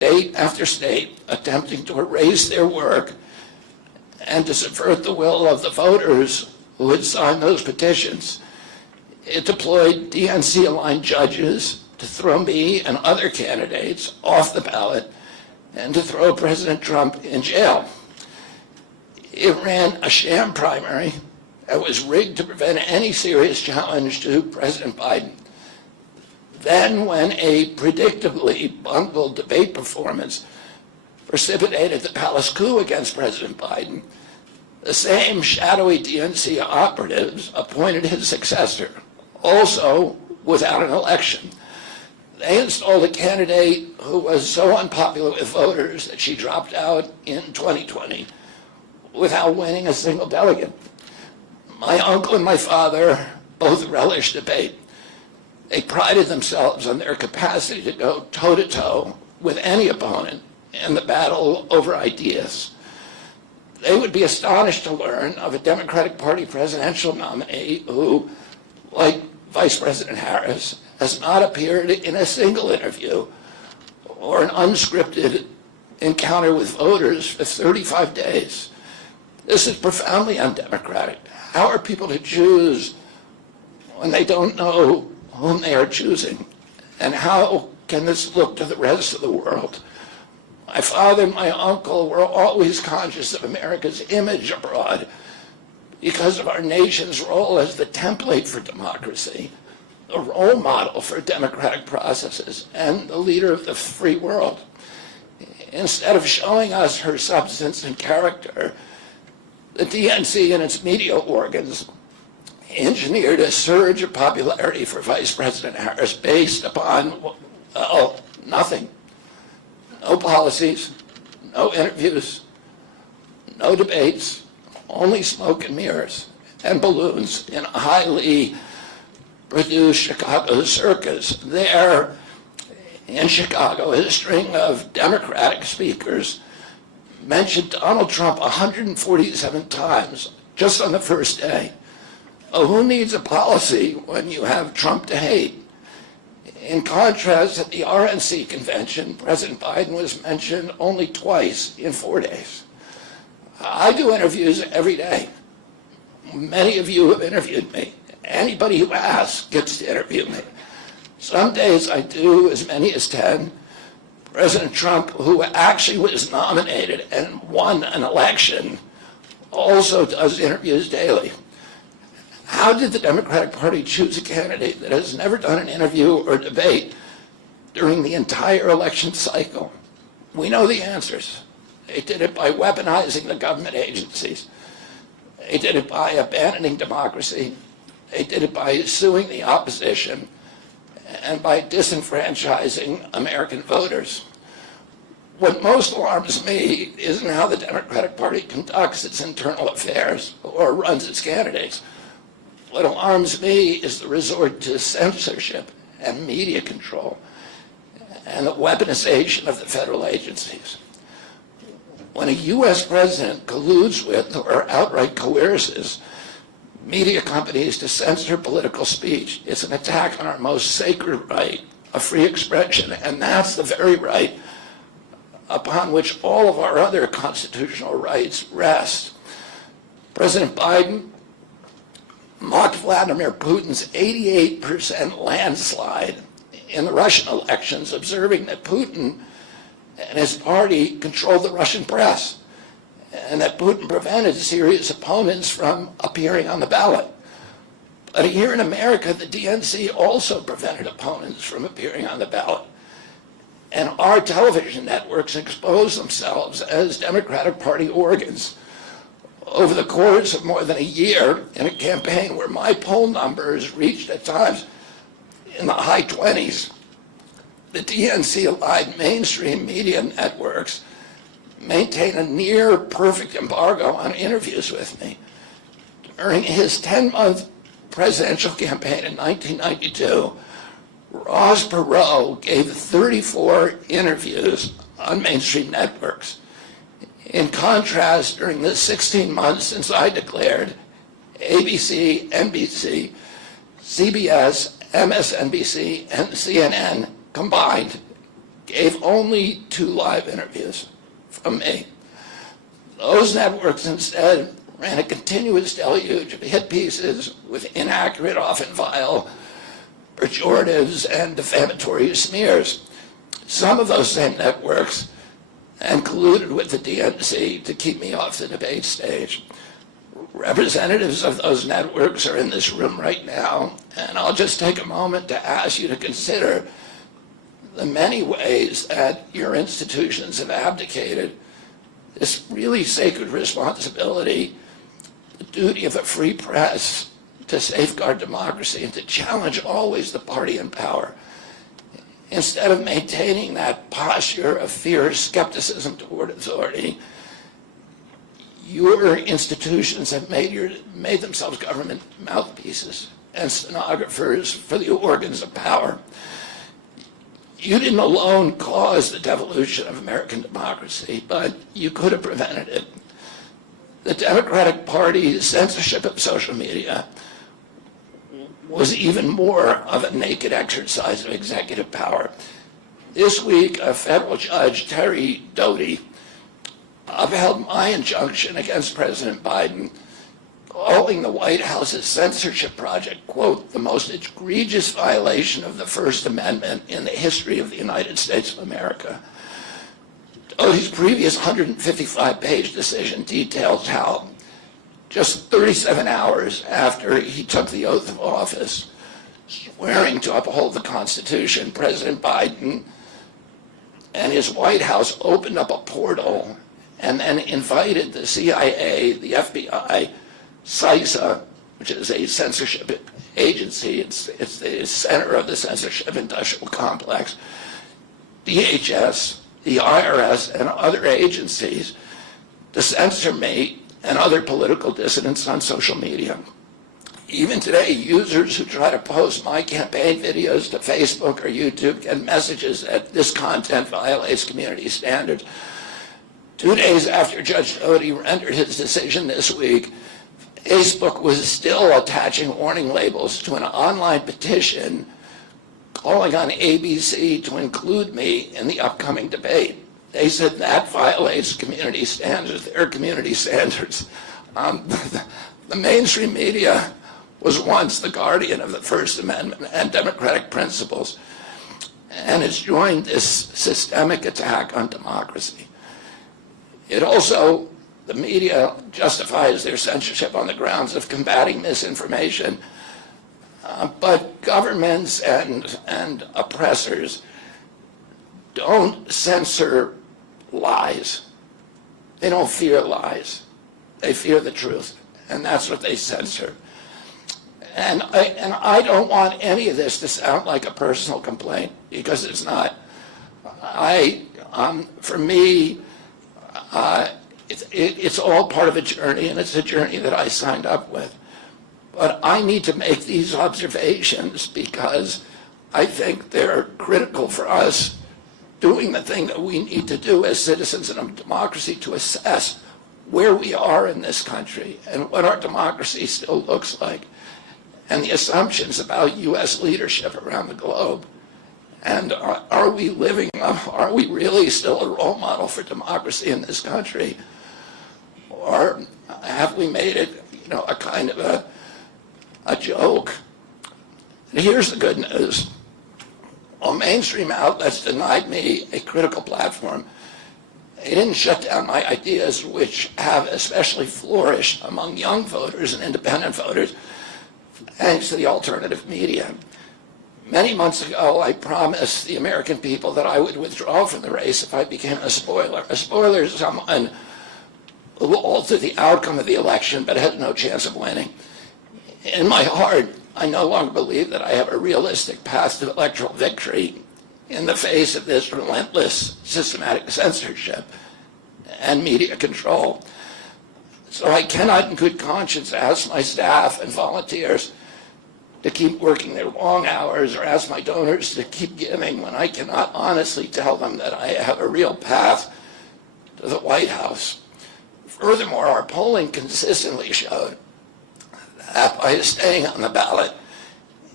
state after state attempting to erase their work and to subvert the will of the voters who had signed those petitions. It deployed DNC-aligned judges to throw me and other candidates off the ballot and to throw President Trump in jail. It ran a sham primary that was rigged to prevent any serious challenge to President Biden. Then, when a predictably bungled debate performance precipitated the palace coup against President Biden, the same shadowy DNC operatives appointed his successor, also without an election. They installed a candidate who was so unpopular with voters that she dropped out in 2020 without winning a single delegate. My uncle and my father both relished debate. They prided themselves on their capacity to go toe-to-toe with any opponent in the battle over ideas. They would be astonished to learn of a Democratic Party presidential nominee who, like Vice President Harris, has not appeared in a single interview or an unscripted encounter with voters for 35 days. This is profoundly undemocratic. How are people to choose when they don't know whom they are choosing? And how can this look to the rest of the world? My father and my uncle were always conscious of America's image abroad because of our nation's role as the template for democracy, the role model for democratic processes, and the leader of the free world. Instead of showing us her substance and character, the DNC and its media organs engineered a surge of popularity for Vice President Harris based upon, well, nothing. No policies, no interviews, no debates, only smoke and mirrors and balloons in a highly produced Chicago circus. There in Chicago, a string of Democratic speakers mentioned Donald Trump 147 times just on the first day. Oh, who needs a policy when you have Trump to hate? In contrast, at the RNC convention, President Biden was mentioned only twice in 4 days. I do interviews every day. Many of you have interviewed me. Anybody who asks gets to interview me. Some days I do as many as 10. President Trump, who actually was nominated and won an election, also does interviews daily. How did the Democratic Party choose a candidate that has never done an interview or debate during the entire election cycle? We know the answers. They did it by weaponizing the government agencies. They did it by abandoning democracy. They did it by suing the opposition and by disenfranchising American voters. What most alarms me isn't how the Democratic Party conducts its internal affairs or runs its candidates. What alarms me is the resort to censorship and media control and the weaponization of the federal agencies. When a U.S. president colludes with or outright coerces media companies to censor political speech, it's an attack on our most sacred right of free expression, and that's the very right upon which all of our other constitutional rights rest. President Biden mocked Vladimir Putin's 88% landslide in the Russian elections, observing that Putin and his party controlled the Russian press and that Putin prevented serious opponents from appearing on the ballot. But here in America, the DNC also prevented opponents from appearing on the ballot. And our television networks expose themselves as Democratic Party organs. Over the course of more than a year, in a campaign where my poll numbers reached at times in the high 20s, the DNC-aligned mainstream media networks maintain a near perfect embargo on interviews with me. During his 10-month presidential campaign in 1992, Ross Perot gave 34 interviews on mainstream networks. In contrast, during the 16 months since I declared, ABC, NBC, CBS, MSNBC, and CNN combined gave only 2 live interviews from me. Those networks instead ran a continuous deluge of hit pieces with inaccurate, often vile, pejoratives and defamatory smears. Some of those same networks and colluded with the DNC to keep me off the debate stage. Representatives of those networks are in this room right now, and I'll just take a moment to ask you to consider the many ways that your institutions have abdicated this really sacred responsibility, the duty of a free press to safeguard democracy and to challenge always the party in power. Instead of maintaining that posture of fear, skepticism toward authority, your institutions have made themselves government mouthpieces and stenographers for the organs of power. You didn't alone cause the devolution of American democracy, but you could have prevented it. The Democratic Party's censorship of social media was even more of a naked exercise of executive power. This week, a federal judge, Terry Doty, upheld my injunction against President Biden, calling the White House's censorship project, quote, the most egregious violation of the First Amendment in the history of the United States of America. Doty's previous 155-page decision details how just 37 hours after he took the oath of office, swearing to uphold the Constitution, President Biden and his White House opened up a portal and then invited the CIA, the FBI, CISA, which is a censorship agency, it's the center of the censorship industrial complex, DHS, the IRS, and other agencies to censor me and other political dissidents on social media. Even today, users who try to post my campaign videos to Facebook or YouTube get messages that this content violates community standards. 2 days after Judge Doty rendered his decision this week, Facebook was still attaching warning labels to an online petition calling on ABC to include me in the upcoming debate. They said that violates community standards, their community standards. The mainstream media was once the guardian of the First Amendment and democratic principles, and it's joined this systemic attack on democracy. It also, the media justifies their censorship on the grounds of combating misinformation, but governments and oppressors don't censor lies. They don't fear lies. They fear the truth, and that's what they censor. And I don't want any of this to sound like a personal complaint, because it's not. For me, it's all part of a journey, and it's a journey that I signed up with. But I need to make these observations because I think they're critical for us doing the thing that we need to do as citizens in a democracy to assess where we are in this country and what our democracy still looks like, and the assumptions about U.S. leadership around the globe. And are we really still a role model for democracy in this country? Or have we made it, a kind of a joke? And here's the good news. While mainstream outlets denied me a critical platform, they didn't shut down my ideas, which have especially flourished among young voters and independent voters, thanks to the alternative media. Many months ago, I promised the American people that I would withdraw from the race if I became a spoiler. A spoiler is someone who will alter the outcome of the election but has no chance of winning. In my heart, I no longer believe that I have a realistic path to electoral victory in the face of this relentless systematic censorship and media control. So I cannot in good conscience ask my staff and volunteers to keep working their long hours or ask my donors to keep giving when I cannot honestly tell them that I have a real path to the White House. Furthermore, our polling consistently showed that by staying on the ballot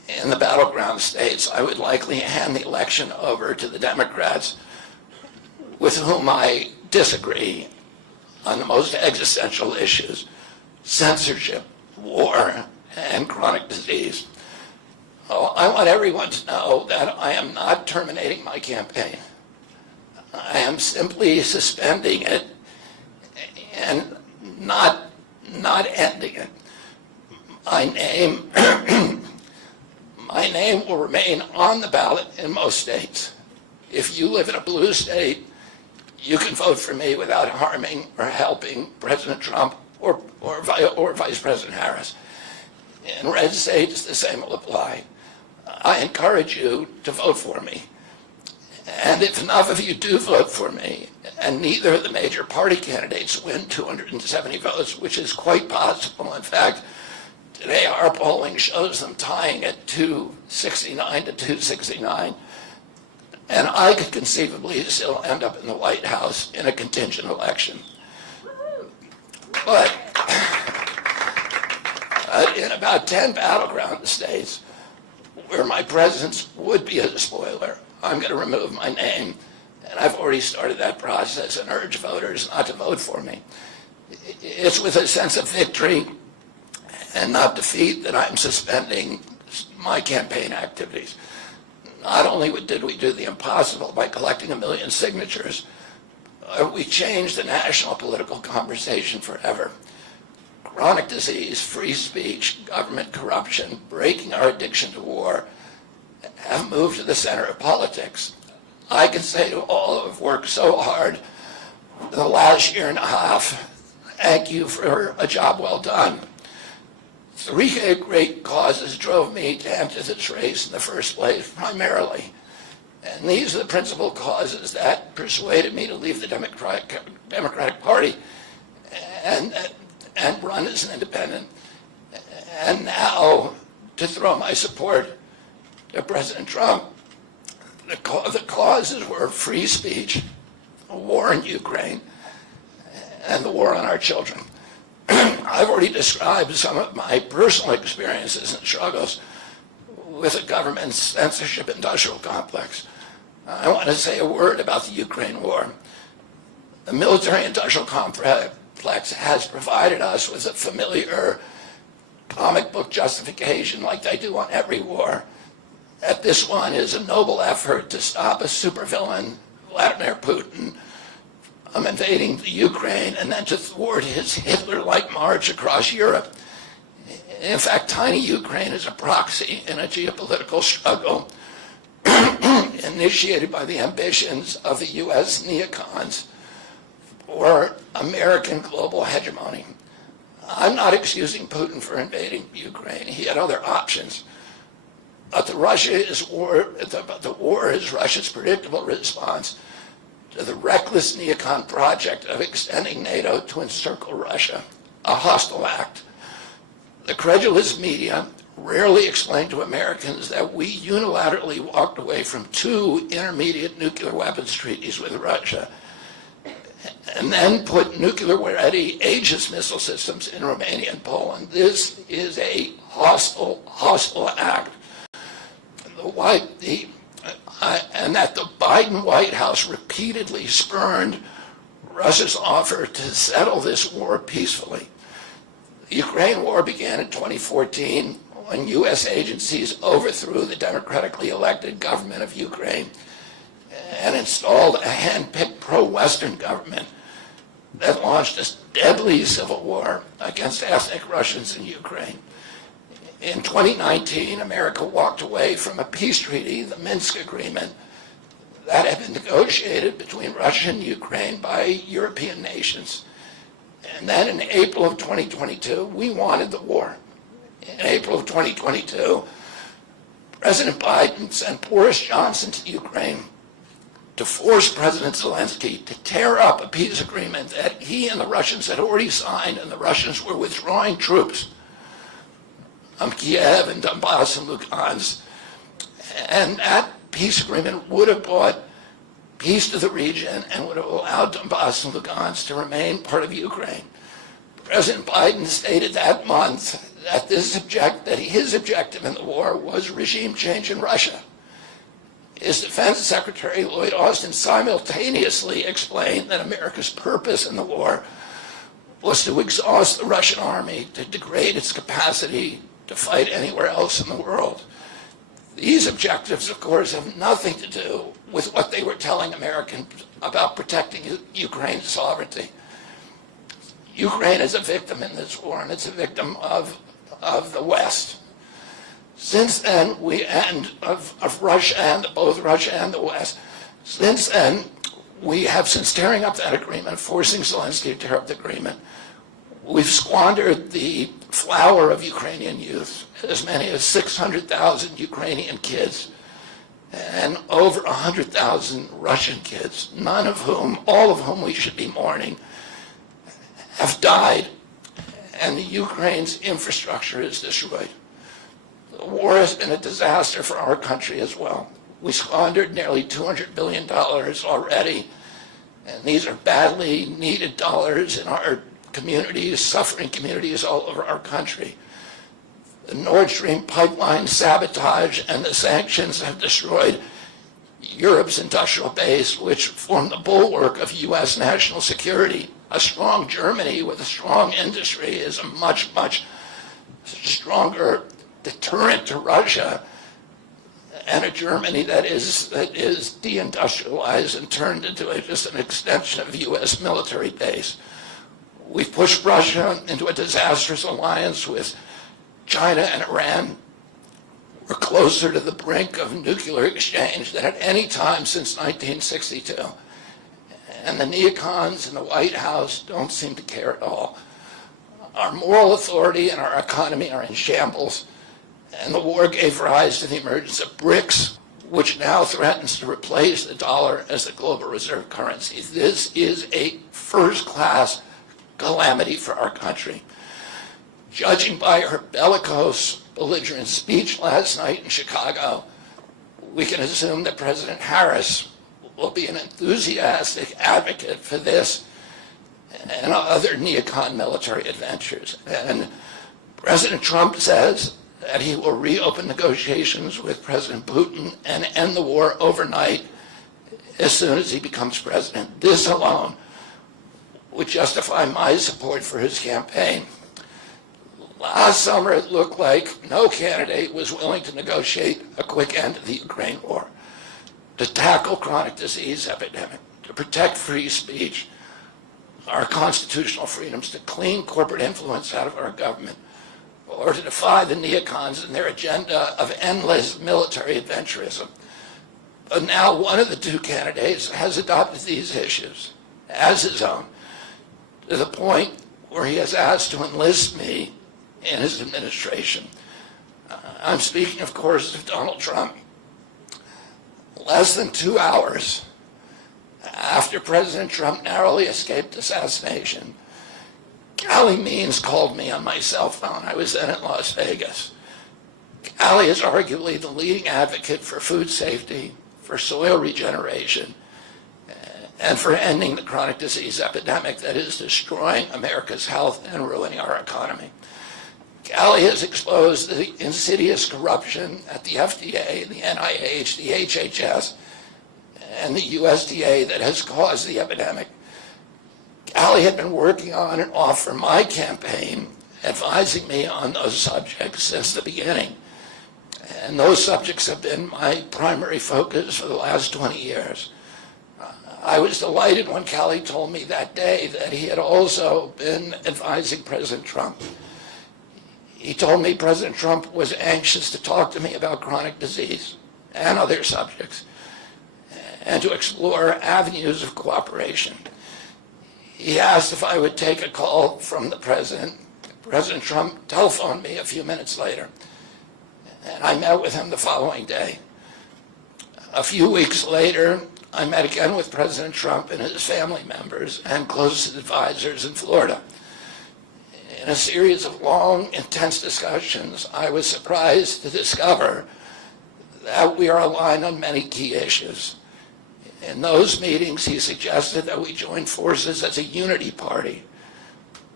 in the battleground states, I would likely hand the election over to the Democrats, with whom I disagree on the most existential issues: censorship, war, and chronic disease. Oh, I want everyone to know that I am not terminating my campaign. I am simply suspending it and not ending it. My name will remain on the ballot in most states. If you live in a blue state, you can vote for me without harming or helping President Trump or Vice President Harris. In red states, the same will apply. I encourage you to vote for me. And if enough of you do vote for me, and neither of the major party candidates win 270 votes, which is quite possible. In fact, today our polling shows them tying at 269 to 269. And I could conceivably still end up in the White House in a contingent election. But in about 10 battleground states where my presence would be a spoiler, I'm going to remove my name. And I've already started that process and urge voters not to vote for me. It's with a sense of victory and not defeat that I'm suspending my campaign activities. Not only did we do the impossible by collecting 1 million signatures, we changed the national political conversation forever. Chronic disease, free speech, government corruption, breaking our addiction to war have moved to the center of politics. I can say to all who have worked so hard in the last year and a half, thank you for a job well done. 3 great causes drove me to enter this race in the first place, primarily. And these are the principal causes that persuaded me to leave the Democratic Party and run as an independent. And now to throw my support to President Trump. The causes were free speech, the war in Ukraine, and the war on our children. I've already described some of my personal experiences and struggles with the government's censorship industrial complex. I want to say a word about the Ukraine war. The military industrial complex has provided us with a familiar comic book justification, like they do on every war, that this one is a noble effort to stop a supervillain, Vladimir Putin, from invading the Ukraine and then to thwart his Hitler-like march across Europe. In fact, tiny Ukraine is a proxy in a geopolitical struggle initiated by the ambitions of the U.S. neocons for American global hegemony. I'm not excusing Putin for invading Ukraine. He had other options. But the war is Russia's predictable response to the reckless neocon project of extending NATO to encircle Russia, a hostile act. The credulous media rarely explain to Americans that we unilaterally walked away from 2 intermediate nuclear weapons treaties with Russia and then put nuclear-ready Aegis missile systems in Romania and Poland. This is a hostile act. And that the Biden White House repeatedly spurned Russia's offer to settle this war peacefully. The Ukraine war began in 2014 when U.S. agencies overthrew the democratically elected government of Ukraine and installed a hand-picked pro-Western government that launched a deadly civil war against ethnic Russians in Ukraine. In 2019, America walked away from a peace treaty, the Minsk Agreement, that had been negotiated between Russia and Ukraine by European nations. And then in April of 2022, we wanted the war. In April of 2022, President Biden sent Boris Johnson to Ukraine to force President Zelensky to tear up a peace agreement that he and the Russians had already signed, and the Russians were withdrawing troops from Kiev and Donbass and Lugansk. And that peace agreement would have brought peace to the region and would have allowed Donbass and Lugansk to remain part of Ukraine. President Biden stated that month that his objective in the war was regime change in Russia. His Defense Secretary, Lloyd Austin, simultaneously explained that America's purpose in the war was to exhaust the Russian army, to degrade its capacity to fight anywhere else in the world. These objectives, of course, have nothing to do with what they were telling Americans about protecting Ukraine's sovereignty. Ukraine is a victim in this war, and it's a victim of the West. Since then, of Russia and both Russia and the West. Since then, we have, since tearing up that agreement, forcing Zelensky to tear up the agreement, we've squandered the flower of Ukrainian youth, as many as 600,000 Ukrainian kids, and over 100,000 Russian kids, all of whom we should be mourning, have died, and Ukraine's infrastructure is destroyed. The war has been a disaster for our country as well. We squandered nearly $200 billion already, and these are badly needed dollars in our communities, suffering communities all over our country. The Nord Stream pipeline sabotage and the sanctions have destroyed Europe's industrial base, which formed the bulwark of U.S. national security. A strong Germany with a strong industry is a much, much stronger deterrent to Russia, and a Germany that is deindustrialized and turned into just an extension of U.S. military base. We've pushed Russia into a disastrous alliance with China and Iran. We're closer to the brink of nuclear exchange than at any time since 1962. And the neocons in the White House don't seem to care at all. Our moral authority and our economy are in shambles, and the war gave rise to the emergence of BRICS, which now threatens to replace the dollar as the global reserve currency. This is a first-class calamity for our country. Judging by her bellicose, belligerent speech last night in Chicago, we can assume that President Harris will be an enthusiastic advocate for this and other neocon military adventures. And President Trump says that he will reopen negotiations with President Putin and end the war overnight as soon as he becomes president. This alone would justify my support for his campaign. Last summer, it looked like no candidate was willing to negotiate a quick end to the Ukraine war, to tackle chronic disease epidemic, to protect free speech, our constitutional freedoms, to clean corporate influence out of our government, or to defy the neocons and their agenda of endless military adventurism. But now one of the two candidates has adopted these issues as his own, to the point where he has asked to enlist me in his administration. I'm speaking, of course, of Donald Trump. Less than 2 hours after President Trump narrowly escaped assassination, Callie Means called me on my cell phone. I was then in Las Vegas. Callie is arguably the leading advocate for food safety, for soil regeneration, and for ending the chronic disease epidemic that is destroying America's health and ruining our economy. Callie has exposed the insidious corruption at the FDA, the NIH, the HHS, and the USDA that has caused the epidemic. Callie had been working on and off for my campaign, advising me on those subjects since the beginning. And those subjects have been my primary focus for the last 20 years. I was delighted when Callie told me that day that he had also been advising President Trump. He told me President Trump was anxious to talk to me about chronic disease and other subjects, and to explore avenues of cooperation. He asked if I would take a call from the president. President Trump telephoned me a few minutes later, and I met with him the following day. A few weeks later, I met again with President Trump and his family members and closest advisors in Florida. In a series of long, intense discussions, I was surprised to discover that we are aligned on many key issues. In those meetings, he suggested that we join forces as a unity party.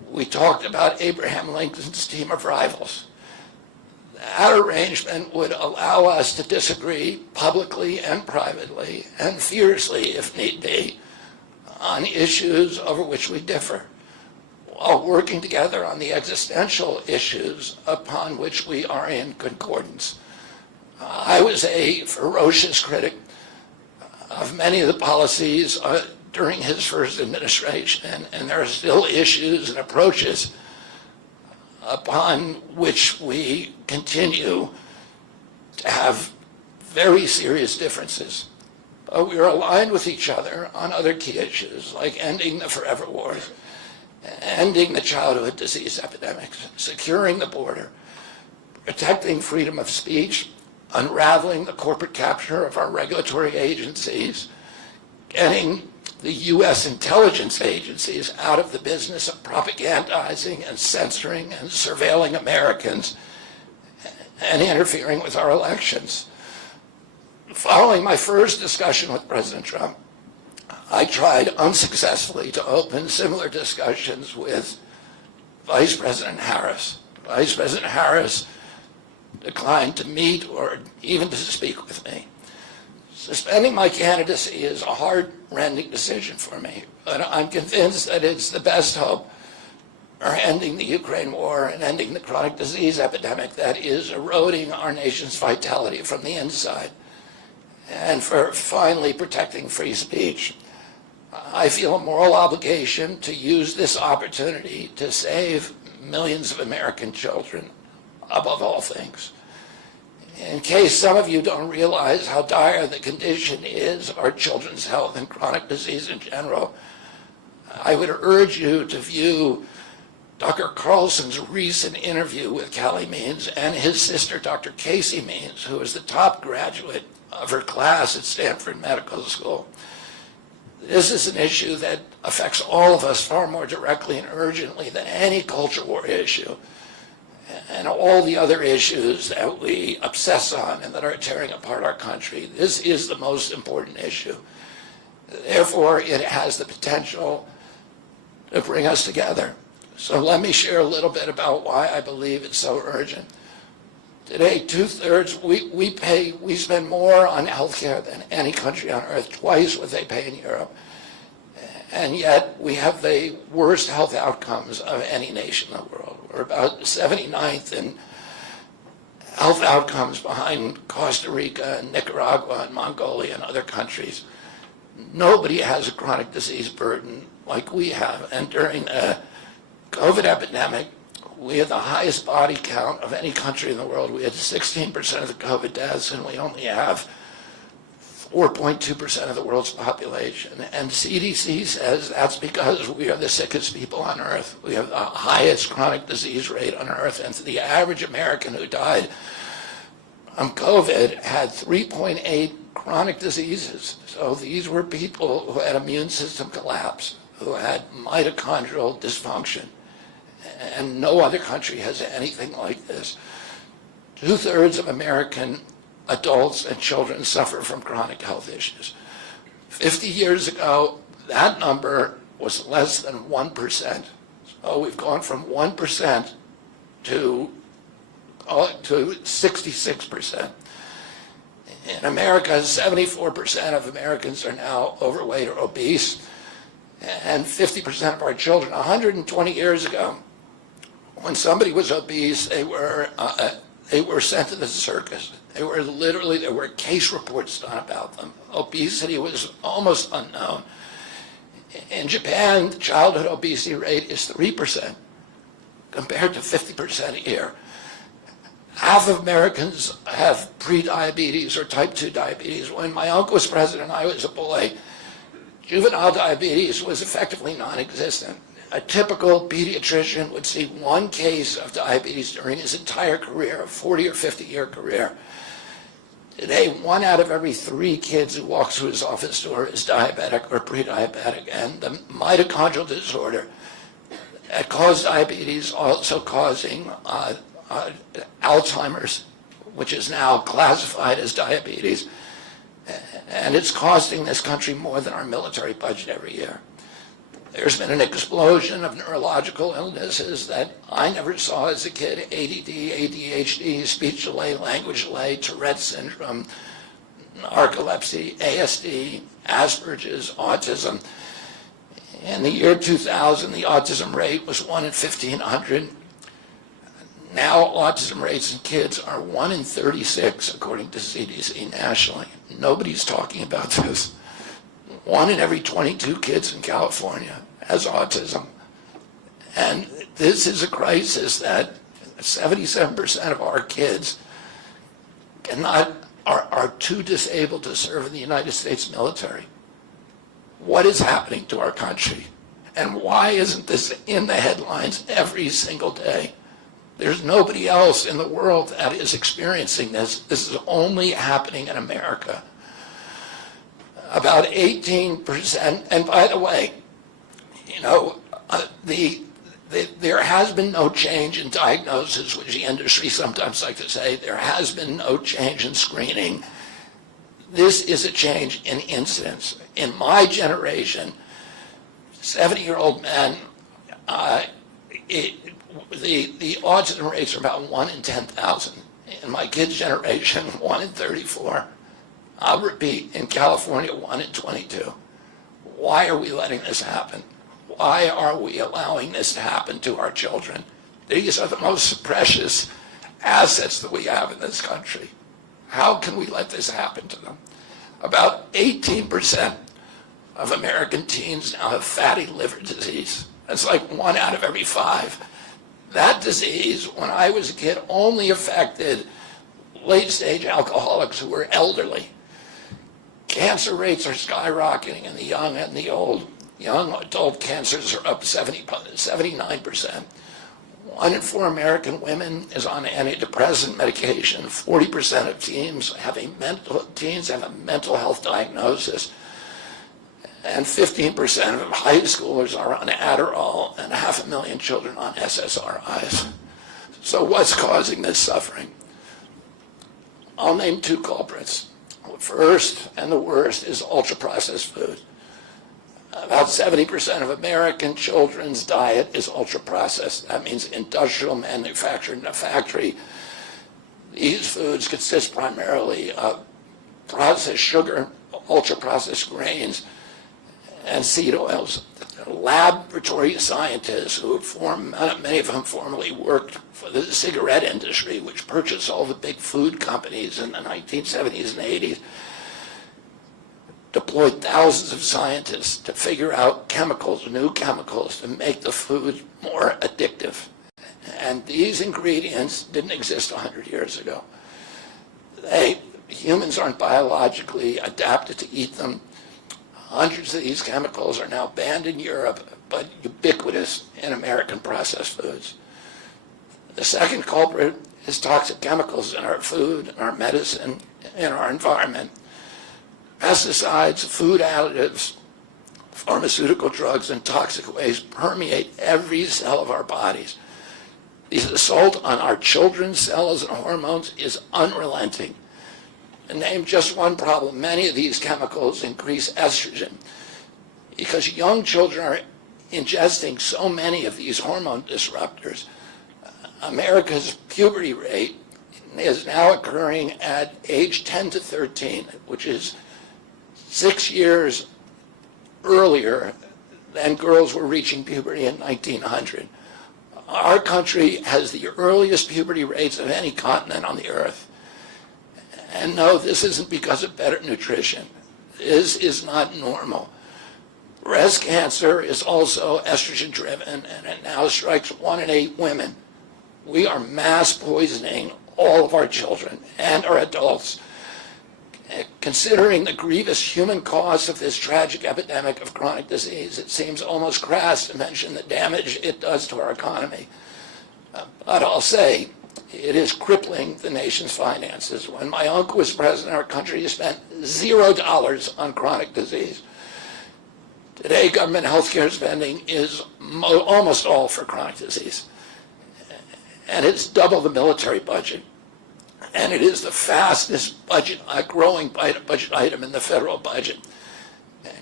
we talked about Abraham Lincoln's team of rivals. That arrangement would allow us to disagree publicly and privately, and fiercely, if need be, on issues over which we differ, while working together on the existential issues upon which we are in concordance. I was a ferocious critic of many of the policies during his first administration, and there are still issues and approaches upon which we continue to have very serious differences. But we are aligned with each other on other key issues, like ending the forever wars, ending the childhood disease epidemics, securing the border, protecting freedom of speech, unraveling the corporate capture of our regulatory agencies, getting the U.S. intelligence agencies out of the business of propagandizing and censoring and surveilling Americans and interfering with our elections. Following my first discussion with President Trump, I tried unsuccessfully to open similar discussions with Vice President Harris. Vice President Harris declined to meet or even to speak with me. Suspending my candidacy is a heart-rending decision for me, but I'm convinced that it's the best hope for ending the Ukraine war and ending the chronic disease epidemic that is eroding our nation's vitality from the inside, and for finally protecting free speech. I feel a moral obligation to use this opportunity to save millions of American children above all things. In case some of you don't realize how dire the condition is of our children's health and chronic disease in general, I would urge you to view Dr. Carlson's recent interview with Callie Means and his sister, Dr. Casey Means, who is the top graduate of her class at Stanford Medical School. This is an issue that affects all of us far more directly and urgently than any culture war issue, and all the other issues that we obsess on and that are tearing apart our country. This is the most important issue. Therefore, it has the potential to bring us together. So let me share a little bit about why I believe it's so urgent. Today, we spend more on healthcare than any country on earth, twice what they pay in Europe. And yet we have the worst health outcomes of any nation in the world. We're about 79th in health outcomes behind Costa Rica and Nicaragua and Mongolia and other countries. Nobody has a chronic disease burden like we have. And during the COVID epidemic, we had the highest body count of any country in the world. We had 16% of the COVID deaths, and we only have 4.2% of the world's population. And CDC says that's because we are the sickest people on earth. We have the highest chronic disease rate on earth. And the average American who died from COVID had 3.8 chronic diseases. So these were people who had immune system collapse, who had mitochondrial dysfunction. And no other country has anything like this. 2/3 of American adults and children suffer from chronic health issues. 50 years ago, that number was less than 1%. So we've gone from 1% to 66%. In America, 74% of Americans are now overweight or obese, and 50% of our children. 120 years ago, when somebody was obese, they were sent to the circus. There were case reports done about them. Obesity was almost unknown. In Japan, the childhood obesity rate is 3%, compared to 50% here. Half of Americans have pre-diabetes or type 2 diabetes. When my uncle was president, I was a boy, juvenile diabetes was effectively non-existent. A typical pediatrician would see one case of diabetes during his entire career, a 40 or 50-year career. Today, 1 out of every 3 kids who walks through his office door is diabetic or pre-diabetic, and the mitochondrial disorder that caused diabetes also causing Alzheimer's, which is now classified as diabetes, and it's costing this country more than our military budget every year. There's been an explosion of neurological illnesses that I never saw as a kid: ADD, ADHD, speech delay, language delay, Tourette's syndrome, narcolepsy, ASD, Asperger's, autism. In the year 2000, the autism rate was 1 in 1,500. Now autism rates in kids are 1 in 36, according to CDC nationally. Nobody's talking about this. 1 in every 22 kids in California has autism. And this is a crisis that 77% of our kids are too disabled to serve in the United States military. What is happening to our country? And why isn't this in the headlines every single day? There's nobody else in the world that is experiencing this. This is only happening in America. About 18%, and by the way, you know, there has been no change in diagnosis, which the industry sometimes like to say. There has been no change in screening. This is a change in incidence. In my generation, 70-year-old men, the autism rates are about 1 in 10,000. In my kids' generation, 1 in 34. I'll repeat, in California, 1 in 22. Why are we letting this happen? Why are we allowing this to happen to our children? These are the most precious assets that we have in this country. How can we let this happen to them? About 18% of American teens now have fatty liver disease. That's like 1 out of every 5. That disease, when I was a kid, only affected late-stage alcoholics who were elderly. Cancer rates are skyrocketing in the young and the old. Young adult cancers are up 79%. 1 in 4 American women is on antidepressant medication. 40% of teens have a mental health diagnosis. And 15% of high schoolers are on Adderall, and 500,000 children on SSRIs. So what's causing this suffering? I'll name 2 culprits. First, and the worst, is ultra-processed food. About 70% of American children's diet is ultra-processed. That means industrial manufactured in a factory. These foods consist primarily of processed sugar, ultra-processed grains, and seed oils. Laboratory scientists who many of them formerly worked for the cigarette industry, which purchased all the big food companies in the 1970s and 80s, deployed thousands of scientists to figure out chemicals, new chemicals, to make the food more addictive. And these ingredients didn't exist 100 years ago. Humans aren't biologically adapted to eat them. Hundreds of these chemicals are now banned in Europe, but ubiquitous in American processed foods. The second culprit is toxic chemicals in our food, in our medicine, in our environment. Pesticides, food additives, pharmaceutical drugs, and toxic waste permeate every cell of our bodies. The assault on our children's cells and hormones is unrelenting. To name just one problem, many of these chemicals increase estrogen because young children are ingesting so many of these hormone disruptors. America's puberty rate is now occurring at age 10 to 13, which is 6 years earlier than girls were reaching puberty in 1900. Our country has the earliest puberty rates of any continent on the earth. And no, this isn't because of better nutrition. This is not normal. Breast cancer is also estrogen driven, and it now strikes 1 in 8 women. We are mass poisoning all of our children and our adults. Considering the grievous human cost of this tragic epidemic of chronic disease, it seems almost crass to mention the damage it does to our economy. But I'll say, it is crippling the nation's finances. When my uncle was president, our country spent $0 on chronic disease. Today, government health care spending is almost all for chronic disease. And it's double the military budget. And it is the fastest growing budget item in the federal budget.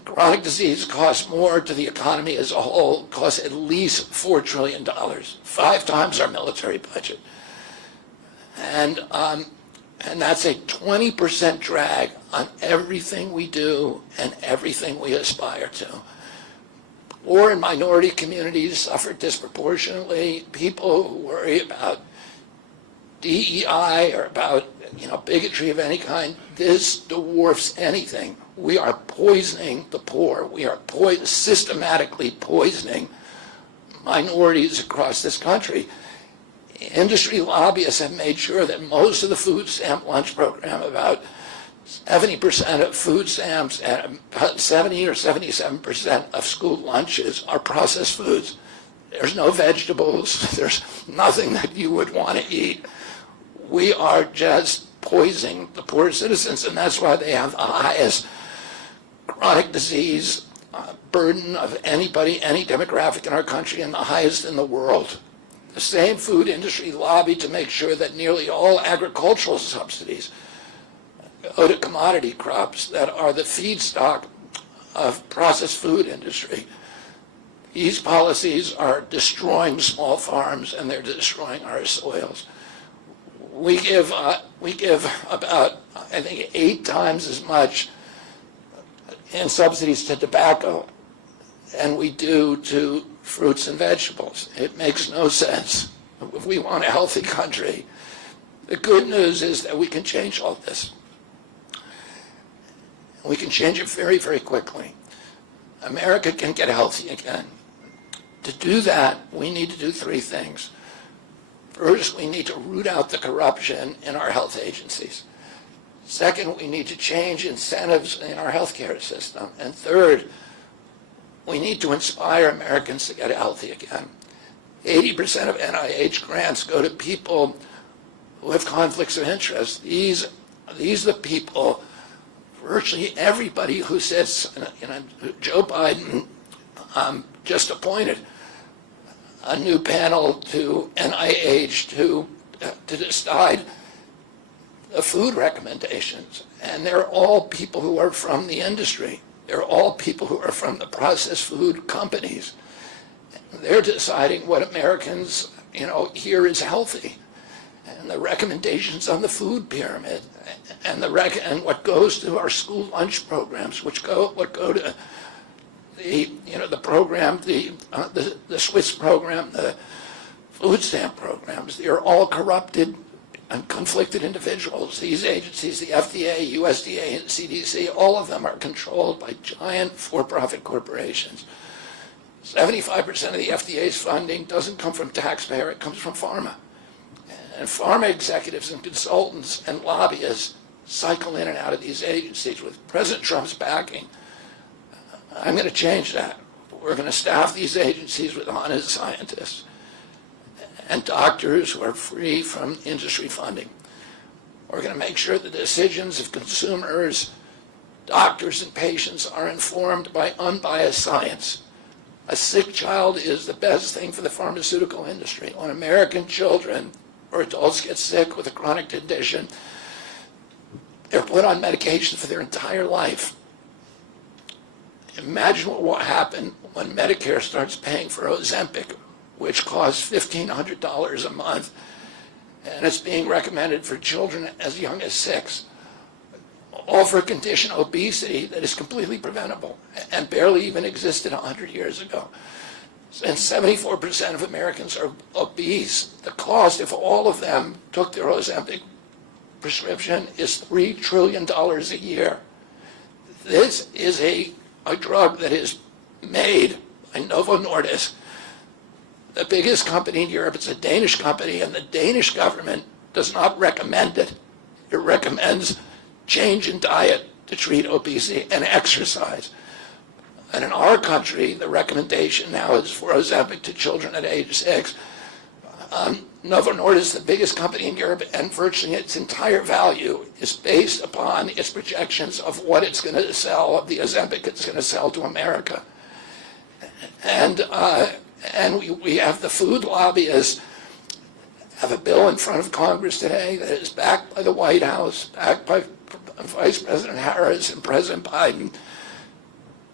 Chronic disease costs more to the economy as a whole, costs at least $4 trillion, 5 times our military budget. And that's a 20% drag on everything we do and everything we aspire to. Poor and minority communities suffer disproportionately. People who worry about DEI or about bigotry of any kind, this dwarfs anything. We are poisoning the poor. We are systematically poisoning minorities across this country. Industry lobbyists have made sure that most of the food stamp lunch program, about 70% of food stamps and about 70 or 77% of school lunches are processed foods. There's no vegetables. There's nothing that you would want to eat. We are just poisoning the poor citizens, and that's why they have the highest chronic disease burden of anybody, any demographic in our country, and the highest in the world. The same food industry lobbied to make sure that nearly all agricultural subsidies go to commodity crops that are the feedstock of processed food industry. These policies are destroying small farms, and they're destroying our soils. We give about, I think, 8 times as much in subsidies to tobacco than we do to fruits and vegetables. It makes no sense. If we want a healthy country, the good news is that we can change all this. We can change it very, very quickly. America can get healthy again. To do that, we need to do 3 things. First, we need to root out the corruption in our health agencies. Second, we need to change incentives in our healthcare system. And third, we need to inspire Americans to get healthy again. 80% of NIH grants go to people who have conflicts of interest. These are the people, virtually everybody who sits, Joe Biden just appointed a new panel to NIH to decide the food recommendations. And they're all people who are from the industry. They're all people who are from the processed food companies. They're deciding what Americans, here is healthy. And the recommendations on the food pyramid and what goes to our school lunch programs, what go to the program, the Swiss program, the food stamp programs. They are all corrupted and conflicted individuals. These agencies, the FDA, USDA, and CDC, all of them are controlled by giant for-profit corporations. 75% of the FDA's funding doesn't come from taxpayer, it comes from pharma. And pharma executives and consultants and lobbyists cycle in and out of these agencies. With President Trump's backing, I'm going to change that. We're going to staff these agencies with honest scientists and doctors who are free from industry funding. We're going to make sure the decisions of consumers, doctors, and patients are informed by unbiased science. A sick child is the best thing for the pharmaceutical industry. When American children or adults get sick with a chronic condition, they're put on medication for their entire life. Imagine what will happen when Medicare starts paying for Ozempic, which costs $1,500 a month, and it's being recommended for children as young as 6, all for a condition, obesity, that is completely preventable and barely even existed 100 years ago. And 74% of Americans are obese. The cost, if all of them took their Ozempic prescription, is $3 trillion a year. This is a drug that is made by Novo Nordisk, the biggest company in Europe. It's a Danish company, and the Danish government does not recommend it. It recommends change in diet to treat obesity and exercise. And in our country, the recommendation now is for Ozempic to children at age 6. Novo Nordisk, the biggest company in Europe, and virtually its entire value is based upon its projections of what it's going to sell, of the Ozempic it's going to sell to America. And we have the food lobbyists have a bill in front of Congress today that is backed by the White House, backed by Vice President Harris and President Biden,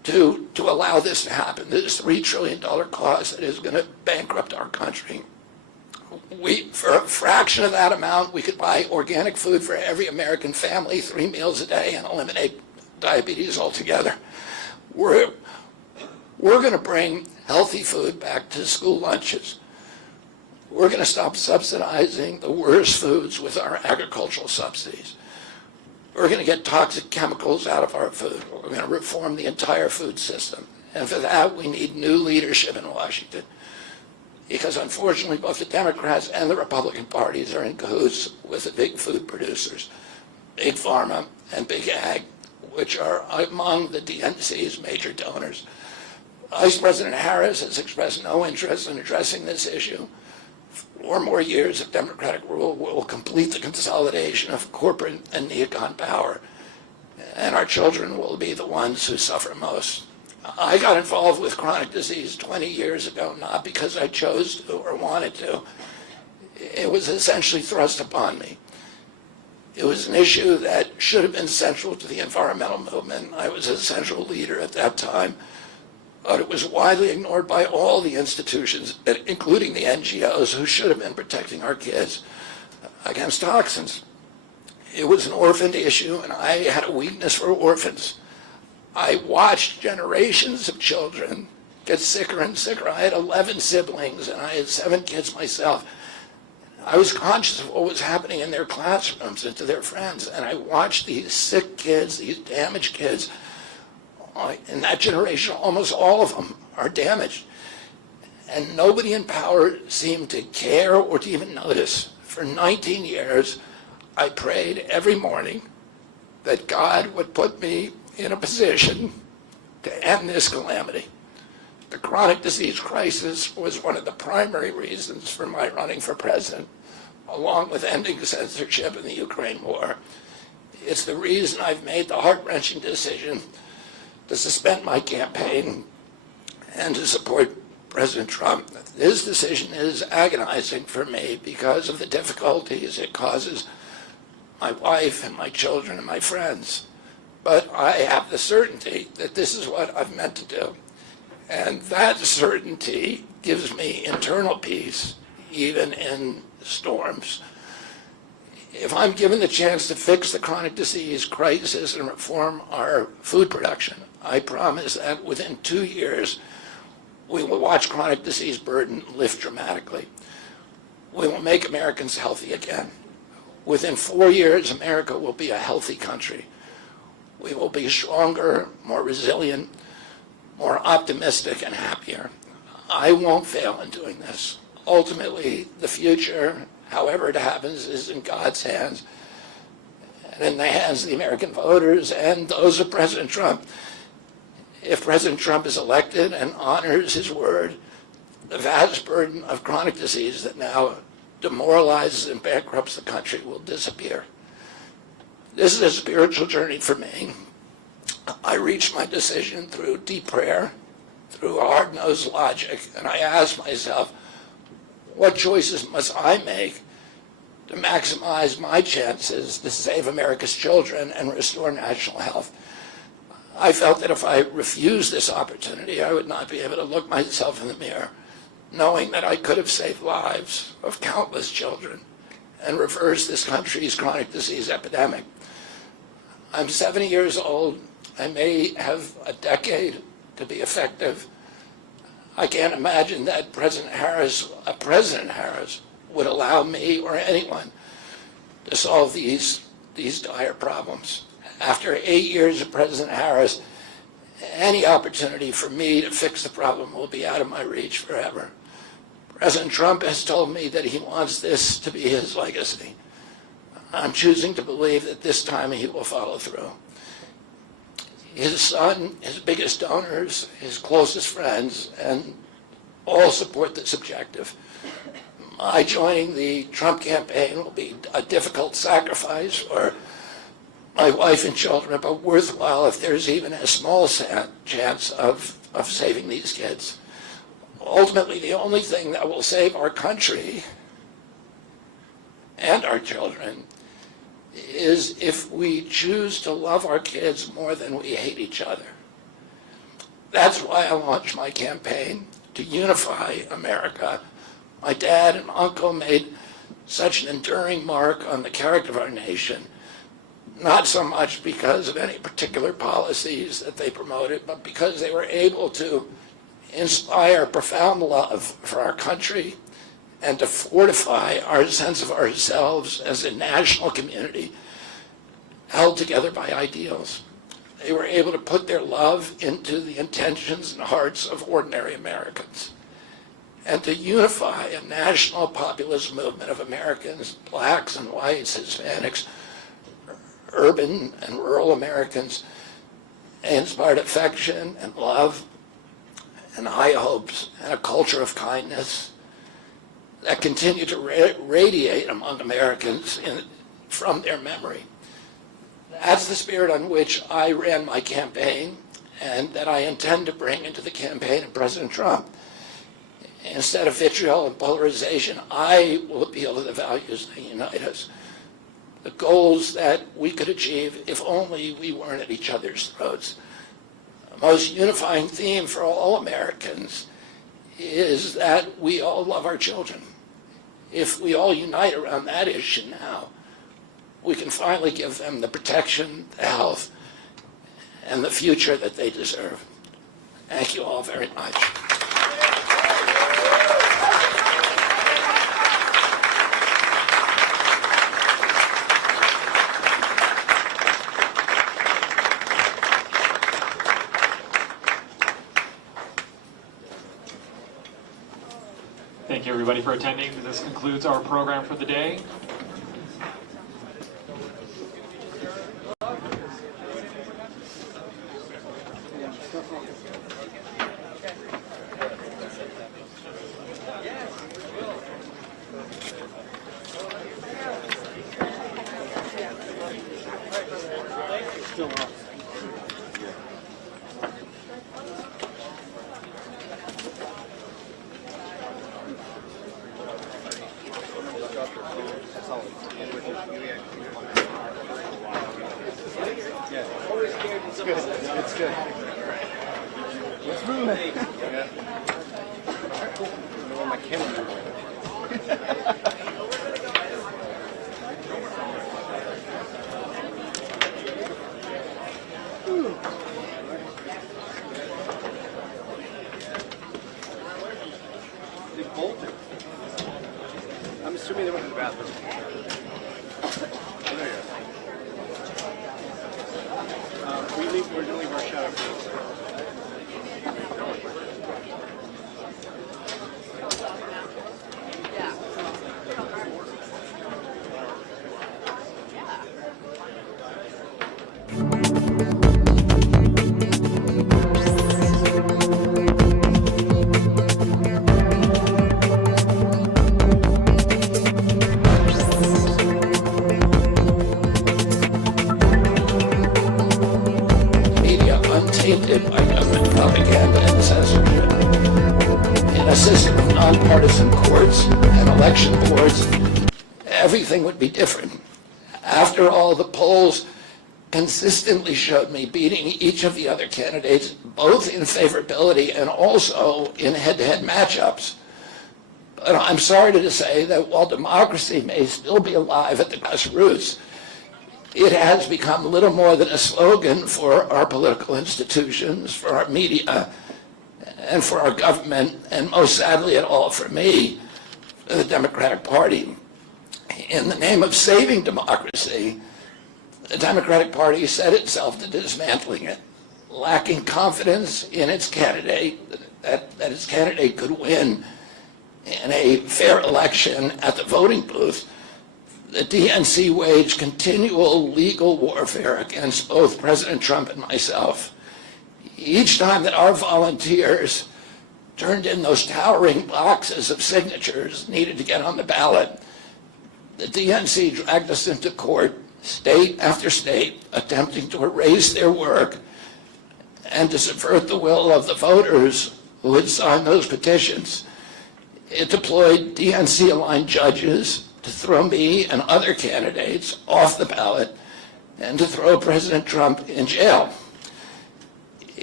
to allow this to happen, this $3 trillion cost that is going to bankrupt our country. For a fraction of that amount, we could buy organic food for every American family, 3 meals a day, and eliminate diabetes altogether. We're going to bring healthy food back to school lunches. We're going to stop subsidizing the worst foods with our agricultural subsidies. We're going to get toxic chemicals out of our food. We're going to reform the entire food system. And for that, we need new leadership in Washington. Because unfortunately, both the Democrats and the Republican parties are in cahoots with the big food producers, Big Pharma and Big Ag, which are among the DNC's major donors. Vice President Harris has expressed no interest in addressing this issue. 4 more years of Democratic rule will complete the consolidation of corporate and neocon power, and our children will be the ones who suffer most. I got involved with chronic disease 20 years ago, not because I chose to or wanted to. It was essentially thrust upon me. It was an issue that should have been central to the environmental movement. I was a central leader at that time, but it was widely ignored by all the institutions, including the NGOs, who should have been protecting our kids against toxins. It was an orphaned issue, and I had a weakness for orphans. I watched generations of children get sicker and sicker. I had 11 siblings, and I had 7 kids myself. I was conscious of what was happening in their classrooms and to their friends, and I watched these sick kids, these damaged kids. In that generation, almost all of them are damaged. And nobody in power seemed to care or to even notice. For 19 years, I prayed every morning that God would put me in a position to end this calamity. The chronic disease crisis was one of the primary reasons for my running for president, along with ending censorship in the Ukraine war. It's the reason I've made the heart-wrenching decision to suspend my campaign and to support President Trump. This decision is agonizing for me because of the difficulties it causes my wife and my children and my friends. But I have the certainty that this is what I've meant to do. And that certainty gives me internal peace, even in storms. If I'm given the chance to fix the chronic disease crisis and reform our food production, I promise that within 2 years, we will watch chronic disease burden lift dramatically. We will make Americans healthy again. Within 4 years, America will be a healthy country. We will be stronger, more resilient, more optimistic, and happier. I won't fail in doing this. Ultimately, the future, however it happens, is in God's hands and in the hands of the American voters and those of President Trump. If President Trump is elected and honors his word, the vast burden of chronic disease that now demoralizes and bankrupts the country will disappear. This is a spiritual journey for me. I reached my decision through deep prayer, through hard-nosed logic, and I asked myself, what choices must I make to maximize my chances to save America's children and restore national health? I felt that if I refused this opportunity, I would not be able to look myself in the mirror, knowing that I could have saved lives of countless children and reversed this country's chronic disease epidemic. I'm 70 years old. I may have a decade to be effective. I can't imagine that President Harris would allow me or anyone to solve these dire problems. After 8 years of President Harris, any opportunity for me to fix the problem will be out of my reach forever. President Trump has told me that he wants this to be his legacy. I'm choosing to believe that this time he will follow through. His son, his biggest donors, his closest friends, and all support this objective. My joining the Trump campaign will be a difficult sacrifice for my wife and children, but worthwhile if there's even a small chance of saving these kids. Ultimately, the only thing that will save our country and our children is if we choose to love our kids more than we hate each other. That's why I launched my campaign to unify America. My dad and uncle made such an enduring mark on the character of our nation, not so much because of any particular policies that they promoted, but because they were able to inspire profound love for our country and to fortify our sense of ourselves as a national community held together by ideals. They were able to put their love into the intentions and hearts of ordinary Americans and to unify a national populist movement of Americans, blacks and whites, Hispanics, urban and rural Americans. They inspired affection and love and high hopes and a culture of kindness that continue to radiate among Americans from their memory. That's the spirit on which I ran my campaign and that I intend to bring into the campaign of President Trump. Instead of vitriol and polarization, I will appeal to the values that unite us, the goals that we could achieve if only we weren't at each other's throats. The most unifying theme for all Americans is that we all love our children. If we all unite around that issue now, we can finally give them the protection, the health, and the future that they deserve. Thank you all very much. Thank you, everybody, for attending. This concludes our program for the day. It's good. Let's move it. Yeah. I don't know where my camera They bolted. I'm assuming they went to the bathroom. We're going to leave our shadow first. Tainted by government propaganda and censorship. In a system of nonpartisan courts and election boards, everything would be different. After all, the polls consistently showed me beating each of the other candidates, both in favorability and also in head-to-head matchups. But I'm sorry to say that while democracy may still be alive at the grassroots, it has become little more than a slogan for our political institutions, for our media, and for our government, and most sadly at all for me, the Democratic Party. In the name of saving democracy, the Democratic Party set itself to dismantling it, lacking confidence in its candidate, that its candidate could win in a fair election at the voting booth. The DNC waged continual legal warfare against both President Trump and myself. Each time that our volunteers turned in those towering boxes of signatures needed to get on the ballot, the DNC dragged us into court, state after state, attempting to erase their work and to subvert the will of the voters who had signed those petitions. It deployed DNC-aligned judges to throw me and other candidates off the ballot and to throw President Trump in jail.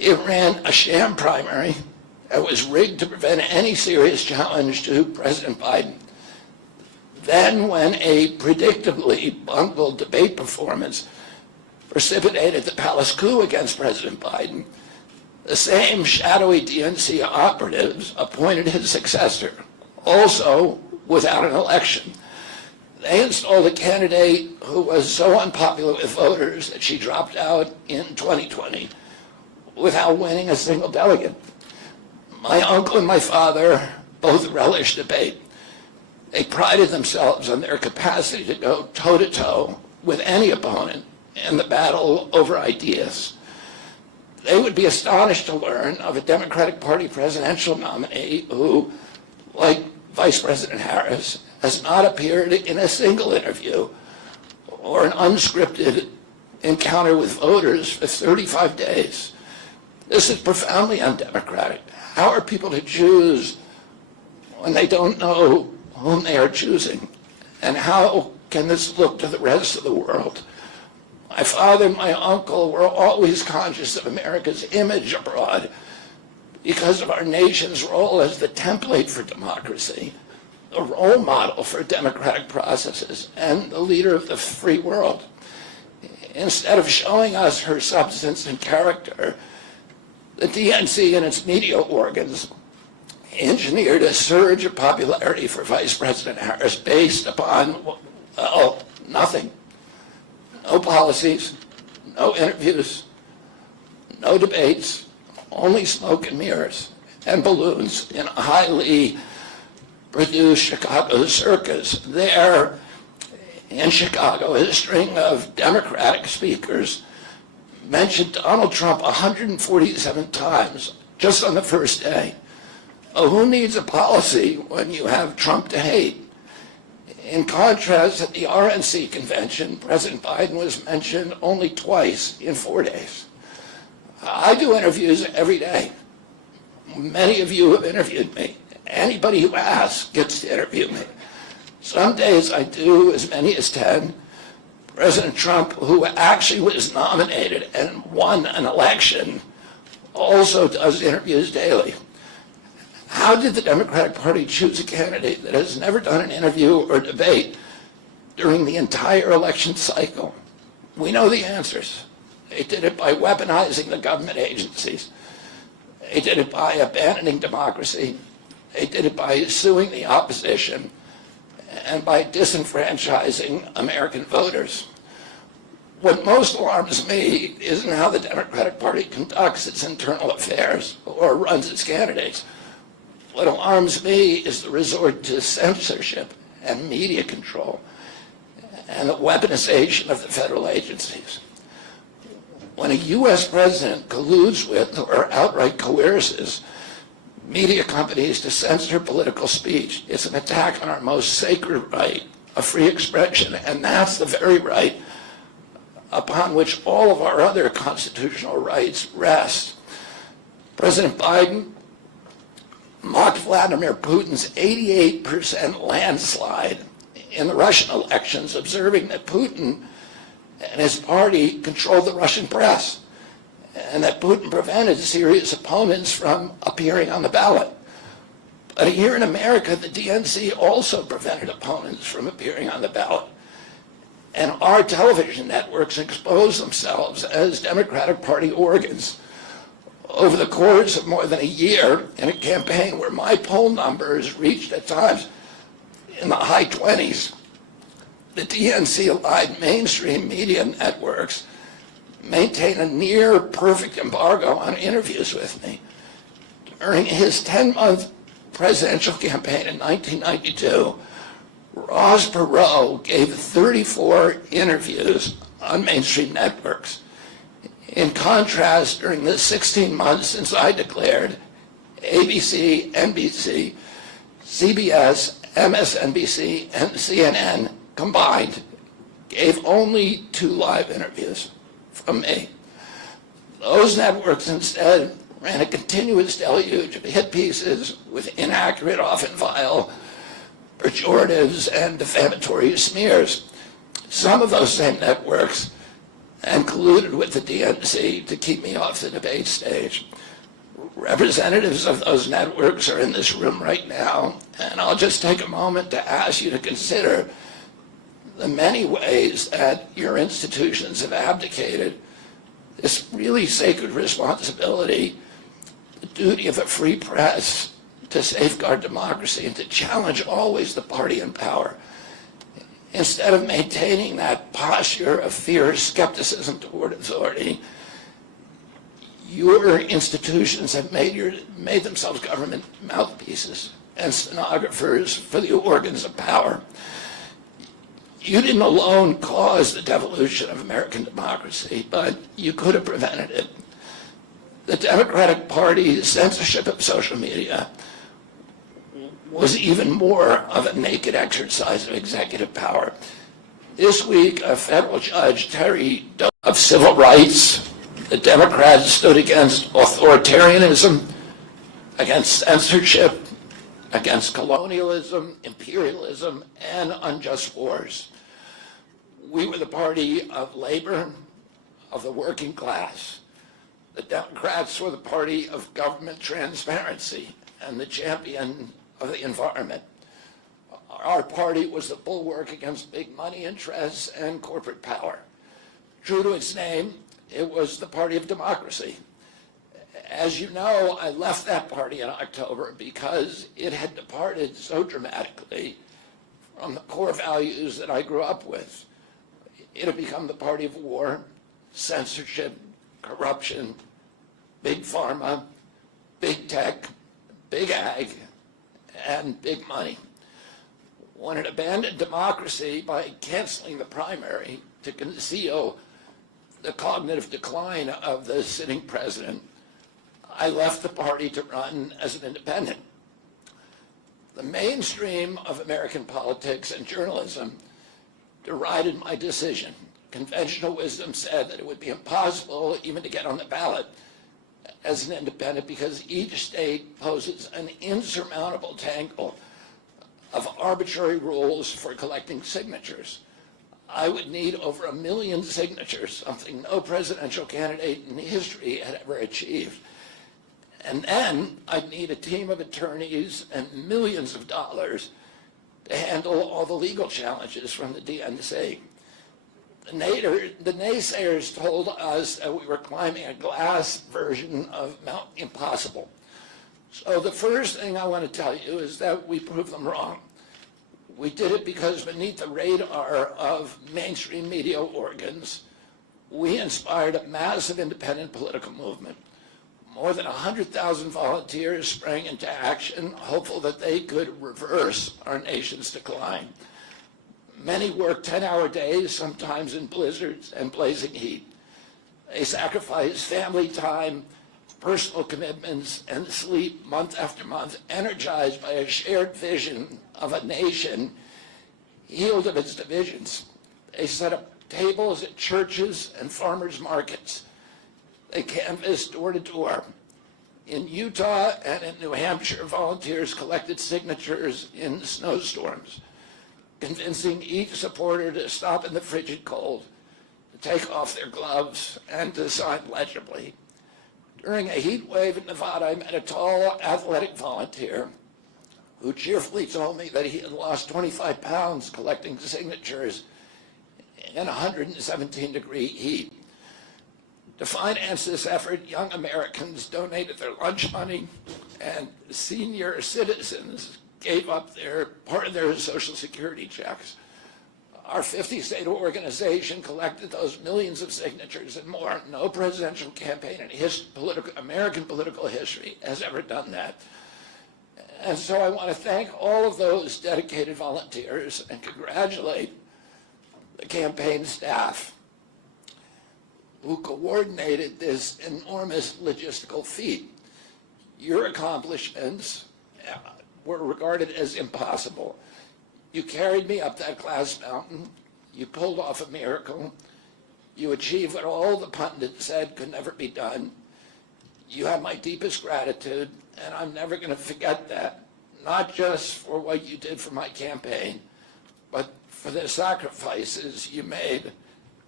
It ran a sham primary that was rigged to prevent any serious challenge to President Biden. Then, when a predictably bungled debate performance precipitated the palace coup against President Biden, the same shadowy DNC operatives appointed his successor, also without an election. They installed a candidate who was so unpopular with voters that she dropped out in 2020 without winning a single delegate. My uncle and my father both relished debate. They prided themselves on their capacity to go toe-to-toe with any opponent in the battle over ideas. They would be astonished to learn of a Democratic Party presidential nominee who, like Vice President Harris, has not appeared in a single interview or an unscripted encounter with voters for 35 days. This is profoundly undemocratic. How are people to choose when they don't know whom they are choosing? And how can this look to the rest of the world? My father and my uncle were always conscious of America's image abroad because of our nation's role as the template for democracy, the role model for democratic processes, and the leader of the free world. Instead of showing us her substance and character, the DNC and its media organs engineered a surge of popularity for Vice President Harris based upon, well, nothing. No policies, no interviews, no debates, only smoke and mirrors and balloons in a highly produced Chicago circus. There in Chicago, a string of Democratic speakers mentioned Donald Trump 147 times just on the first day. Oh, who needs a policy when you have Trump to hate? In contrast, at the RNC convention, President Biden was mentioned only twice in 4 days. I do interviews every day. Many of you have interviewed me. Anybody who asks gets to interview me. Some days I do as many as 10. President Trump, who actually was nominated and won an election, also does interviews daily. How did the Democratic Party choose a candidate that has never done an interview or debate during the entire election cycle? We know the answers. They did it by weaponizing the government agencies. They did it by abandoning democracy. They did it by suing the opposition and by disenfranchising American voters. What most alarms me isn't how the Democratic Party conducts its internal affairs or runs its candidates. What alarms me is the resort to censorship and media control and the weaponization of the federal agencies. When a U.S. president colludes with or outright coerces media companies to censor political speech, it's an attack on our most sacred right of free expression, and that's the very right upon which all of our other constitutional rights rest. President Biden mocked Vladimir Putin's 88% landslide in the Russian elections, observing that Putin and his party controlled the Russian press and that Putin prevented serious opponents from appearing on the ballot. But here in America, the DNC also prevented opponents from appearing on the ballot. And our television networks exposed themselves as Democratic Party organs. Over the course of more than a year, in a campaign where my poll numbers reached at times in the high 20s, the DNC-aligned mainstream media networks maintain a near perfect embargo on interviews with me. During his 10-month presidential campaign in 1992, Ross Perot gave 34 interviews on mainstream networks. In contrast, during the 16 months since I declared, ABC, NBC, CBS, MSNBC, and CNN combined gave only 2 live interviews from me. Those networks instead ran a continuous deluge of hit pieces with inaccurate, often vile, pejoratives and defamatory smears. Some of those same networks and colluded with the DNC to keep me off the debate stage. Representatives of those networks are in this room right now, and I'll just take a moment to ask you to consider the many ways that your institutions have abdicated this really sacred responsibility, the duty of a free press to safeguard democracy and to challenge always the party in power. Instead of maintaining that posture of fear, skepticism toward authority, your institutions have made themselves government mouthpieces and stenographers for the organs of power. You didn't alone cause the devolution of American democracy, but you could have prevented it. The Democratic Party's censorship of social media was even more of a naked exercise of executive power. This week, a federal judge, Terry of civil rights, the Democrats stood against authoritarianism, against censorship, against colonialism, imperialism, and unjust wars. We were the party of labor, of the working class. The Democrats were the party of government transparency and the champion of the environment. Our party was the bulwark against big money interests and corporate power. True to its name, it was the party of democracy. As you know, I left that party in October because it had departed so dramatically from the core values that I grew up with. It had become the party of war, censorship, corruption, big pharma, big tech, big ag, and big money. When it abandoned democracy by canceling the primary to conceal the cognitive decline of the sitting president, I left the party to run as an independent. The mainstream of American politics and journalism derided my decision. Conventional wisdom said that it would be impossible even to get on the ballot as an independent because each state poses an insurmountable tangle of arbitrary rules for collecting signatures. I would need over 1 million signatures, something no presidential candidate in history had ever achieved. And then I'd need a team of attorneys and millions of dollars to handle all the legal challenges from the DNC. The naysayers told us that we were climbing a glass version of Mount Impossible. So the first thing I want to tell you is that we proved them wrong. We did it because beneath the radar of mainstream media organs, we inspired a massive independent political movement. More than 100,000 volunteers sprang into action, hopeful that they could reverse our nation's decline. Many worked 10-hour days, sometimes in blizzards and blazing heat. They sacrificed family time, personal commitments, and sleep month after month, energized by a shared vision of a nation healed of its divisions. They set up tables at churches and farmers' markets. They canvassed door to door. In Utah and in New Hampshire, volunteers collected signatures in snowstorms, convincing each supporter to stop in the frigid cold, to take off their gloves, and to sign legibly. During a heat wave in Nevada, I met a tall, athletic volunteer who cheerfully told me that he had lost 25 pounds collecting signatures in 117-degree heat. To finance this effort, young Americans donated their lunch money, and senior citizens gave up part of their Social Security checks. Our 50-state organization collected those millions of signatures and more. No presidential campaign in American political history has ever done that. And so I want to thank all of those dedicated volunteers and congratulate the campaign staff who coordinated this enormous logistical feat. Your accomplishments were regarded as impossible. You carried me up that glass mountain. You pulled off a miracle. You achieved what all the pundits said could never be done. You have my deepest gratitude, and I'm never going to forget that, not just for what you did for my campaign, but for the sacrifices you made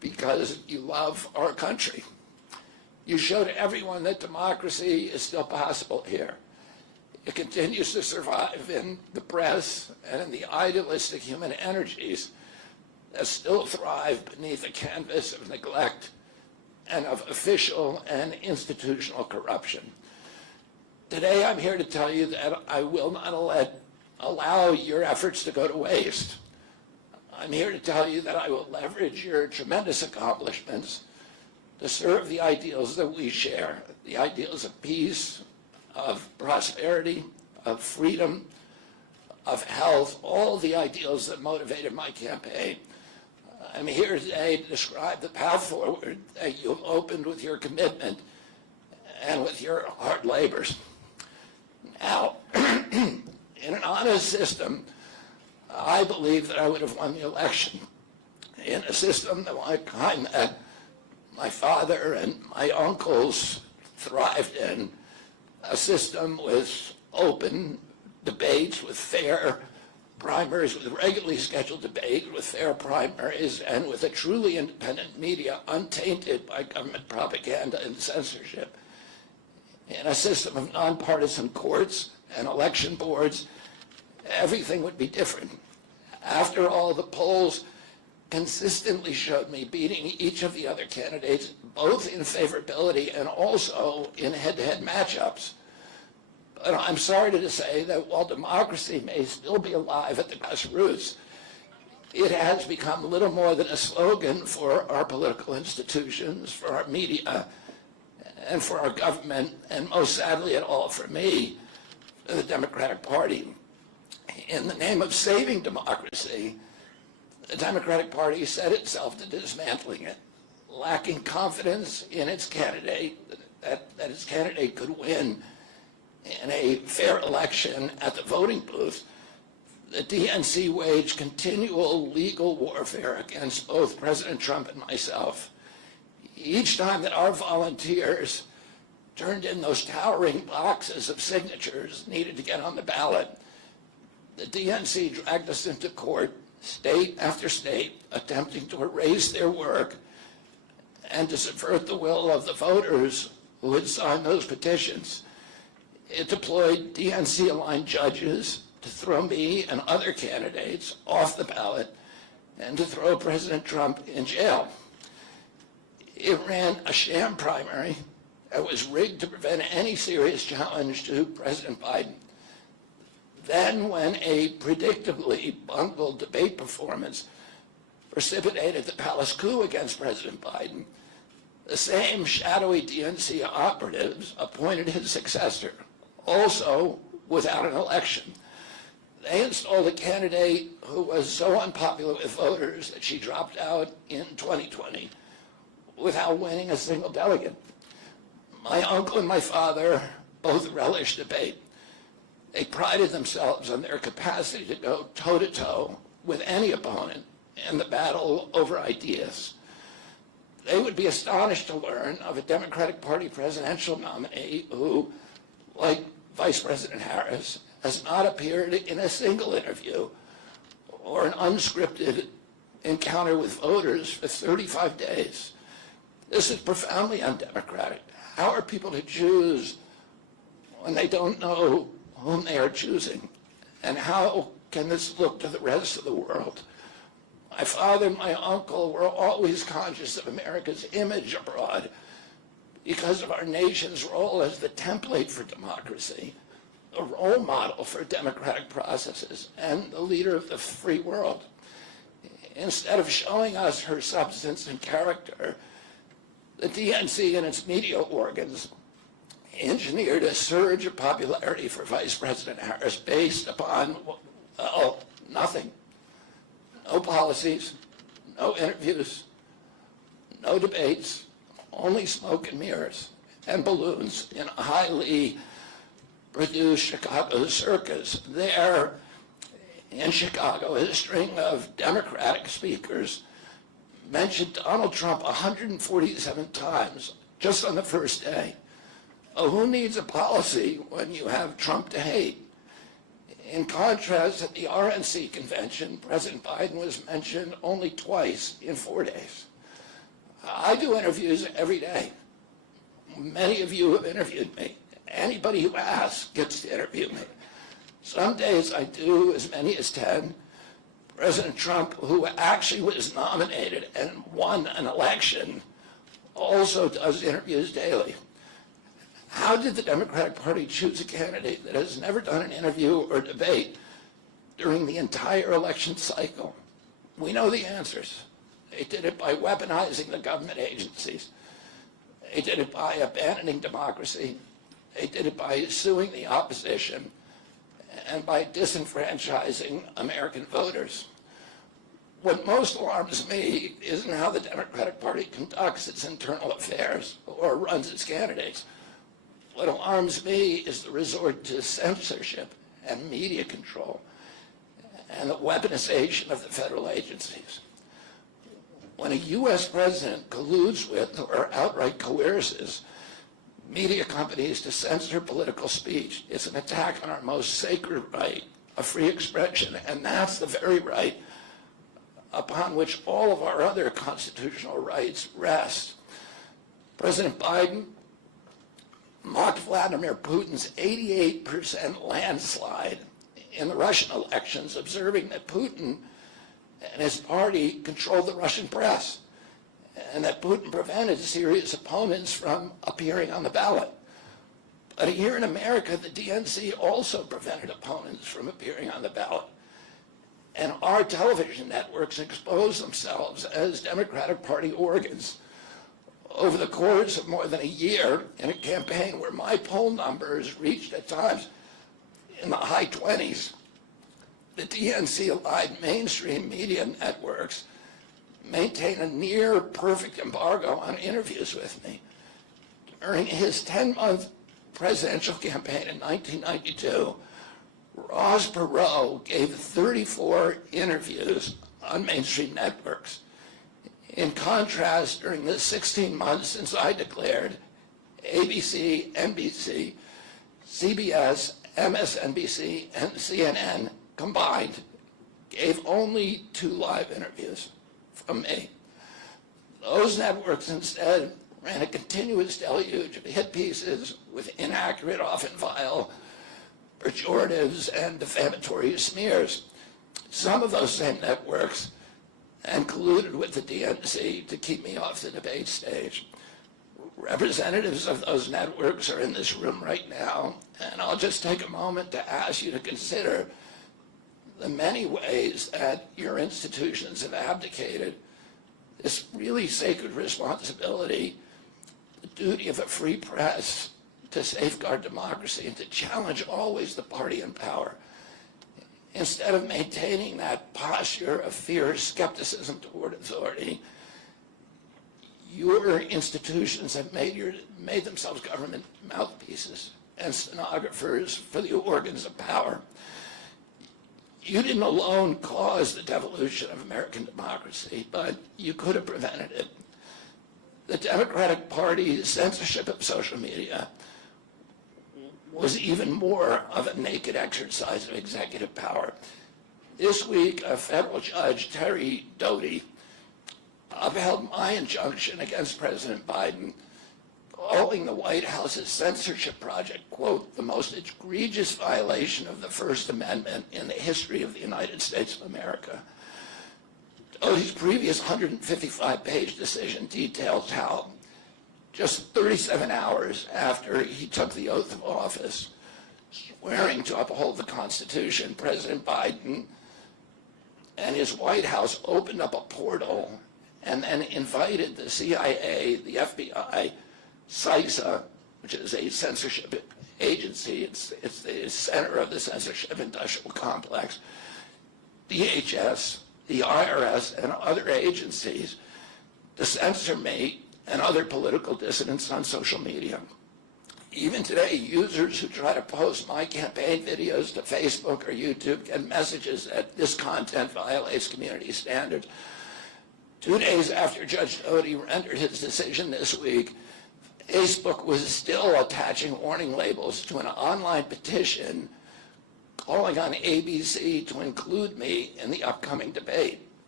because you love our country. You showed everyone that democracy is still possible here. It continues to survive in the press and in the idealistic human energies that still thrive beneath a canvas of neglect and of official and institutional corruption. Today, I'm here to tell you that I will not allow your efforts to go to waste. I'm here to tell you that I will leverage your tremendous accomplishments to serve the ideals that we share, the ideals of peace, of prosperity, of freedom, of health, all the ideals that motivated my campaign. I'm here today to describe the path forward that you've opened with your commitment and with your hard labors. Now, in an honest system, I believe that I would have won the election. In a system the kind that my father and my uncles thrived in, a system with open debates, with fair primaries, with regularly scheduled debate, with fair primaries, and with a truly independent media untainted by government propaganda and censorship. In a system of nonpartisan courts and election boards, everything would be different. After all, the polls consistently showed me beating each of the other candidates, both in favorability and also in head-to-head matchups. But I'm sorry to say that while democracy may still be alive at the grassroots, it has become little more than a slogan for our political institutions, for our media, and for our government, and most sadly at all for me, the Democratic Party. In the name of saving democracy, the Democratic Party set itself to dismantling it, lacking confidence in its candidate, that its candidate could win in a fair election at the voting booth. The DNC waged continual legal warfare against both President Trump and myself. Each time that our volunteers turned in those towering boxes of signatures needed to get on the ballot, the DNC dragged us into court, state after state, attempting to erase their work and to subvert the will of the voters who had signed those petitions. It deployed DNC-aligned judges to throw me and other candidates off the ballot and to throw President Trump in jail. It ran a sham primary that was rigged to prevent any serious challenge to President Biden. Then, when a predictably bungled debate performance precipitated the palace coup against President Biden, the same shadowy DNC operatives appointed his successor, also without an election. They installed a candidate who was so unpopular with voters that she dropped out in 2020 without winning a single delegate. My uncle and my father both relished debate. They prided themselves on their capacity to go toe-to-toe with any opponent in the battle over ideas. They would be astonished to learn of a Democratic Party presidential nominee who, like Vice President Harris, has not appeared in a single interview or an unscripted encounter with voters for 35 days. This is profoundly undemocratic. How are people to choose when they don't know whom they are choosing? And how can this look to the rest of the world? My father and my uncle were always conscious of America's image abroad because of our nation's role as the template for democracy, a role model for democratic processes, and the leader of the free world. Instead of showing us her substance and character, the DNC and its media organs engineered a surge of popularity for Vice President Harris based upon, well, nothing. No policies, no interviews, no debates, only smoke and mirrors and balloons in a highly produced Chicago circus. There in Chicago, a string of Democratic speakers mentioned Donald Trump 147 times just on the first day. Oh, who needs a policy when you have Trump to hate? In contrast, at the RNC convention, President Biden was mentioned only twice in 4 days. I do interviews every day. Many of you have interviewed me. Anybody who asks gets to interview me. Some days I do as many as 10. President Trump, who actually was nominated and won an election, also does interviews daily. How did the Democratic Party choose a candidate that has never done an interview or debate during the entire election cycle? We know the answers. They did it by weaponizing the government agencies. They did it by abandoning democracy. They did it by suing the opposition and by disenfranchising American voters. What most alarms me isn't how the Democratic Party conducts its internal affairs or runs its candidates. What alarms me is the resort to censorship and media control and the weaponization of the federal agencies. When a U.S. president colludes with or outright coerces media companies to censor political speech, it's an attack on our most sacred right of free expression, and that's the very right upon which all of our other constitutional rights rest. President Biden mocked Vladimir Putin's 88% landslide in the Russian elections, observing that Putin and his party controlled the Russian press, and that Putin prevented serious opponents from appearing on the ballot. But here in America, the DNC also prevented opponents from appearing on the ballot. And our television networks expose themselves as Democratic Party organs. Over the course of more than a year, in a campaign where my poll numbers reached at times in the high 20s, the DNC-aligned mainstream media networks maintain a near perfect embargo on interviews with me. During his 10-month presidential campaign in 1992, Ross Perot gave 34 interviews on mainstream networks. In contrast, during the 16 months since I declared, ABC, NBC, CBS, MSNBC, and CNN combined gave only 2 live interviews from me. Those networks instead ran a continuous deluge of hit pieces with inaccurate, often vile, pejoratives and defamatory smears. Some of those same networks and colluded with the DNC to keep me off the debate stage. Representatives of those networks are in this room right now, and I'll just take a moment to ask you to consider the many ways that your institutions have abdicated this really sacred responsibility, the duty of a free press to safeguard democracy and to challenge always the party in power. Instead of maintaining that posture of fear, skepticism toward authority, your institutions have made themselves government mouthpieces and stenographers for the organs of power. You didn't alone cause the devolution of American democracy, but you could have prevented it. The Democratic Party's censorship of social media was even more of a naked exercise of executive power. This week, a federal judge, Terry Doty, upheld my injunction against President Biden, calling the White House's censorship project, quote, the most egregious violation of the First Amendment in the history of the United States of America. Doty's previous 155-page decision details how just 37 hours after he took the oath of office, swearing to uphold the Constitution, President Biden and his White House opened up a portal and then invited the CIA, the FBI, CISA, which is a censorship agency, it's the center of the censorship industrial complex, DHS, the IRS, and other agencies to censor me and other political dissidents on social media. Even today, users who try to post my campaign videos to Facebook or YouTube get messages that this content violates community standards. 2 days after Judge Doty rendered his decision this week, Facebook was still attaching warning labels to an online petition calling on ABC to include me in the upcoming debate.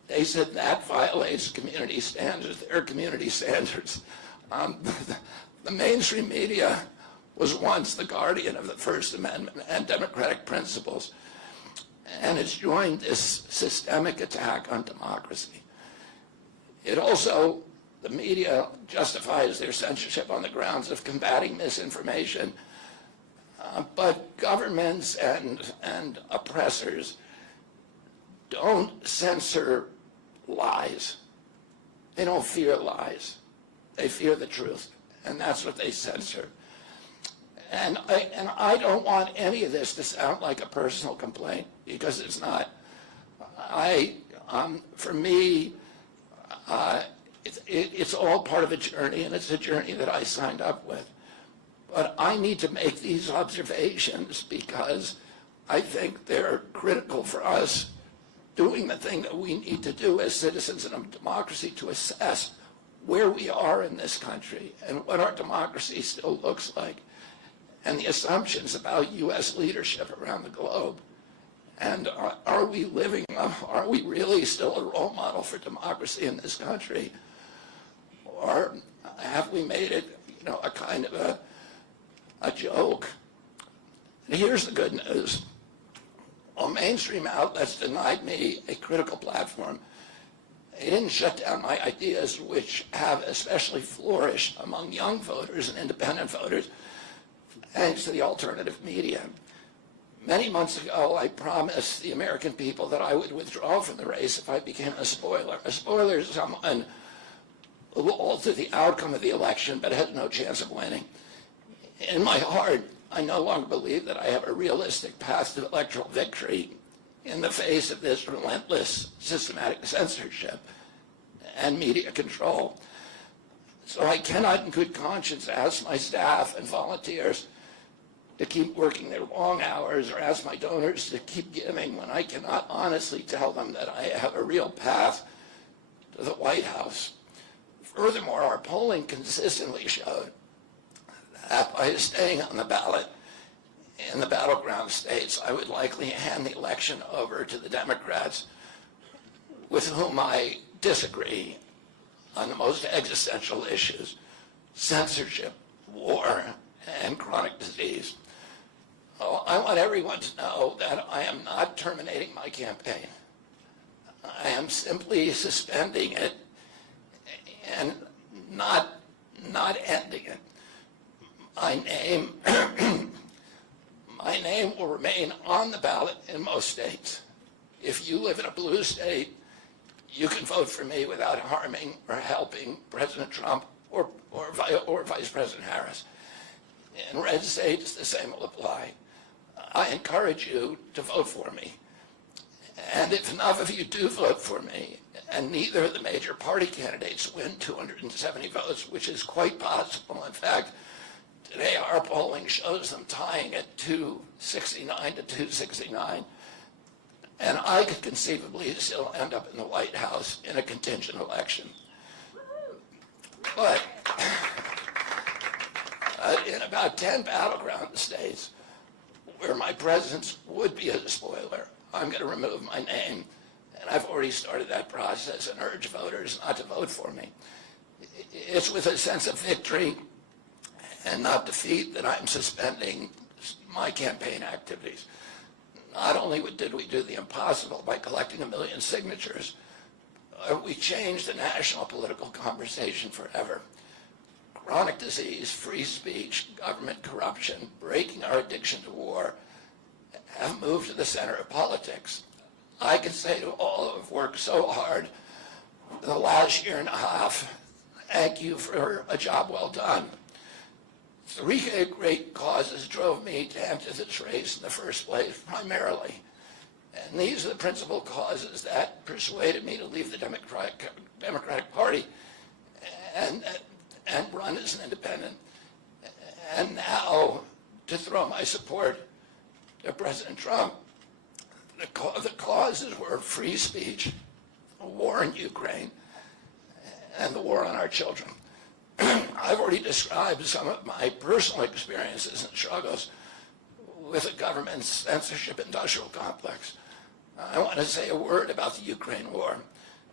They said that violates community standards, their community standards. The mainstream media was once the guardian of the First Amendment and democratic principles, and it's joined this systemic attack on democracy. It also, the media justifies their censorship on the grounds of combating misinformation, but governments and oppressors don't censor lies. They don't fear lies. They fear the truth, and that's what they censor. And I don't want any of this to sound like a personal complaint, because it's not. For me, it's all part of a journey, and it's a journey that I signed up with. But I need to make these observations because I think they're critical for us doing the thing that we need to do as citizens in a democracy to assess where we are in this country and what our democracy still looks like, and the assumptions about U.S. leadership around the globe. And are we really still a role model for democracy in this country? Or have we made it, a kind of a joke? And here's the good news. While mainstream outlets denied me a critical platform, they didn't shut down my ideas, which have especially flourished among young voters and independent voters, thanks to the alternative media. Many months ago, I promised the American people that I would withdraw from the race if I became a spoiler. A spoiler is someone who will alter the outcome of the election but has no chance of winning. In my heart, I no longer believe that I have a realistic path to electoral victory in the face of this relentless systematic censorship and media control. So I cannot in good conscience ask my staff and volunteers to keep working their long hours or ask my donors to keep giving when I cannot honestly tell them that I have a real path to the White House. Furthermore, our polling consistently showed that by staying on the ballot in the battleground states, I would likely hand the election over to the Democrats, with whom I disagree on the most existential issues: censorship, war, and chronic disease. Oh, I want everyone to know that I am not terminating my campaign. I am simply suspending it and not ending it. My name will remain on the ballot in most states. If you live in a blue state, you can vote for me without harming or helping President Trump or Vice President Harris. In red states, the same will apply. I encourage you to vote for me. And if enough of you do vote for me, and neither of the major party candidates win 270 votes, which is quite possible, in fact, today our polling shows them tying at 269 to 269, and I could conceivably still end up in the White House in a contingent election. But in about 10 battleground states where my presence would be a spoiler, I'm going to remove my name, and I've already started that process and urge voters not to vote for me. It's with a sense of victory and not defeat that I'm suspending my campaign activities. Not only did we do the impossible by collecting 1 million signatures, we changed the national political conversation forever. Chronic disease, free speech, government corruption, breaking our addiction to war have moved to the center of politics. I can say to all who have worked so hard in the last year and a half, thank you for a job well done. 3 great causes drove me to enter this race in the first place, primarily. And these are the principal causes that persuaded me to leave the Democratic Party and run as an independent. And now to throw my support to President Trump. The causes were free speech, the war in Ukraine, and the war on our children. I've already described some of my personal experiences and struggles with the government's censorship industrial complex. I want to say a word about the Ukraine war.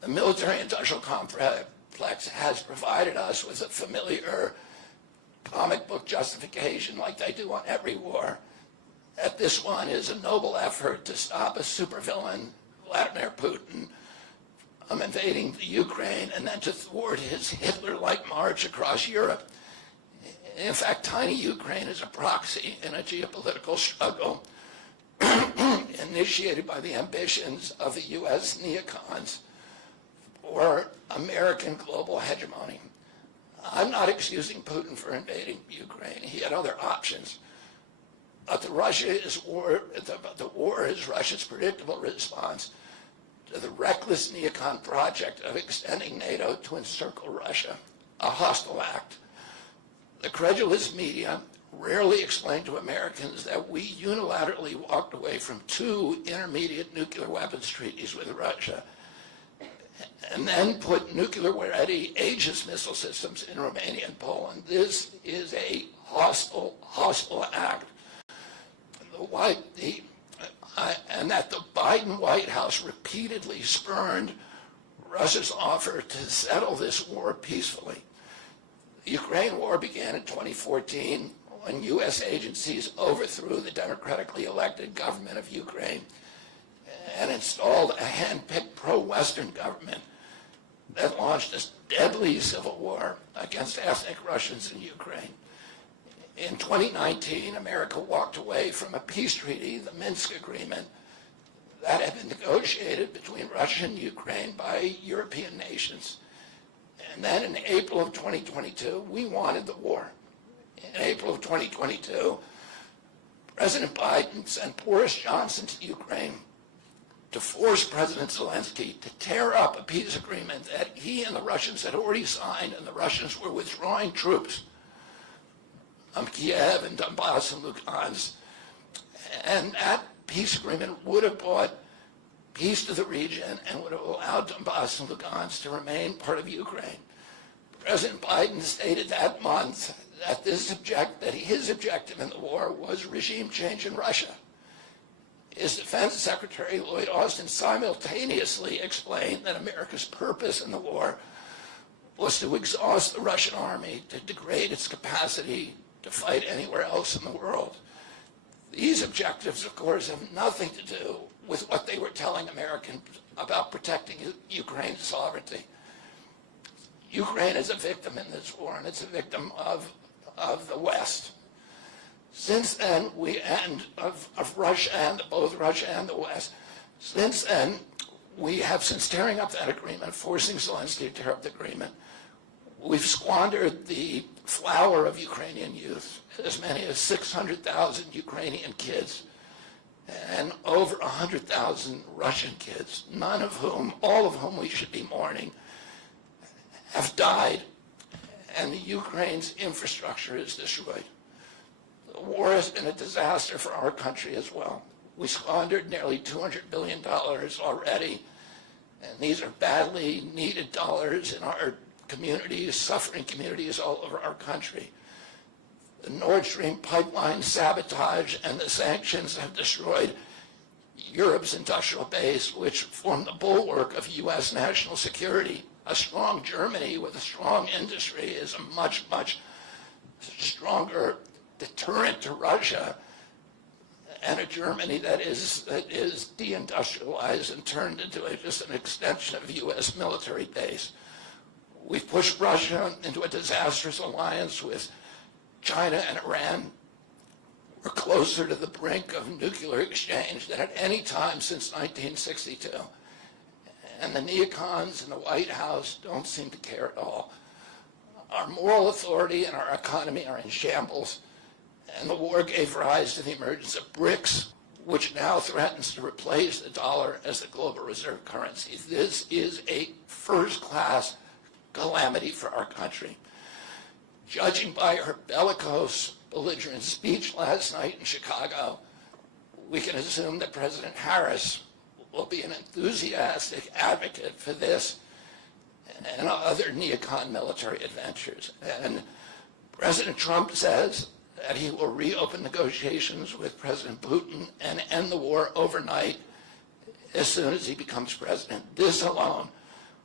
The military-industrial complex has provided us with a familiar comic book justification like they do on every war, that this one is a noble effort to stop a supervillain, Vladimir Putin, from invading the Ukraine and then to thwart his Hitler-like march across Europe. In fact, tiny Ukraine is a proxy in a geopolitical struggle initiated by the ambitions of the U.S. neocons for American global hegemony. I'm not excusing Putin for invading Ukraine. He had other options. But the war is Russia's predictable response to the reckless neocon project of extending NATO to encircle Russia, a hostile act. The credulous media rarely explain to Americans that we unilaterally walked away from 2 intermediate nuclear weapons treaties with Russia and then put nuclear-ready Aegis missile systems in Romania and Poland. This is a hostile act. And that the Biden White House repeatedly spurned Russia's offer to settle this war peacefully. The Ukraine war began in 2014 when U.S. agencies overthrew the democratically elected government of Ukraine and installed a hand-picked pro-Western government that launched a deadly civil war against ethnic Russians in Ukraine. In 2019, America walked away from a peace treaty, the Minsk Agreement, that had been negotiated between Russia and Ukraine by European nations. And then in April of 2022, we wanted the war. In April of 2022, President Biden sent Boris Johnson to Ukraine to force President Zelensky to tear up a peace agreement that he and the Russians had already signed, and the Russians were withdrawing troops from Kiev and Donbass and Lugansk. And that peace agreement would have brought peace to the region and would have allowed Donbass and Lugansk to remain part of Ukraine. President Biden stated that month that his objective in the war was regime change in Russia. His Defense Secretary, Lloyd Austin, simultaneously explained that America's purpose in the war was to exhaust the Russian army, to degrade its capacity to fight anywhere else in the world. These objectives, of course, have nothing to do with what they were telling Americans about protecting Ukraine's sovereignty. Ukraine is a victim in this war, and it's a victim of the West. Since then, of Russia and both Russia and the West. Since then, we have, since tearing up that agreement, forcing Zelensky to tear up the agreement, we've squandered the flower of Ukrainian youth, as many as 600,000 Ukrainian kids, and over 100,000 Russian kids, all of whom we should be mourning, have died, and the Ukraine's infrastructure is destroyed. The war has been a disaster for our country as well. We squandered nearly $200 billion already, and these are badly needed dollars in our communities, suffering communities all over our country. The Nord Stream pipeline sabotage and the sanctions have destroyed Europe's industrial base, which formed the bulwark of U.S. national security. A strong Germany with a strong industry is a much, much stronger deterrent to Russia, and a Germany that is deindustrialized and turned into just an extension of U.S. military base. We've pushed Russia into a disastrous alliance with China and Iran. We're closer to the brink of nuclear exchange than at any time since 1962. And the neocons in the White House don't seem to care at all. Our moral authority and our economy are in shambles, and the war gave rise to the emergence of BRICS, which now threatens to replace the dollar as the global reserve currency. This is a first-class calamity for our country. Judging by her bellicose, belligerent speech last night in Chicago, we can assume that President Harris will be an enthusiastic advocate for this and other neocon military adventures. And President Trump says that he will reopen negotiations with President Putin and end the war overnight as soon as he becomes president. This alone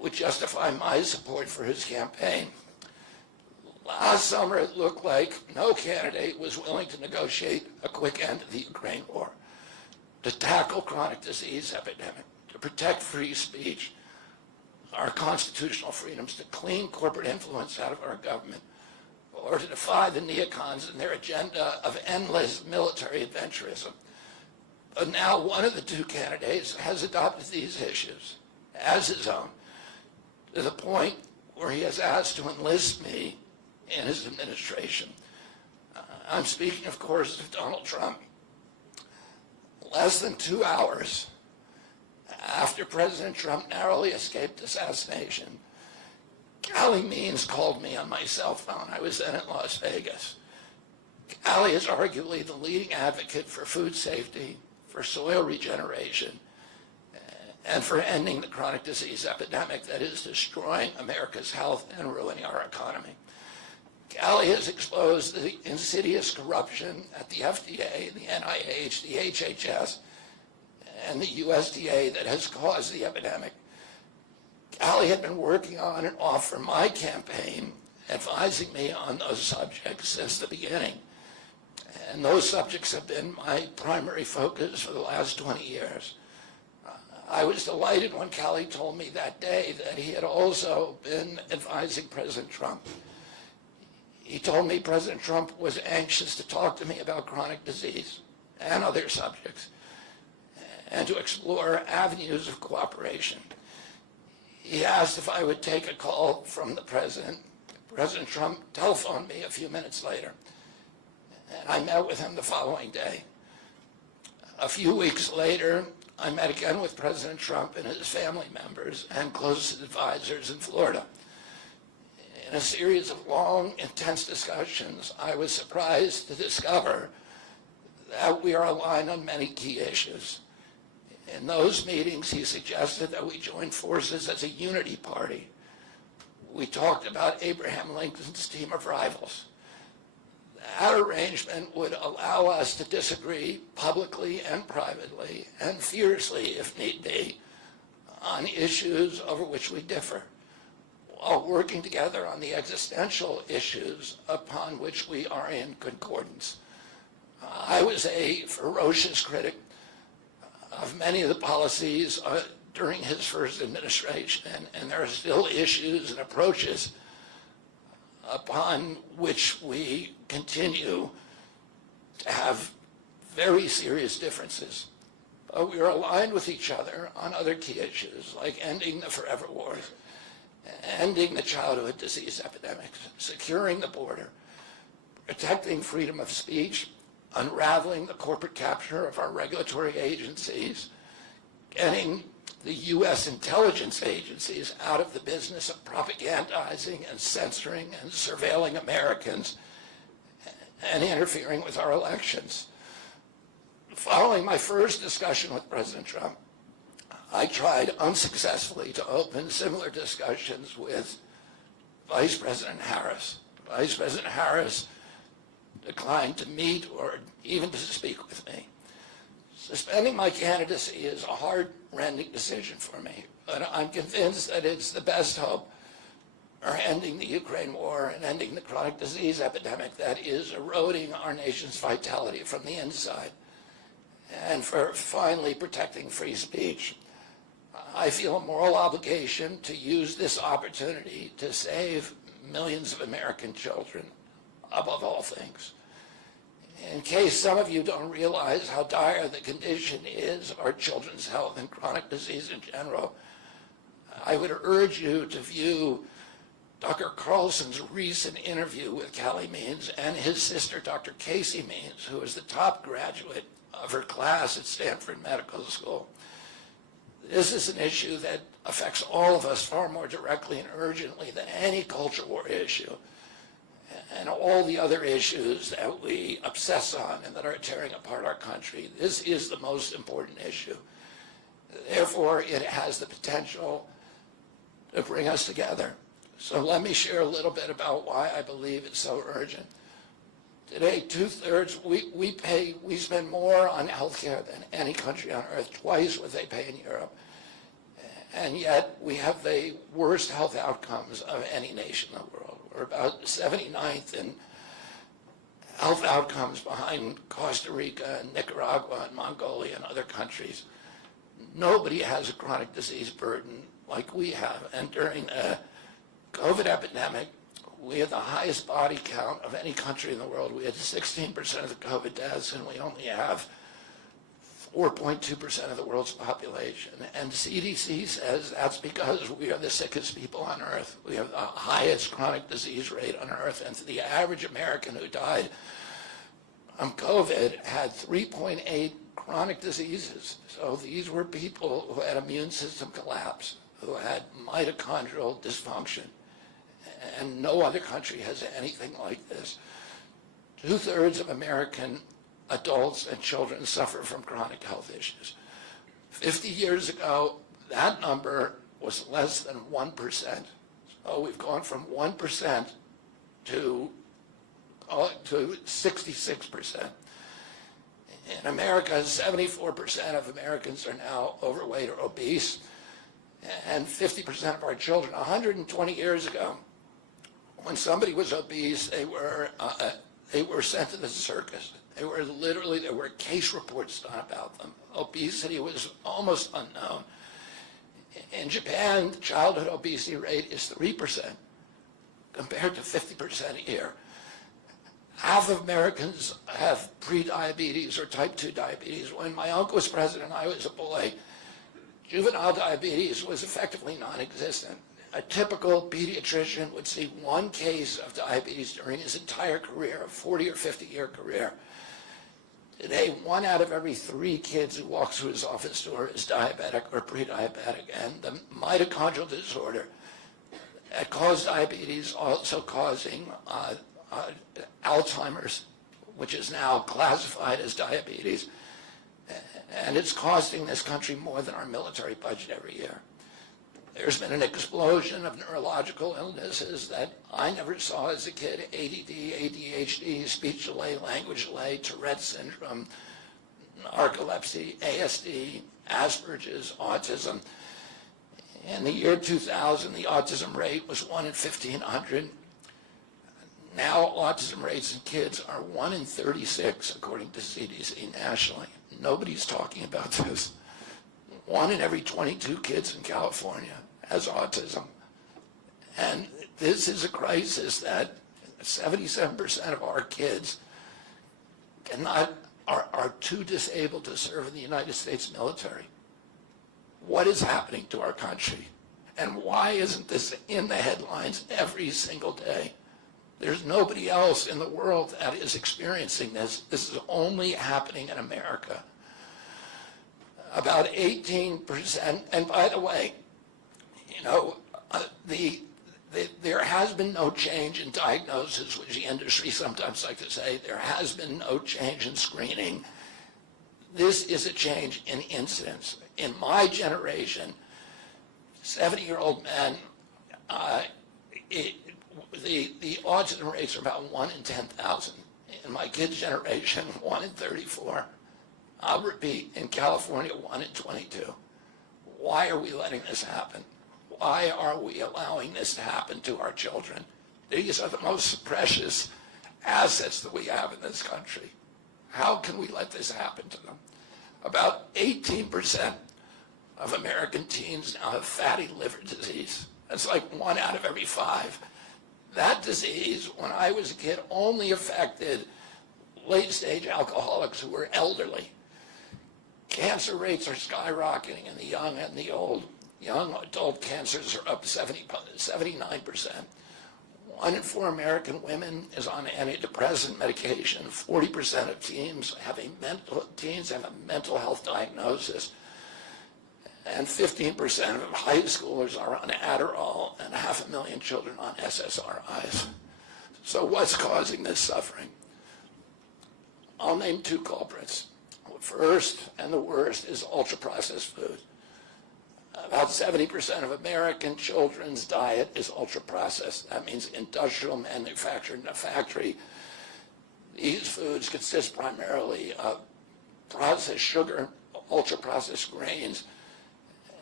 would justify my support for his campaign. Last summer, it looked like no candidate was willing to negotiate a quick end to the Ukraine war, to tackle chronic disease epidemic, to protect free speech, our constitutional freedoms, to clean corporate influence out of our government, or to defy the neocons and their agenda of endless military adventurism. But now one of the two candidates has adopted these issues as his own, to the point where he has asked to enlist me in his administration. I'm speaking, of course, of Donald Trump. Less than 2 hours after President Trump narrowly escaped assassination, Callie Means called me on my cell phone. I was then in Las Vegas. Callie is arguably the leading advocate for food safety, for soil regeneration, and for ending the chronic disease epidemic that is destroying America's health and ruining our economy. Callie has exposed the insidious corruption at the FDA, the NIH, the HHS, and the USDA that has caused the epidemic. Callie had been working on and off for my campaign, advising me on those subjects since the beginning. And those subjects have been my primary focus for the last 20 years. I was delighted when Callie told me that day that he had also been advising President Trump. He told me President Trump was anxious to talk to me about chronic disease and other subjects, and to explore avenues of cooperation. He asked if I would take a call from the president. President Trump telephoned me a few minutes later, and I met with him the following day. A few weeks later, I met again with President Trump and his family members and closest advisors in Florida. In a series of long, intense discussions, I was surprised to discover that we are aligned on many key issues. In those meetings, he suggested that we join forces as a unity party. We talked about Abraham Lincoln's team of rivals. That arrangement would allow us to disagree publicly and privately, and fiercely, if need be, on issues over which we differ, while working together on the existential issues upon which we are in concordance. I was a ferocious critic of many of the policies during his first administration, and there are still issues and approaches upon which we continue to have very serious differences. But we are aligned with each other on other key issues, like ending the forever wars, ending the childhood disease epidemics, securing the border, protecting freedom of speech, unraveling the corporate capture of our regulatory agencies, getting the U.S. intelligence agencies out of the business of propagandizing and censoring and surveilling Americans and interfering with our elections. Following my first discussion with President Trump, I tried unsuccessfully to open similar discussions with Vice President Harris. Vice President Harris declined to meet or even to speak with me. Suspending my candidacy is a heart-rending decision for me, but I'm convinced that it's the best hope for ending the Ukraine war and ending the chronic disease epidemic that is eroding our nation's vitality from the inside, and for finally protecting free speech. I feel a moral obligation to use this opportunity to save millions of American children, above all things. In case some of you don't realize how dire the condition is of our children's health and chronic disease in general, I would urge you to view Dr. Carlson's recent interview with Callie Means and his sister, Dr. Casey Means, who is the top graduate of her class at Stanford Medical School. This is an issue that affects all of us far more directly and urgently than any culture war issue, and all the other issues that we obsess on and that are tearing apart our country. This is the most important issue. Therefore, it has the potential to bring us together. So let me share a little bit about why I believe it's so urgent. Today, we spend more on healthcare than any country on earth, twice what they pay in Europe. And yet we have the worst health outcomes of any nation in the world. We're about 79th in health outcomes behind Costa Rica and Nicaragua and Mongolia and other countries. Nobody has a chronic disease burden like we have. And during the COVID epidemic, we had the highest body count of any country in the world. We had 16% of the COVID deaths, and we only have 4.2% of the world's population. And CDC says that's because we are the sickest people on earth. We have the highest chronic disease rate on earth. And the average American who died from COVID had 3.8 chronic diseases. So these were people who had immune system collapse, who had mitochondrial dysfunction. And no other country has anything like this. 2/3 of American adults and children suffer from chronic health issues. 50 years ago, that number was less than 1%. So we've gone from 1% to 66%. In America, 74% of Americans are now overweight or obese, and 50% of our children. 120 years ago, when somebody was obese, they were sent to the circus. There were case reports done about them. Obesity was almost unknown. In Japan, the childhood obesity rate is 3% compared to 50% here. Half of Americans have prediabetes or type 2 diabetes. When my uncle was president, I was a boy. Juvenile diabetes was effectively non-existent. A typical pediatrician would see one case of diabetes during his entire career, a 40 or 50-year career. Today, 1 out of every 3 kids who walks through his office door is diabetic or pre-diabetic, and the mitochondrial disorder that caused diabetes also causing Alzheimer's, which is now classified as diabetes, and it's costing this country more than our military budget every year. There's been an explosion of neurological illnesses that I never saw as a kid: ADD, ADHD, speech delay, language delay, Tourette syndrome, narcolepsy, ASD, Asperger's, autism. In the year 2000, the autism rate was 1 in 1,500. Now autism rates in kids are 1 in 36, according to CDC nationally. Nobody's talking about this. 1 in every 22 kids in California has autism. And this is a crisis that 77% of our kids are too disabled to serve in the United States military. What is happening to our country? And why isn't this in the headlines every single day? There's nobody else in the world that is experiencing this. This is only happening in America. About 18%, and by the way, there has been no change in diagnosis, which the industry sometimes like to say. There has been no change in screening. This is a change in incidence. In my generation, 70-year-old men, the autism rates are about 1 in 10,000. In my kids' generation, 1 in 34. I'll repeat, in California, 1 in 22. Why are we letting this happen? Why are we allowing this to happen to our children? These are the most precious assets that we have in this country. How can we let this happen to them? About 18% of American teens now have fatty liver disease. That's like 1 out of every 5. That disease, when I was a kid, only affected late-stage alcoholics who were elderly. Cancer rates are skyrocketing in the young and the old. Young adult cancers are up 79%. 1 in 4 American women is on antidepressant medication. 40% of teens have a mental health diagnosis. And 15% of high schoolers are on Adderall, and 500,000 children on SSRIs. So what's causing this suffering? I'll name 2 culprits. First, and the worst, is ultra-processed food. About 70% of American children's diet is ultra-processed. That means industrial manufactured in a factory. These foods consist primarily of processed sugar, ultra-processed grains,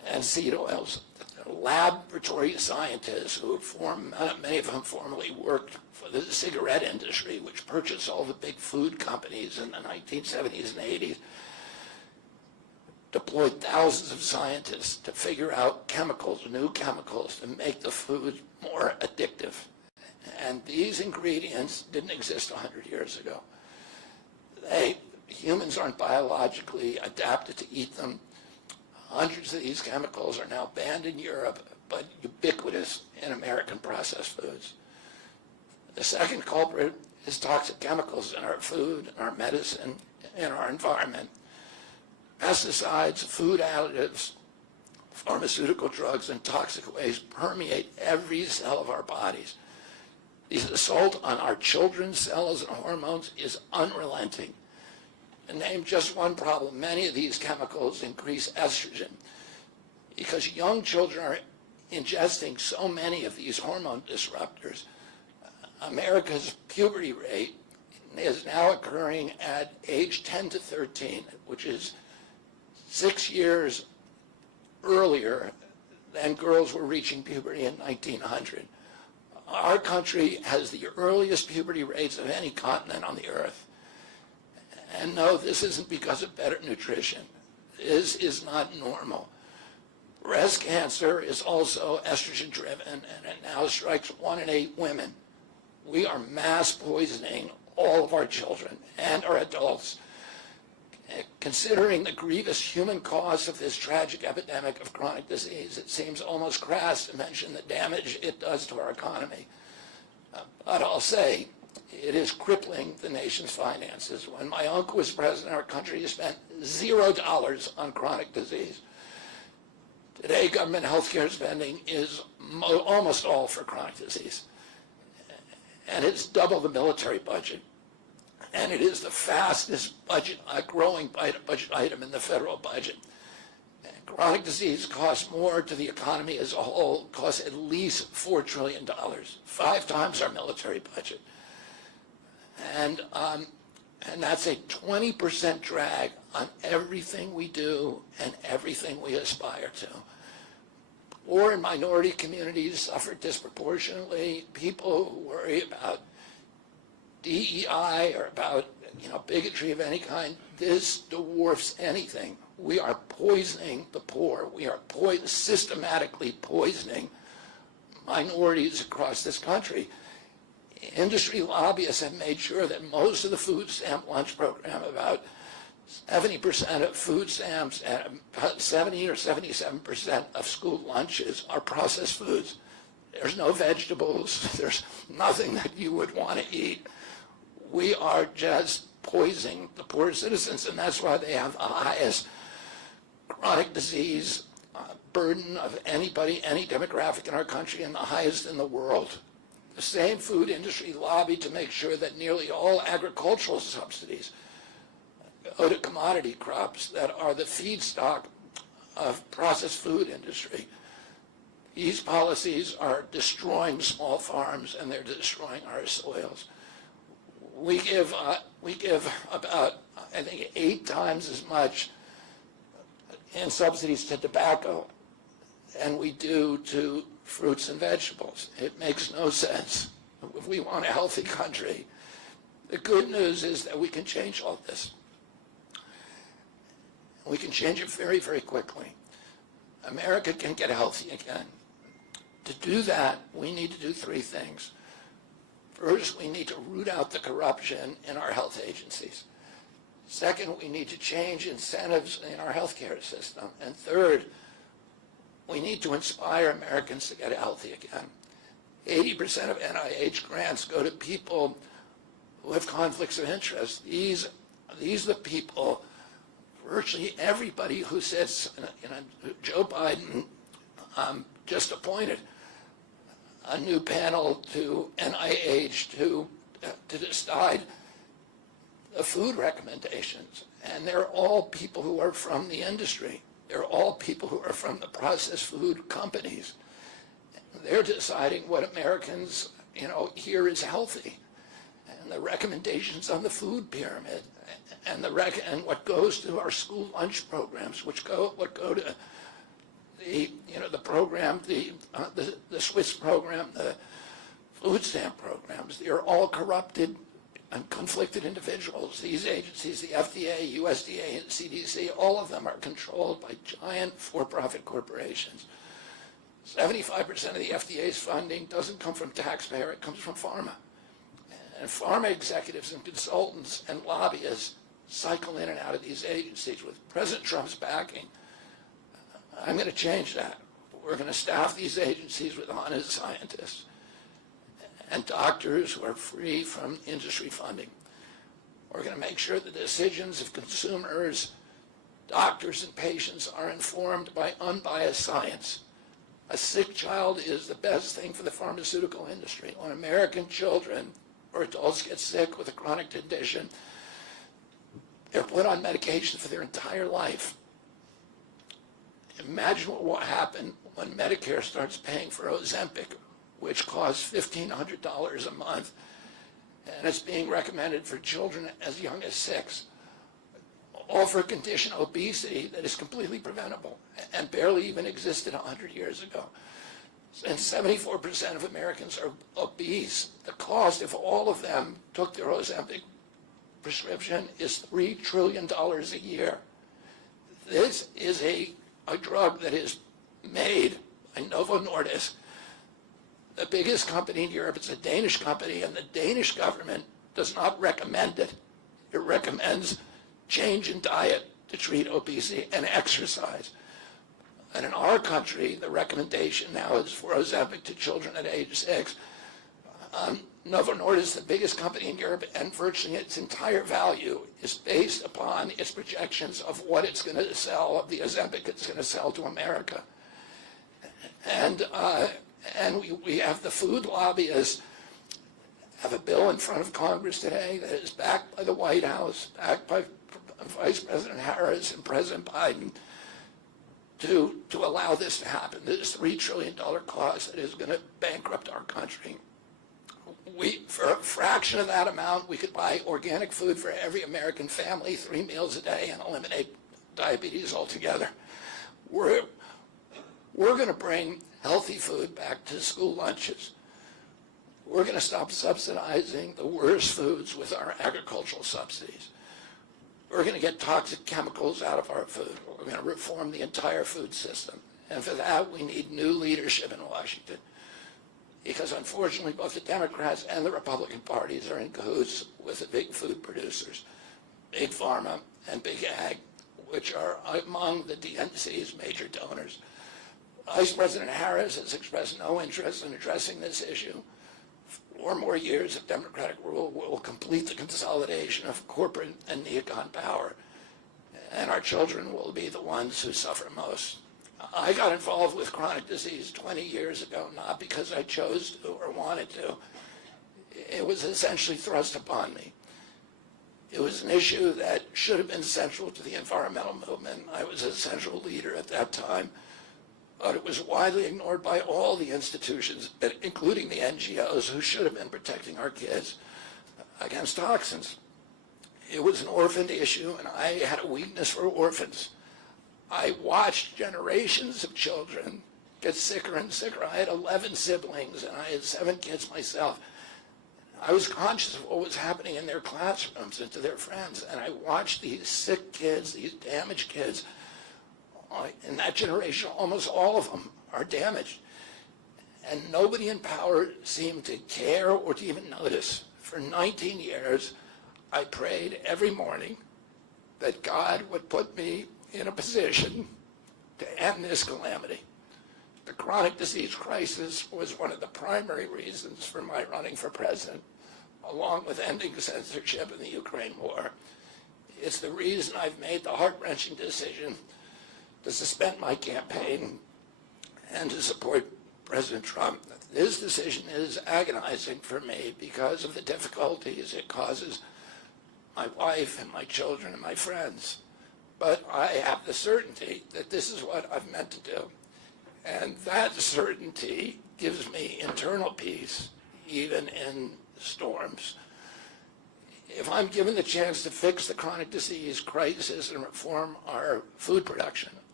and seed oils. Laboratory scientists who many of whom formerly worked for the cigarette industry, which purchased all the big food companies in the 1970s and 80s, deployed thousands of scientists to figure out chemicals, new chemicals, to make the food more addictive. And these ingredients didn't exist 100 years ago. Humans aren't biologically adapted to eat them. Hundreds of these chemicals are now banned in Europe, but ubiquitous in American processed foods. The second culprit is toxic chemicals in our food, in our medicine, in our environment. Pesticides, food additives, pharmaceutical drugs, and toxic waste permeate every cell of our bodies. The assault on our children's cells and hormones is unrelenting. To name just one problem, many of these chemicals increase estrogen because young children are ingesting so many of these hormone disruptors. America's puberty rate is now occurring at age 10 to 13, which is 6 years earlier than girls were reaching puberty in 1900. Our country has the earliest puberty rates of any continent on the earth. And no, this isn't because of better nutrition. This is not normal. Breast cancer is also estrogen driven, and it now strikes 1 in 8 women. We are mass poisoning all of our children and our adults. Considering the grievous human cost of this tragic epidemic of chronic disease, it seems almost crass to mention the damage it does to our economy. But I'll say, it is crippling the nation's finances. When my uncle was president, our country spent $0 on chronic disease. Today, government health care spending is almost all for chronic disease. And it's double the military budget. And it is the fastest growing budget item in the federal budget. And chronic disease costs more to the economy as a whole, costs at least $4 trillion, 5 times our military budget. And that's a 20% drag on everything we do and everything we aspire to. Poor and minority communities suffer disproportionately. People who worry about DEI or about bigotry of any kind, this dwarfs anything. We are poisoning the poor. We are systematically poisoning minorities across this country. Industry lobbyists have made sure that most of the food stamp lunch program, about 70% of food stamps and about 70 or 77% of school lunches are processed foods. There's no vegetables. There's nothing that you would want to eat. We are just poisoning the poor citizens, and that's why they have the highest chronic disease burden of anybody, any demographic in our country, and the highest in the world. The same food industry lobbied to make sure that nearly all agricultural subsidies go to commodity crops that are the feedstock of processed food industry. These policies are destroying small farms, and they're destroying our soils. We give about, I think, 8 times as much in subsidies to tobacco than we do to fruits and vegetables. It makes no sense. If we want a healthy country, the good news is that we can change all this. We can change it very, very quickly. America can get healthy again. To do that, we need to do 3 things. First, we need to root out the corruption in our health agencies. Second, we need to change incentives in our healthcare system. And third, we need to inspire Americans to get healthy again. 80% of NIH grants go to people who have conflicts of interest. These are the people, virtually everybody who sits, Joe Biden just appointed a new panel to NIH to decide the food recommendations. And they're all people who are from the industry. They're all people who are from the processed food companies. They're deciding what Americans, here is healthy. And the recommendations on the food pyramid and what goes to our school lunch programs, what go to the program, the Swiss program, the food stamp programs, they are all corrupted and conflicted individuals. These agencies, the FDA, USDA, and CDC, all of them are controlled by giant for-profit corporations. 75% of the FDA's funding doesn't come from taxpayer, it comes from pharma. And pharma executives and consultants and lobbyists cycle in and out of these agencies. With President Trump's backing, I'm going to change that. We're going to staff these agencies with honest scientists and doctors who are free from industry funding. We're going to make sure the decisions of consumers, doctors, and patients are informed by unbiased science. A sick child is the best thing for the pharmaceutical industry. When American children or adults get sick with a chronic condition, they're put on medication for their entire life. Imagine what will happen when Medicare starts paying for Ozempic, which costs $1,500 a month, and it's being recommended for children as young as 6. All for a condition, obesity, that is completely preventable and barely even existed 100 years ago. And 74% of Americans are obese. The cost, if all of them took their Ozempic prescription, is $3 trillion a year. This is a drug that is made by Novo Nordisk, the biggest company in Europe. It's a Danish company, and the Danish government does not recommend it. It recommends change in diet to treat obesity and exercise. And in our country, the recommendation now is for Ozempic to children at age 6. Novo Nordisk, the biggest company in Europe, and virtually its entire value is based upon its projections of what it's going to sell, of the Ozempic it's going to sell to America. And we have the food lobbyists have a bill in front of Congress today that is backed by the White House, backed by Vice President Harris and President Biden, to allow this to happen. This $3 trillion cost that is going to bankrupt our country. For a fraction of that amount, we could buy organic food for every American family, 3 meals a day, and eliminate diabetes altogether. We're going to bring healthy food back to school lunches. We're going to stop subsidizing the worst foods with our agricultural subsidies. We're going to get toxic chemicals out of our food. We're going to reform the entire food system. And for that, we need new leadership in Washington. Because unfortunately, both the Democrats and the Republican parties are in cahoots with the big food producers, Big Pharma and Big Ag, which are among the DNC's major donors. Vice President Harris has expressed no interest in addressing this issue. 4 more years of Democratic rule will complete the consolidation of corporate and neocon power, and our children will be the ones who suffer most. I got involved with chronic disease 20 years ago, not because I chose to or wanted to. It was essentially thrust upon me. It was an issue that should have been central to the environmental movement. I was a central leader at that time, but it was widely ignored by all the institutions, including the NGOs, who should have been protecting our kids against toxins. It was an orphaned issue, and I had a weakness for orphans. I watched generations of children get sicker and sicker. I had 11 siblings, and I had 7 kids myself. I was conscious of what was happening in their classrooms and to their friends, and I watched these sick kids, these damaged kids. In that generation, almost all of them are damaged. And nobody in power seemed to care or to even notice. For 19 years, I prayed every morning that God would put me in a position to end this calamity. The chronic disease crisis was one of the primary reasons for my running for president, along with ending censorship in the Ukraine war. It's the reason I've made the heart-wrenching decision to suspend my campaign and to support President Trump. This decision is agonizing for me because of the difficulties it causes my wife and my children and my friends. But I have the certainty that this is what I've meant to do. And that certainty gives me internal peace, even in storms. If I'm given the chance to fix the chronic disease crisis and reform our food production,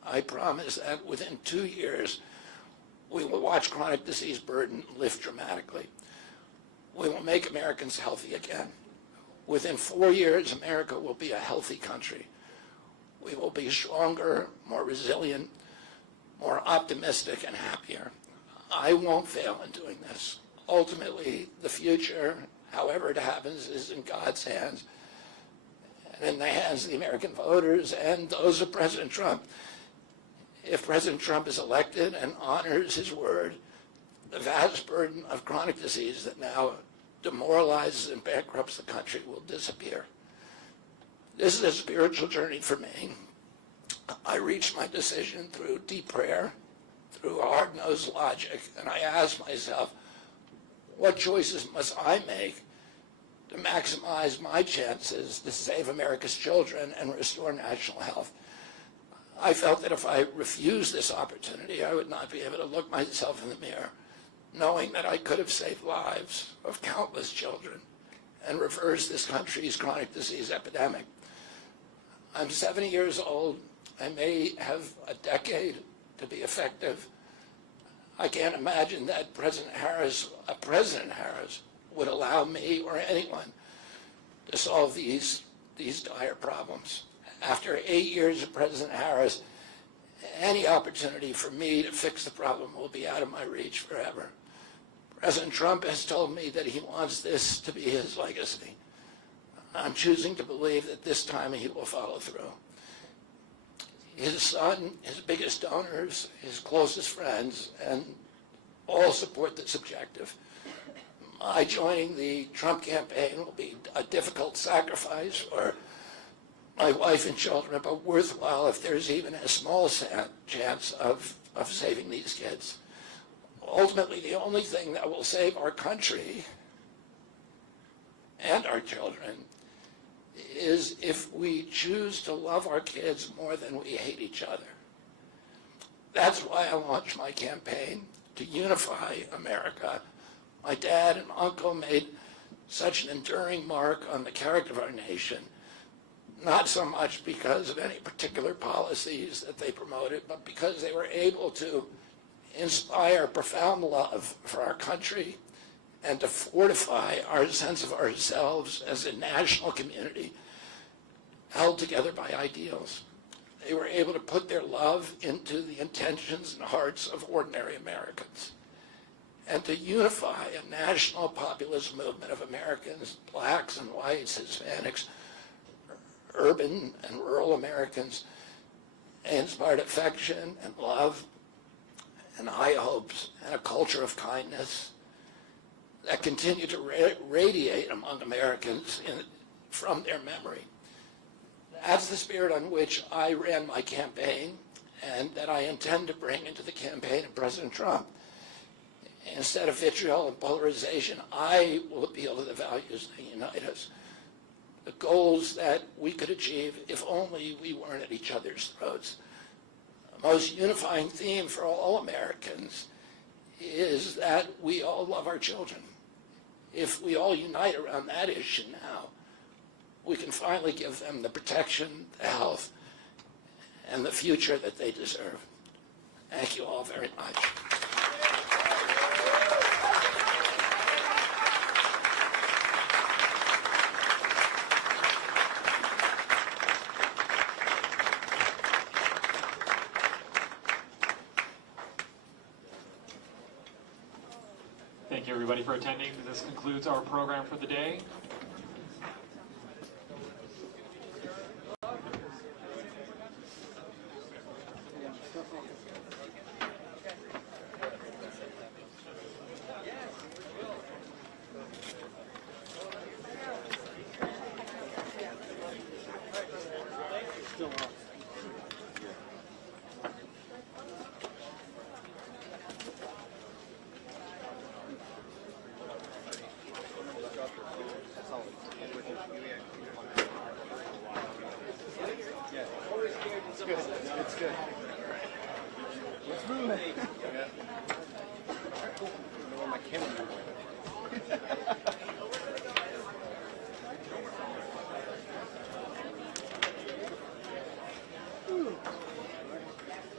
I promise that within 2 years, we will watch chronic disease burden lift dramatically. We will make Americans healthy again. Within 4 years, America will be a healthy country. We will be stronger, more resilient, more optimistic, and happier. I won't fail in doing this. Ultimately, the future, however it happens, is in God's hands and in the hands of the American voters and those of President Trump. If President Trump is elected and honors his word, the vast burden of chronic disease that now demoralizes and bankrupts the country will disappear. This is a spiritual journey for me. I reached my decision through deep prayer, through hard-nosed logic, and I asked myself, what choices must I make to maximize my chances to save America's children and restore national health? I felt that if I refused this opportunity, I would not be able to look myself in the mirror, knowing that I could have saved lives of countless children and reversed this country's chronic disease epidemic. I'm 70 years old. I may have a decade to be effective. I can't imagine that President Harris would allow me or anyone to solve these dire problems. After 8 years of President Harris, any opportunity for me to fix the problem will be out of my reach forever. President Trump has told me that he wants this to be his legacy. I'm choosing to believe that this time he will follow through. His son, his biggest donors, his closest friends, and all support this objective. My joining the Trump campaign will be a difficult sacrifice for my wife and children, but worthwhile if there's even a small chance of saving these kids. Ultimately, the only thing that will save our country and our children is if we choose to love our kids more than we hate each other. That's why I launched my campaign to unify America. My dad and uncle made such an enduring mark on the character of our nation, not so much because of any particular policies that they promoted, but because they were able to inspire profound love for our country and to fortify our sense of ourselves as a national community held together by ideals. They were able to put their love into the intentions and hearts of ordinary Americans and to unify a national populist movement of Americans, blacks and whites, Hispanics, urban and rural Americans. They inspired affection and love and high hopes and a culture of kindness that continue to radiate among Americans from their memory. That's the spirit on which I ran my campaign and that I intend to bring into the campaign of President Trump. Instead of vitriol and polarization, I will appeal to the values that unite us, the goals that we could achieve if only we weren't at each other's throats. The most unifying theme for all Americans is that we all love our children. If we all unite around that issue now, we can finally give them the protection, the health, and the future that they deserve. Thank you all very much. Thank you, everybody, for attending. This concludes our program for the day. It's good. It's good. Let's move it. Yeah. I don't know where my camera is.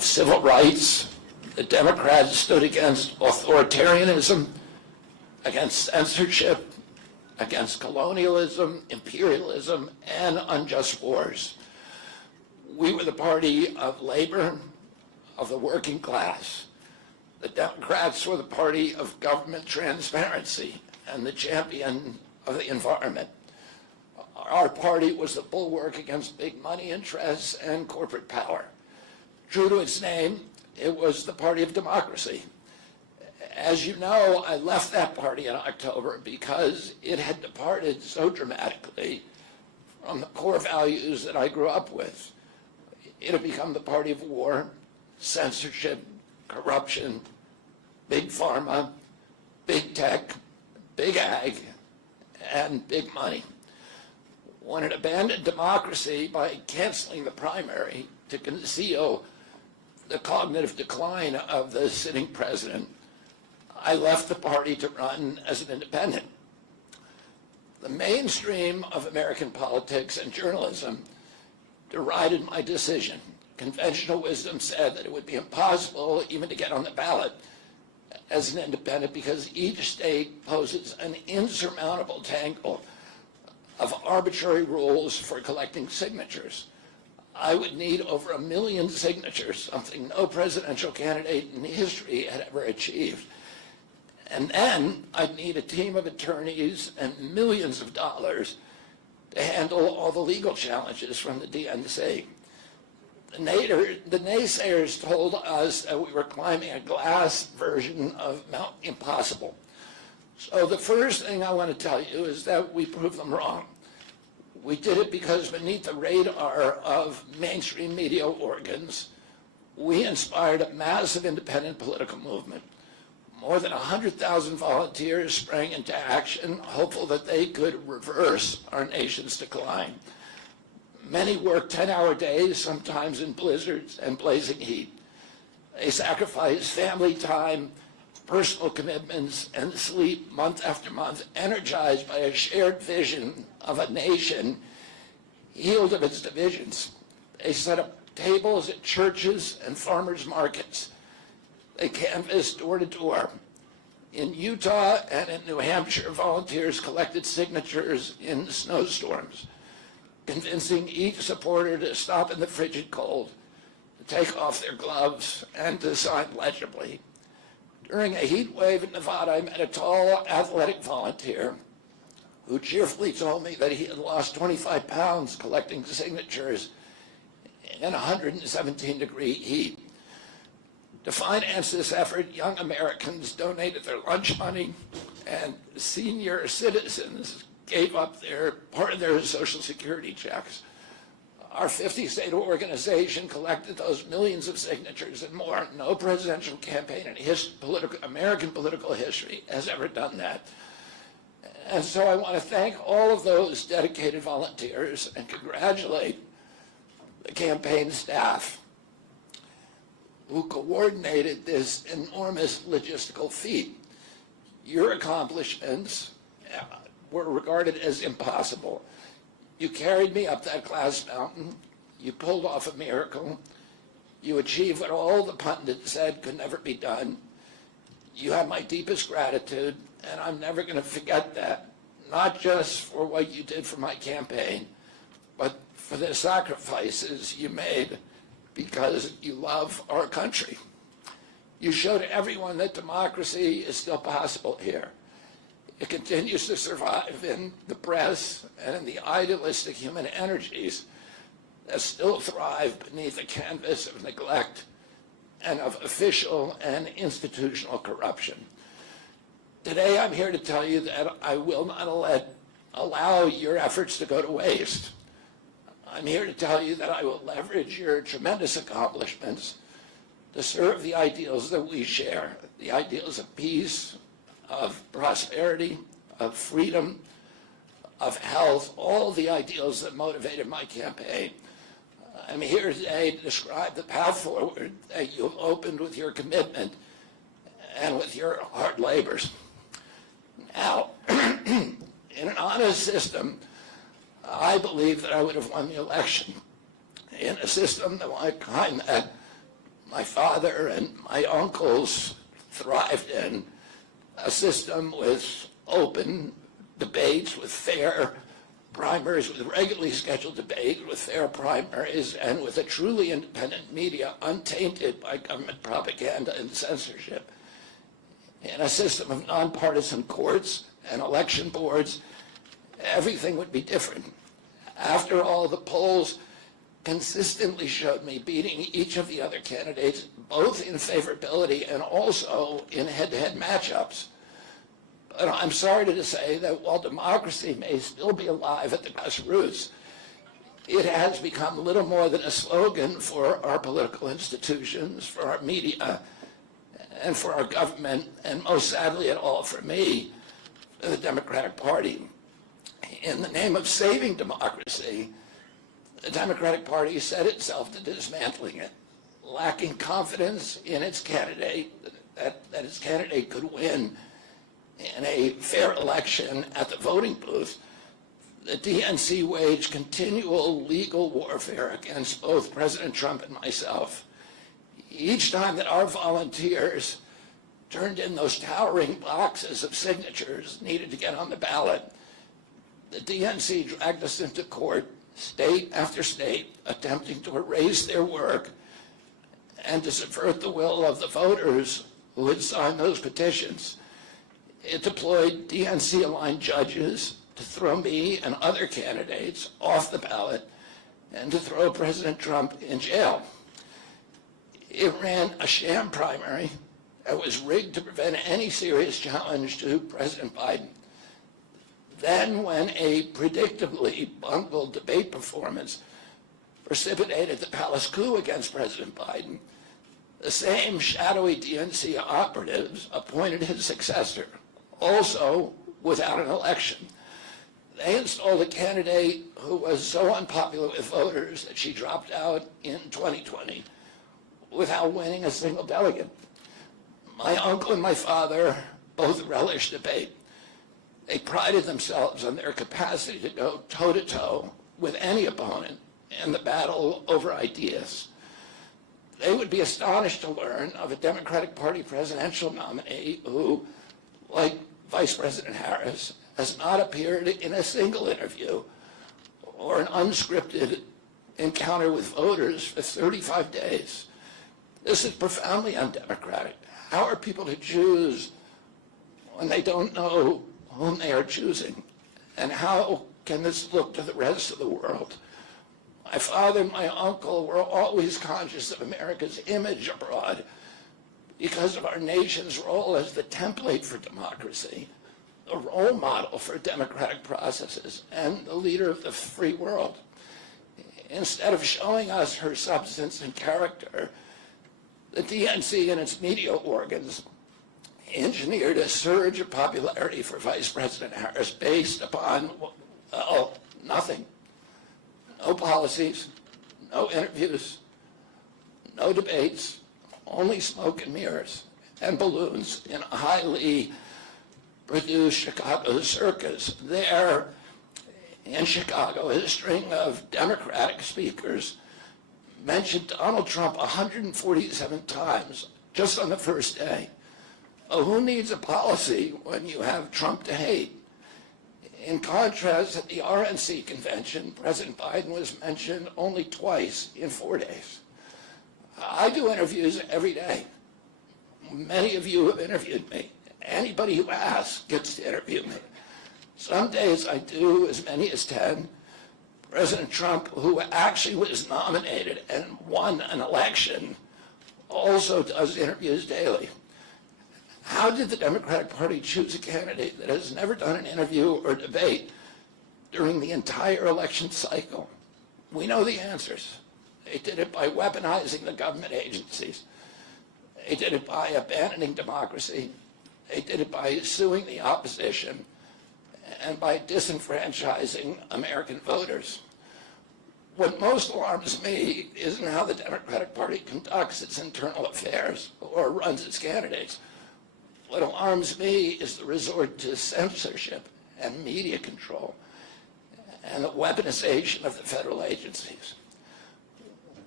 of civil rights. The Democrats stood against authoritarianism, against censorship, against colonialism, imperialism, and unjust wars. We were the party of labor, of the working class. The Democrats were the party of government transparency and the champion of the environment. Our party was the bulwark against big money interests and corporate power. True to its name, it was the party of democracy. As you know, I left that party in October because it had departed so dramatically from the core values that I grew up with. It had become the party of war, censorship, corruption, big pharma, big tech, big ag, and big money. When it abandoned democracy by canceling the primary to conceal the cognitive decline of the sitting president, I left the party to run as an independent. The mainstream of American politics and journalism derided my decision. Conventional wisdom said that it would be impossible even to get on the ballot as an independent because each state poses an insurmountable tangle of arbitrary rules for collecting signatures. I would need over 1 million signatures, something no presidential candidate in history had ever achieved. And then I'd need a team of attorneys and millions of dollars to handle all the legal challenges from the DNC. The naysayers told us that we were climbing a glass version of Mount Impossible. So the first thing I want to tell you is that we proved them wrong. We did it because beneath the radar of mainstream media organs, we inspired a massive independent political movement. More than 100,000 volunteers sprang into action, hopeful that they could reverse our nation's decline. Many worked 10-hour days, sometimes in blizzards and blazing heat. They sacrificed family time, personal commitments, and sleep month after month, energized by a shared vision of a nation healed of its divisions. They set up tables at churches and farmers' markets. They canvassed door to door. In Utah and in New Hampshire, volunteers collected signatures in snowstorms, convincing each supporter to stop in the frigid cold, to take off their gloves, and to sign legibly. During a heat wave in Nevada, I met a tall, athletic volunteer who cheerfully told me that he had lost 25 pounds collecting signatures in 117-degree heat. To finance this effort, young Americans donated their lunch money, and senior citizens gave up part of their Social Security checks. Our 50-state organization collected those millions of signatures and more. No presidential campaign in American political history has ever done that. And so I want to thank all of those dedicated volunteers and congratulate the campaign staff who coordinated this enormous logistical feat. Your accomplishments were regarded as impossible. You carried me up that glass mountain. You pulled off a miracle. You achieved what all the pundits said could never be done. You have my deepest gratitude, and I'm never going to forget that, not just for what you did for my campaign, but for the sacrifices you made because you love our country. You showed everyone that democracy is still possible here. It continues to survive in the press and in the idealistic human energies that still thrive beneath the canvas of neglect and of official and institutional corruption. Today, I'm here to tell you that I will not allow your efforts to go to waste. I'm here to tell you that I will leverage your tremendous accomplishments to serve the ideals that we share, the ideals of peace, of prosperity, of freedom, of health, all the ideals that motivated my campaign. I'm here today to describe the path forward that you've opened with your commitment and with your hard labors. Now, in an honest system, I believe that I would have won the election. In a system that my father and my uncles thrived in, a system with open debates, with fair primaries, with regularly scheduled debate, with fair primaries, and with a truly independent media untainted by government propaganda and censorship. In a system of nonpartisan courts and election boards, everything would be different. After all, the polls consistently showed me beating each of the other candidates, both in favorability and also in head-to-head matchups. But I'm sorry to say that while democracy may still be alive at the grassroots, it has become little more than a slogan for our political institutions, for our media, and for our government, and most sadly at all for me, the Democratic Party. In the name of saving democracy, the Democratic Party set itself to dismantling it, lacking confidence in its candidate, that its candidate could win in a fair election at the voting booth. The DNC waged continual legal warfare against both President Trump and myself. Each time that our volunteers turned in those towering boxes of signatures needed to get on the ballot, the DNC dragged us into court, state after state, attempting to erase their work and to subvert the will of the voters who had signed those petitions. It deployed DNC-aligned judges to throw me and other candidates off the ballot and to throw President Trump in jail. It ran a sham primary that was rigged to prevent any serious challenge to President Biden. Then, when a predictably bungled debate performance precipitated the palace coup against President Biden, the same shadowy DNC operatives appointed his successor, also without an election. They installed a candidate who was so unpopular with voters that she dropped out in 2020 without winning a single delegate. My uncle and my father both relished debate. They prided themselves on their capacity to go toe-to-toe with any opponent in the battle over ideas. They would be astonished to learn of a Democratic Party presidential nominee who, like Vice President Harris, has not appeared in a single interview or an unscripted encounter with voters for 35 days. This is profoundly undemocratic. How are people to choose when they don't know whom they are choosing? And how can this look to the rest of the world? My father and my uncle were always conscious of America's image abroad because of our nation's role as the template for democracy, the role model for democratic processes, and the leader of the free world. Instead of showing us her substance and character, the DNC and its media organs engineered a surge of popularity for Vice President Harris based upon, well, nothing. No policies, no interviews, no debates, only smoke and mirrors and balloons in a highly produced Chicago circus. There in Chicago, a string of Democratic speakers mentioned Donald Trump 147 times just on the first day. Oh, who needs a policy when you have Trump to hate? In contrast, at the RNC convention, President Biden was mentioned only twice in 4 days. I do interviews every day. Many of you have interviewed me. Anybody who asks gets to interview me. Some days I do as many as 10. President Trump, who actually was nominated and won an election, also does interviews daily. How did the Democratic Party choose a candidate that has never done an interview or debate during the entire election cycle? We know the answers. They did it by weaponizing the government agencies. They did it by abandoning democracy. They did it by suing the opposition and by disenfranchising American voters. What most alarms me isn't how the Democratic Party conducts its internal affairs or runs its candidates. What alarms me is the resort to censorship and media control and the weaponization of the federal agencies.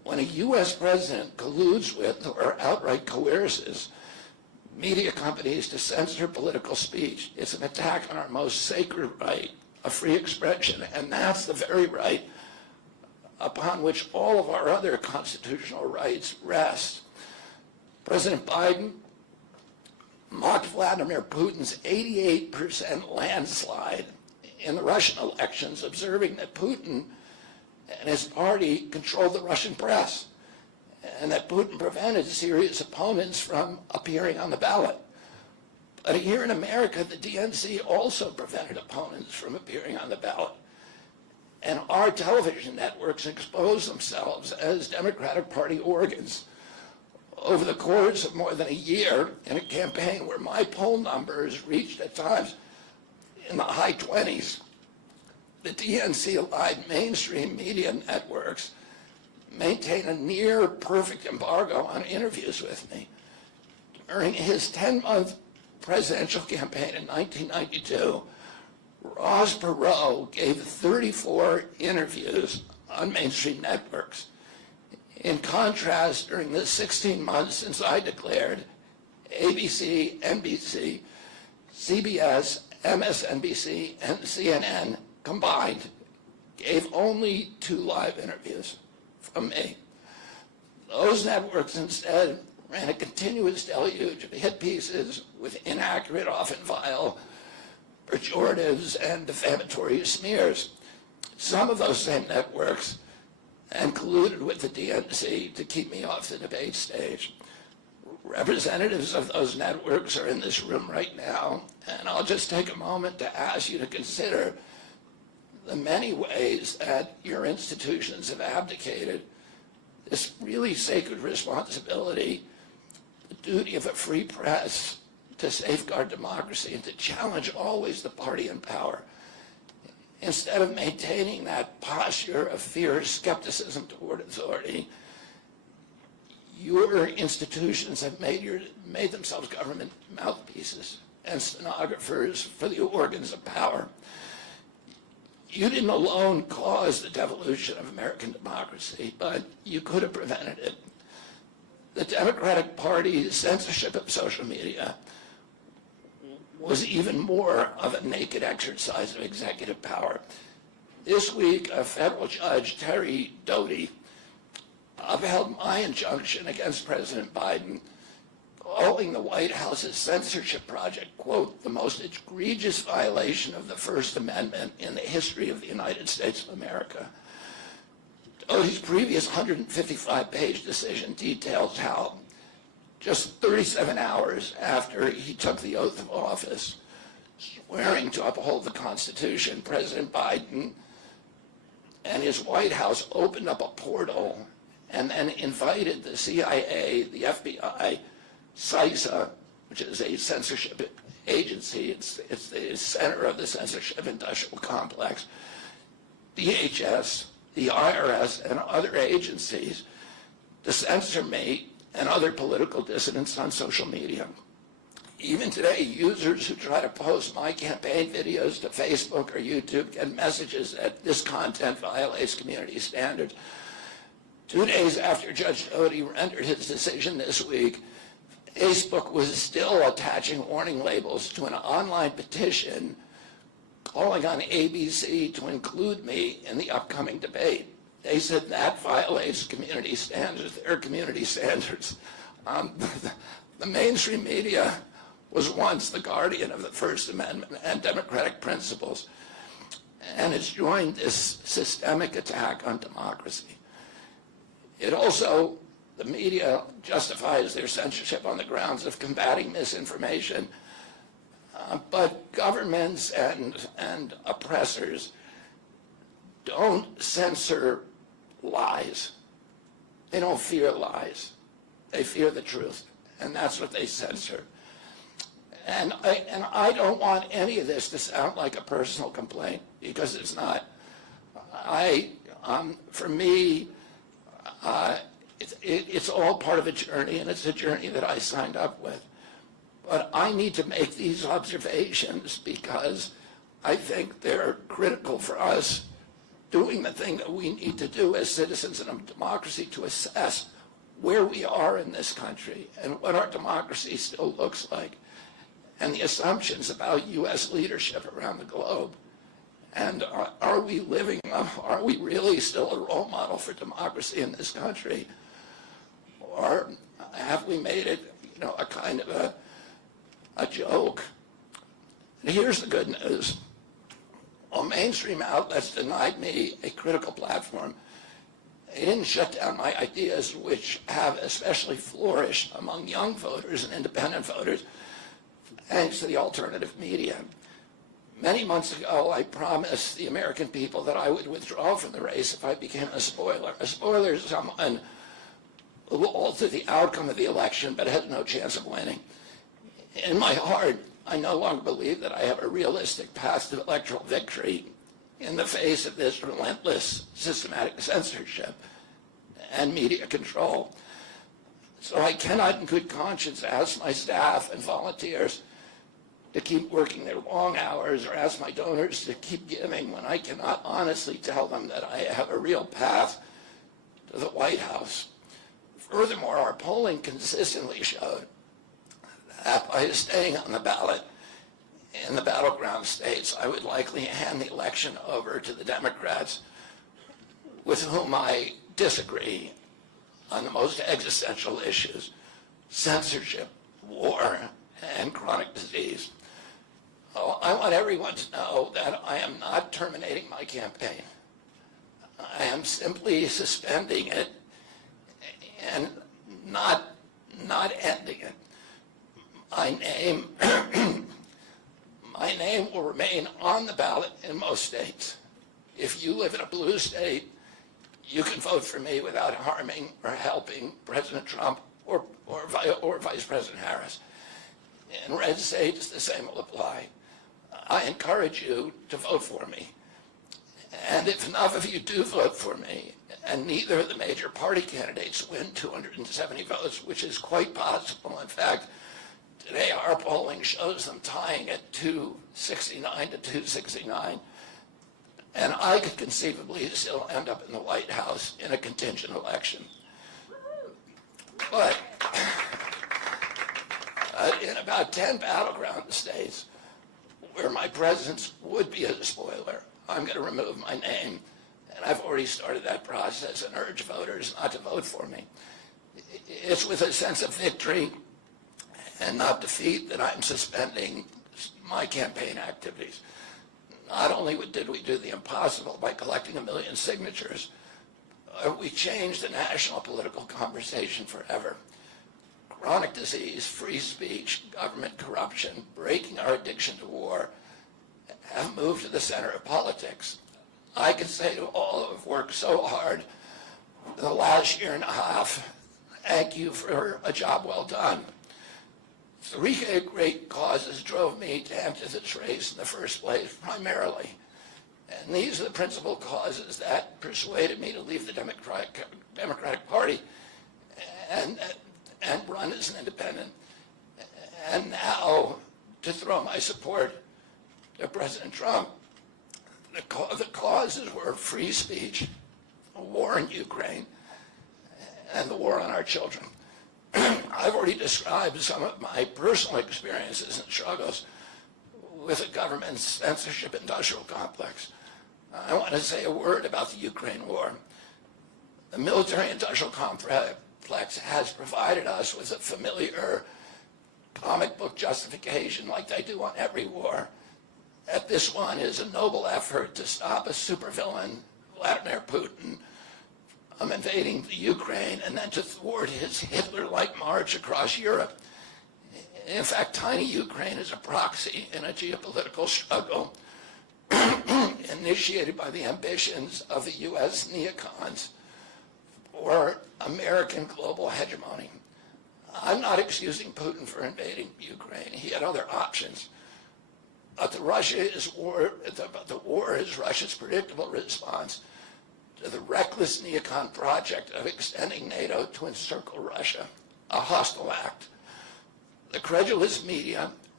when a U.S. president colludes with or outright coerces media companies to censor political speech, it's an attack on our most sacred right of free expression, and that's the very right upon which all of our other constitutional rights rest. President Biden mocked Vladimir Putin's 88% landslide in the Russian elections, observing that Putin and his party controlled the Russian press, and that Putin prevented serious opponents from appearing on the ballot. But here in America, the DNC also prevented opponents from appearing on the ballot. And our television networks exposed themselves as Democratic Party organs over the course of more than a year in a campaign where my poll numbers reached at times in the high 20s. The DNC-aligned mainstream media networks maintain a near perfect embargo on interviews with me. During his 10-month presidential campaign in 1992, Ross Perot gave 34 interviews on mainstream networks. In contrast, during the 16 months since I declared, ABC, NBC, CBS, MSNBC, and CNN combined gave only 2 live interviews from me. Those networks instead ran a continuous deluge of hit pieces with inaccurate, often vile, pejoratives and defamatory smears. Some of those same networks and colluded with the DNC to keep me off the debate stage. Representatives of those networks are in this room right now, and I'll just take a moment to ask you to consider the many ways that your institutions have abdicated this really sacred responsibility, the duty of a free press to safeguard democracy and to challenge always the party in power. Instead of maintaining that posture of fear or skepticism toward authority, your institutions have made themselves government mouthpieces and stenographers for the organs of power. You didn't alone cause the devolution of American democracy, but you could have prevented it. The Democratic Party's censorship of social media was even more of a naked exercise of executive power. This week, a federal judge, Terry Doty, upheld my injunction against President Biden, calling the White House's censorship project, quote, the most egregious violation of the First Amendment in the history of the United States of America. Doty's previous 155-page decision details how just 37 hours after he took the oath of office, swearing to uphold the Constitution, President Biden and his White House opened up a portal and then invited the CIA, the FBI, CISA, which is a censorship agency, it's the center of the censorship industrial complex, DHS, the IRS, and other agencies to censor me and other political dissidents on social media. Even today, users who try to post my campaign videos to Facebook or YouTube get messages that this content violates community standards. 2 days after Judge Doty rendered his decision this week, Facebook was still attaching warning labels to an online petition calling on ABC to include me in the upcoming debate. They said that violates community standards, their community standards. The mainstream media was once the guardian of the First Amendment and democratic principles, and has joined this systemic attack on democracy. It also, the media justifies their censorship on the grounds of combating misinformation, but governments and oppressors don't censor lies. They don't fear lies. They fear the truth, and that's what they censor. And I don't want any of this to sound like a personal complaint, because it's not. For me, it's all part of a journey, and it's a journey that I signed up with. But I need to make these observations because I think they're critical for us doing the thing that we need to do as citizens in a democracy to assess where we are in this country and what our democracy still looks like, and the assumptions about U.S. leadership around the globe. And are we living up? Are we really still a role model for democracy in this country? Or have we made it, a kind of a joke? And here's the good news. While mainstream outlets denied me a critical platform, they didn't shut down my ideas, which have especially flourished among young voters and independent voters, thanks to the alternative media. Many months ago, I promised the American people that I would withdraw from the race if I became a spoiler. A spoiler is someone who will alter the outcome of the election but has no chance of winning. In my heart, I no longer believe that I have a realistic path to electoral victory in the face of this relentless systematic censorship and media control. So I cannot in good conscience ask my staff and volunteers to keep working their long hours or ask my donors to keep giving when I cannot honestly tell them that I have a real path to the White House. Furthermore, our polling consistently showed that by staying on the ballot in the battleground states, I would likely hand the election over to the Democrats, with whom I disagree on the most existential issues: censorship, war, and chronic disease. Oh, I want everyone to know that I am not terminating my campaign. I am simply suspending it and not ending it. My name will remain on the ballot in most states. If you live in a blue state, you can vote for me without harming or helping President Trump or Vice President Harris. In red states, the same will apply. I encourage you to vote for me. And if enough of you do vote for me, and neither of the major party candidates win 270 votes, which is quite possible. In fact, today our polling shows them tying at 269 to 269. And I could conceivably still end up in the White House in a contingent election. But in about 10 battleground states where my presence would be a spoiler, I'm going to remove my name. And I've already started that process and urge voters not to vote for me. It's with a sense of victory and not defeat that I'm suspending my campaign activities. Not only did we do the impossible by collecting 1 million signatures, we changed the national political conversation forever. Chronic disease, free speech, government corruption, breaking our addiction to war have moved to the center of politics. I can say to all who have worked so hard in the last year and a half, thank you for a job well done. 3 great causes drove me to enter this race in the first place, primarily. And these are the principal causes that persuaded me to leave the Democratic Party and run as an independent. And now to throw my support to President Trump. The causes were free speech, a war in Ukraine, and the war on our children. I've already described some of my personal experiences and struggles with the government's censorship industrial complex. I want to say a word about the Ukraine war. The military industrial complex has provided us with a familiar comic book justification like they do on every war, that this one is a noble effort to stop a supervillain, Vladimir Putin, from invading the Ukraine and then to thwart his Hitler-like march across Europe. In fact, tiny Ukraine is a proxy in a geopolitical struggle initiated by the ambitions of the U.S. neocons for American global hegemony. I'm not excusing Putin for invading Ukraine. He had other options. But the war is Russia's predictable response to the reckless neocon project of extending NATO to encircle Russia, a hostile act. The credulous media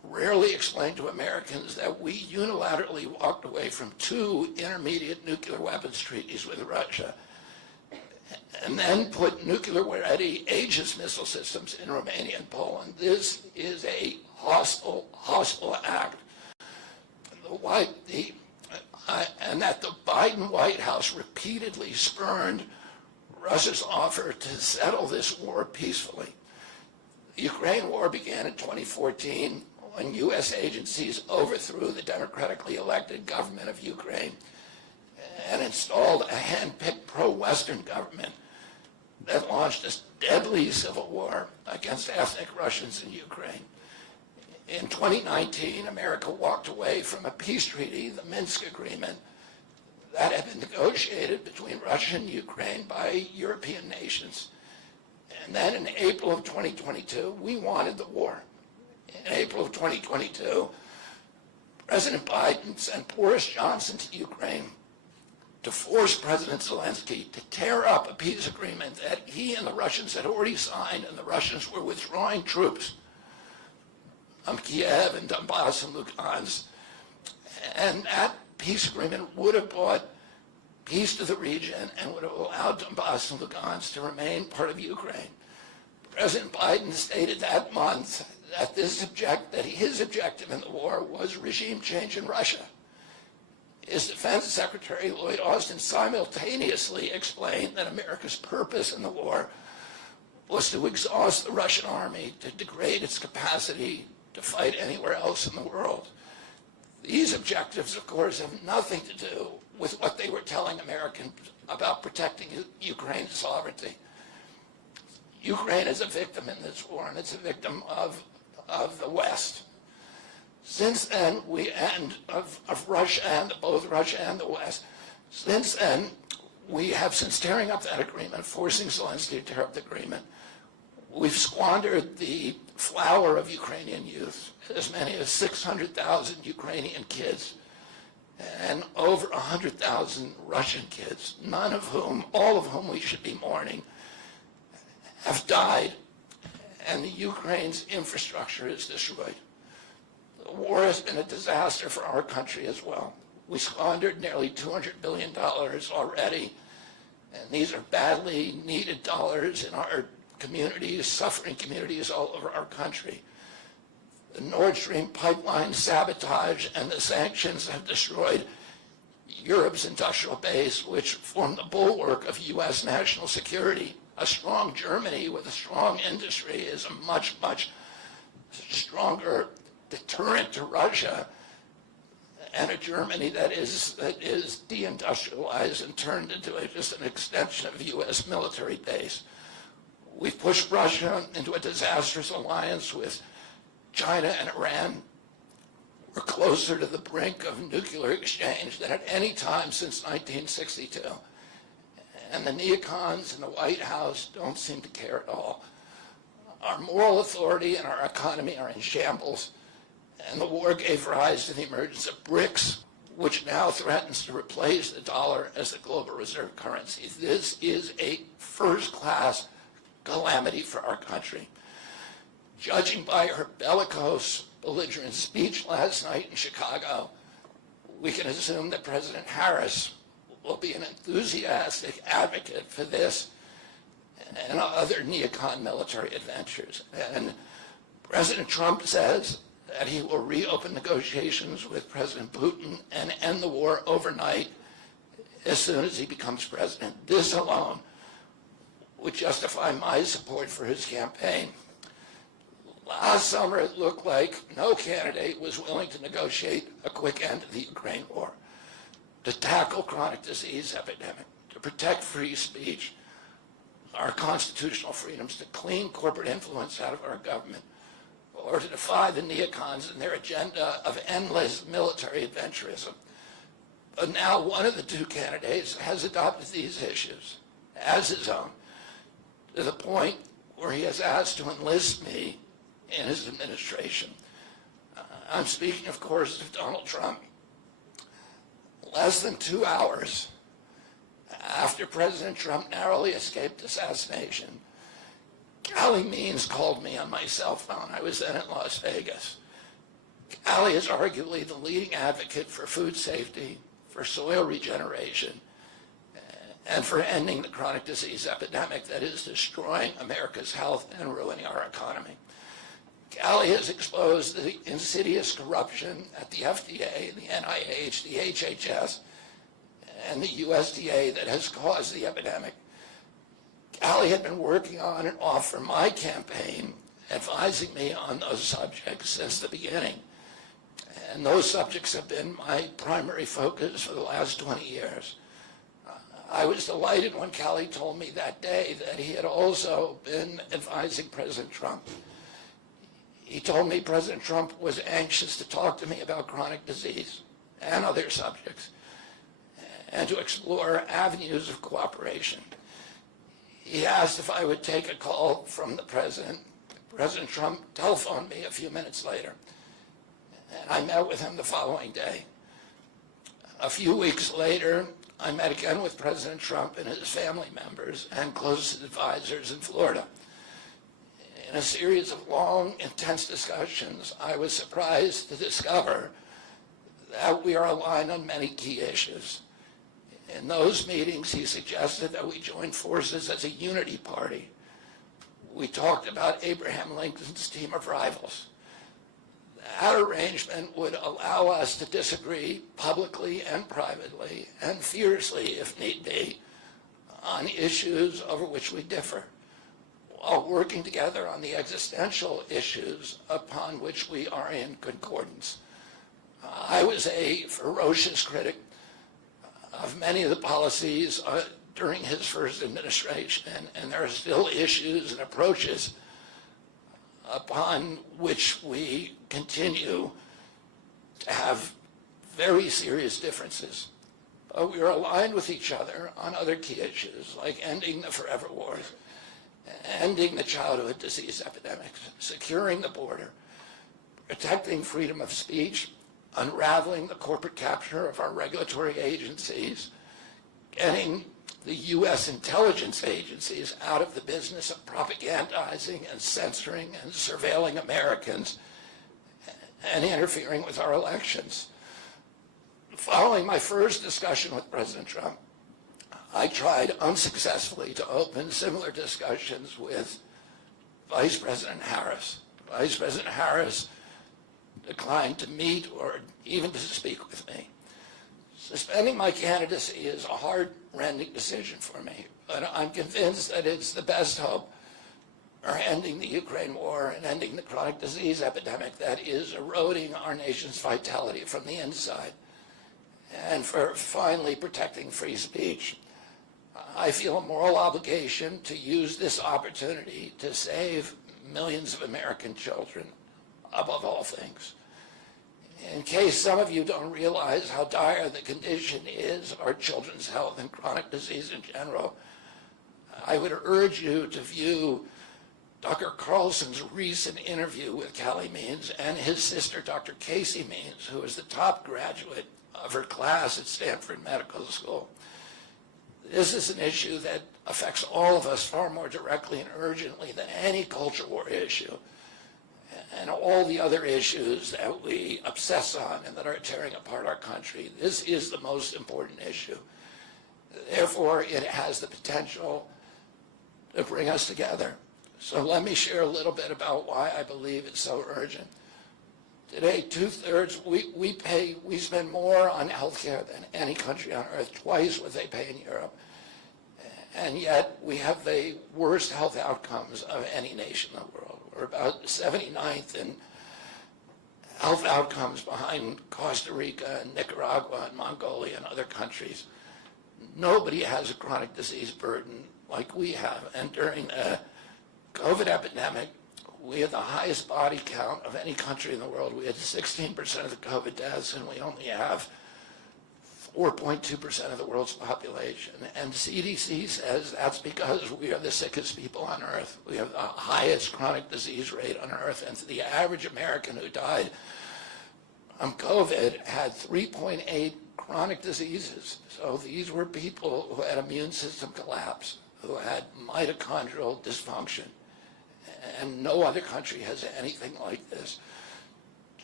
rarely explained to Americans that we unilaterally walked away from 2 intermediate nuclear weapons treaties with Russia and then put nuclear-ready Aegis missile systems in Romania and Poland. This is a hostile act. And that the Biden White House repeatedly spurned Russia's offer to settle this war peacefully. The Ukraine war began in 2014 when U.S. agencies overthrew the democratically elected government of Ukraine and installed a hand-picked pro-Western government that launched a deadly civil war against ethnic Russians in Ukraine. In 2019, America walked away from a peace treaty, the Minsk Agreement, that had been negotiated between Russia and Ukraine by European nations. And then in April of 2022, we wanted the war. In April of 2022, President Biden sent Boris Johnson to Ukraine to force President Zelensky to tear up a peace agreement that he and the Russians had already signed, and the Russians were withdrawing troops from Kiev and Donbass and Lugansk. And that peace agreement would have brought peace to the region and would have allowed Donbass and Lugansk to remain part of Ukraine. President Biden stated that month that his objective in the war was regime change in Russia. His Defense Secretary Lloyd Austin simultaneously explained that America's purpose in the war was to exhaust the Russian army, to degrade its capacity to fight anywhere else in the world. These objectives, of course, have nothing to do with what they were telling Americans about protecting Ukraine's sovereignty. Ukraine is a victim in this war, and it's a victim of the West. Since then, of Russia and both Russia and the West. Since then, we have, since tearing up that agreement, forcing Zelensky to tear up the agreement, we've squandered the flower of Ukrainian youth, as many as 600,000 Ukrainian kids, and over 100,000 Russian kids, all of whom we should be mourning, have died, and the Ukraine's infrastructure is destroyed. The war has been a disaster for our country as well. We squandered nearly $200 billion already, and these are badly needed dollars in our communities, suffering communities all over our country. The Nord Stream pipeline sabotage and the sanctions have destroyed Europe's industrial base, which formed the bulwark of U.S. national security. A strong Germany with a strong industry is a much, much stronger deterrent to Russia, and a Germany that is deindustrialized and turned into just an extension of U.S. military base. We've pushed Russia into a disastrous alliance with China and Iran. We're closer to the brink of nuclear exchange than at any time since 1962. And the neocons in the White House don't seem to care at all. Our moral authority and our economy are in shambles, and the war gave rise to the emergence of BRICS, which now threatens to replace the dollar as the global reserve currency. This is a first-class calamity for our country. Judging by her bellicose, belligerent speech last night in Chicago, we can assume that President Harris will be an enthusiastic advocate for this and other neocon military adventures. And President Trump says that he will reopen negotiations with President Putin and end the war overnight as soon as he becomes president. This alone would justify my support for his campaign. Last summer, it looked like no candidate was willing to negotiate a quick end to the Ukraine war, to tackle chronic disease epidemic, to protect free speech, our constitutional freedoms, to clean corporate influence out of our government, or to defy the neocons and their agenda of endless military adventurism. But now one of the two candidates has adopted these issues as his own, to the point where he has asked to enlist me in his administration. I'm speaking, of course, of Donald Trump. Less than 2 hours after President Trump narrowly escaped assassination, Callie Means called me on my cell phone. I was then in Las Vegas. Cali is arguably the leading advocate for food safety, for soil regeneration, and for ending the chronic disease epidemic that is destroying America's health and ruining our economy. Cali has exposed the insidious corruption at the FDA, the NIH, the HHS, and the USDA that has caused the epidemic. Cali had been working on and off for my campaign, advising me on those subjects since the beginning. And those subjects have been my primary focus for the last 20 years. I was delighted when Cali told me that day that he had also been advising President Trump. He told me President Trump was anxious to talk to me about chronic disease and other subjects and to explore avenues of cooperation. He asked if I would take a call from the president. President Trump telephoned me a few minutes later, and I met with him the following day. A few weeks later, I met again with President Trump and his family members and closest advisors in Florida. In a series of long, intense discussions, I was surprised to discover that we are aligned on many key issues. In those meetings, he suggested that we join forces as a unity party. We talked about Abraham Lincoln's team of rivals. That arrangement would allow us to disagree publicly and privately, and fiercely if need be, on issues over which we differ, while working together on the existential issues upon which we are in concordance. I was a ferocious critic of many of the policies during his first administration, and there are still issues and approaches upon which we continue to have very serious differences. But we are aligned with each other on other key issues, like ending the forever wars, ending the childhood disease epidemics, securing the border, protecting freedom of speech, unraveling the corporate capture of our regulatory agencies, getting the U.S. intelligence agencies out of the business of propagandizing and censoring and surveilling Americans and interfering with our elections. Following my first discussion with President Trump, I tried unsuccessfully to open similar discussions with Vice President Harris. Vice President Harris declined to meet or even to speak with me. Suspending my candidacy is a heart-rending decision for me, but I'm convinced that it's the best hope for ending the Ukraine war and ending the chronic disease epidemic that is eroding our nation's vitality from the inside, and for finally protecting free speech. I feel a moral obligation to use this opportunity to save millions of American children, above all things. In case some of you don't realize how dire the condition is of our children's health and chronic disease in general, I would urge you to view Dr. Carlson's recent interview with Callie Means and his sister, Dr. Casey Means, who is the top graduate of her class at Stanford Medical School. This is an issue that affects all of us far more directly and urgently than any culture war issue and all the other issues that we obsess on and that are tearing apart our country. This is the most important issue. Therefore, it has the potential to bring us together. So let me share a little bit about why I believe it's so urgent. Today, two-thirds, we spend more on healthcare than any country on earth, twice what they pay in Europe. And yet, we have the worst health outcomes of any nation in the world. We're about 79th in health outcomes behind Costa Rica and Nicaragua and Mongolia and other countries. Nobody has a chronic disease burden like we have. And during the COVID epidemic, we had the highest body count of any country in the world. We had 16% of the COVID deaths, and we only have 4.2% of the world's population. And CDC says that's because we are the sickest people on earth. We have the highest chronic disease rate on earth. And the average American who died from COVID had 3.8 chronic diseases. So these were people who had immune system collapse, who had mitochondrial dysfunction. And no other country has anything like this.